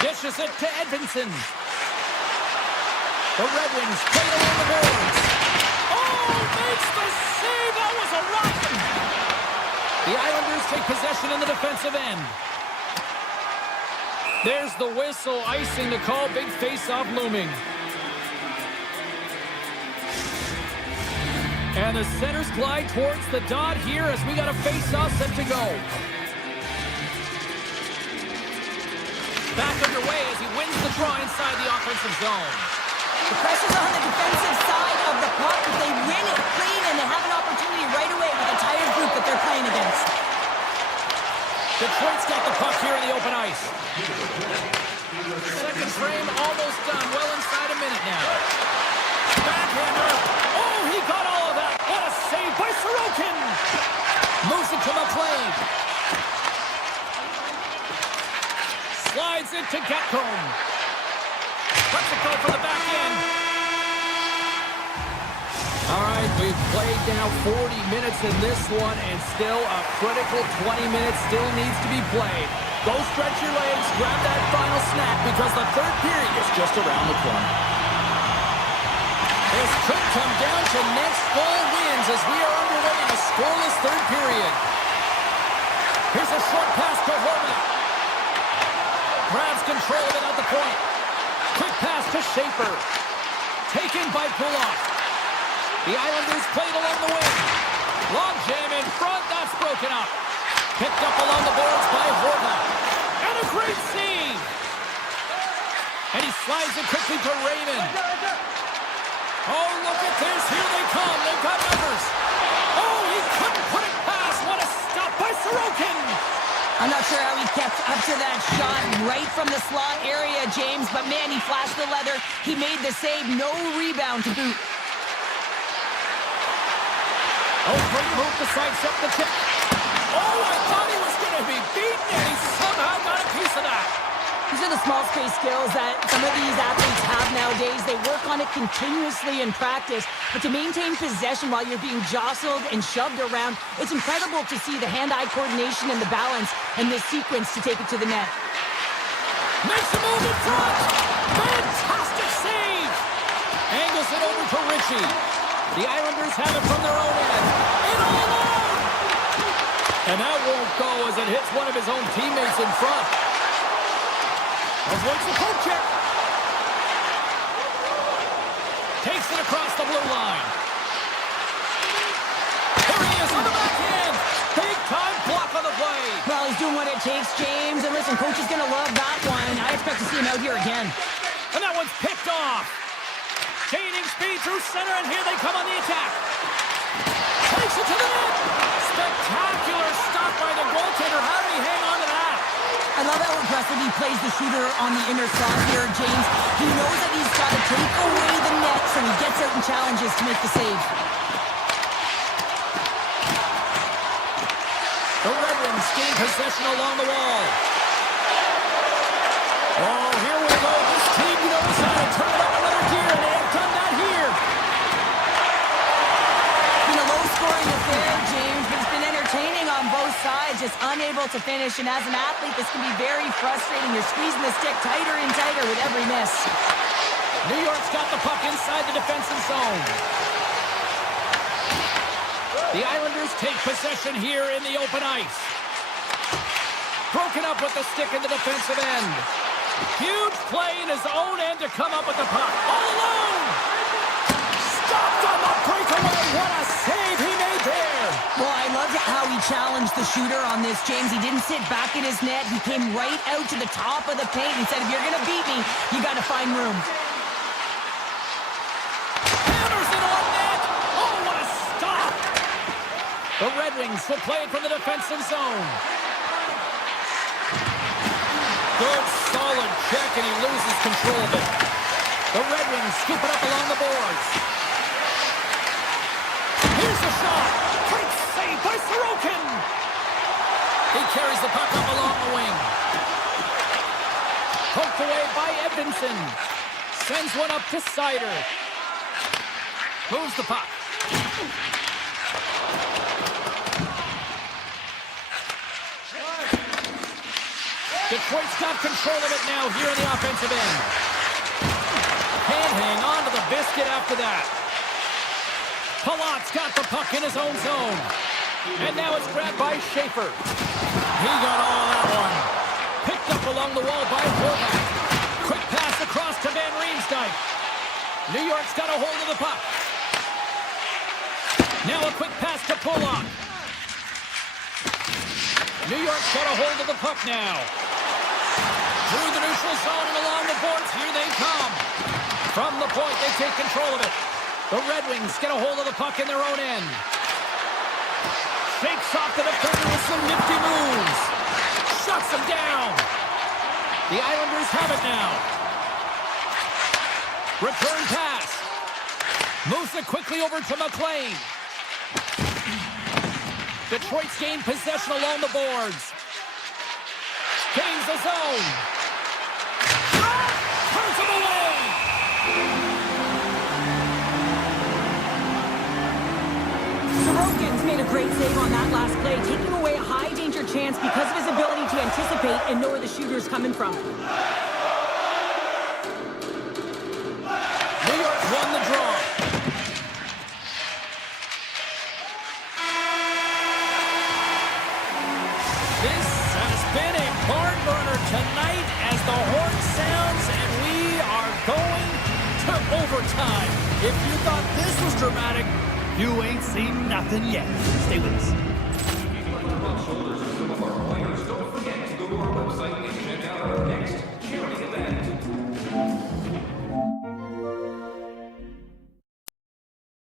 Dishes it to Edvinsson. The Red Wings play it along the boards. Oh, makes the save! That was a rocket! The Islanders take possession in the defensive end. There's the whistle, icing the call, big face-off looming. And the centers glide towards the dot here as we got a face-off set to go. Back underway as he wins the draw inside the offensive zone. The pressure's on the defensive side of the puck, but they win it clean and they have an opportunity right away with a tired group that they're playing against. Detroit's got the puck here in the open ice. Second frame almost done. Well inside a minute now. Backhander. Oh, he got all of that. What a save by Sorokin. Moves it to McLean. Slides it to Gatcomb. Lets it go for the back end. All right, we've played now 40 minutes in this one, and still a critical 20 minutes still needs to be played. Go stretch your legs, grab that final snack, because the third period is just around the corner. This could come down to next goal wins as we are underway in a scoreless third period. Here's a short pass to Horvat. Grabs control of it at the point. Quick pass to Schaefer. Taken by Pulock. The Islanders played along the wing. Long jam in front. That's broken up. Picked up along the boards by Horvat. And a great save. And he slides it quickly to Raymond. Oh, look at this. Here they come. They've got numbers. Oh, he couldn't put it past. What a stop by Sorokin. I'm not sure how he kept up to that shot right from the slot area, James, but man, he flashed the leather. He made the save. No rebound to boot. Oh, great move to sidestep the tip. Oh, I thought he was going to be beaten, and he somehow got a piece of that. These are the small space skills that some of these athletes have nowadays. They work on it continuously in practice, but to maintain possession while you're being jostled and shoved around, it's incredible to see the hand-eye coordination and the balance in this sequence to take it to the net. Makes a move in front. Fantastic save. Angles it over to Ritchie. The Islanders have it from their own end. In all alone. And that won't go as it hits one of his own teammates in front. Avoids the poke check. Takes it across the blue line. There he is on the backhand. Big time block on the play. Well, he's doing what it takes, James. And listen, coach is going to love that one. I expect to see him out here again. And that one's picked off. Gaining speed through center, and here they come on the attack. Takes it to the net. Spectacular stop by the goaltender. How did he hang on to that? I love how aggressive he plays the shooter on the inner slot here, James. He knows that he's got to take away the net, so he gets out and challenges to make the save. The Red Wings gain possession along the wall. Oh, here we go. just unable to finish. And as an athlete, this can be very frustrating. You're squeezing the stick tighter and tighter with every miss. New York's got the puck inside the defensive zone. The Islanders take possession here in the open ice. Broken up with the stick in the defensive end. Huge play in his own end to come up with the puck. All alone! Stopped on the breakaway. What a save he made there. Well, I loved how he challenged the shooter on this, James. He didn't sit back in his net. He came right out to the top of the paint and said, if you're going to beat me, you got to find room. Hammers it on net. Oh, what a stop. The Red Wings will play it from the defensive zone. Good, solid check, and he loses control of it. The Red Wings scoop it up along the boards. Here's the shot. Great save by Sorokin. He carries the puck up along the wing. Poked away by Edvinsson. Sends one up to Sider. Moves the puck. Detroit's got control of it now here in the offensive end. Can't hang on to the biscuit after that. Palat's got the puck in his own zone. And now it's grabbed by Schaefer. He got all that one. Picked up along the wall by Horvath. Quick pass across to Van Riemsdyk. New York's got a hold of the puck. Now a quick pass to Pulock. New York's got a hold of the puck now. Through the neutral zone and along the boards, here they come. From the point, they take control of it. The Red Wings get a hold of the puck in their own end. Shakes off the defender with some nifty moves. Shuts him down. The Islanders have it now. Return pass. Moves it quickly over to McLean. Detroit's gained possession along the boards. Gains the zone. Turns him away. Sorokin's made a great save on that last play, taking away a high-danger chance because of his ability to anticipate and know where the shooter's coming from. New York won the draw. This has been a barn burner tonight as the horn sounds and we are going to overtime. If you thought this was dramatic, you ain't seen nothing yet. Stay with us.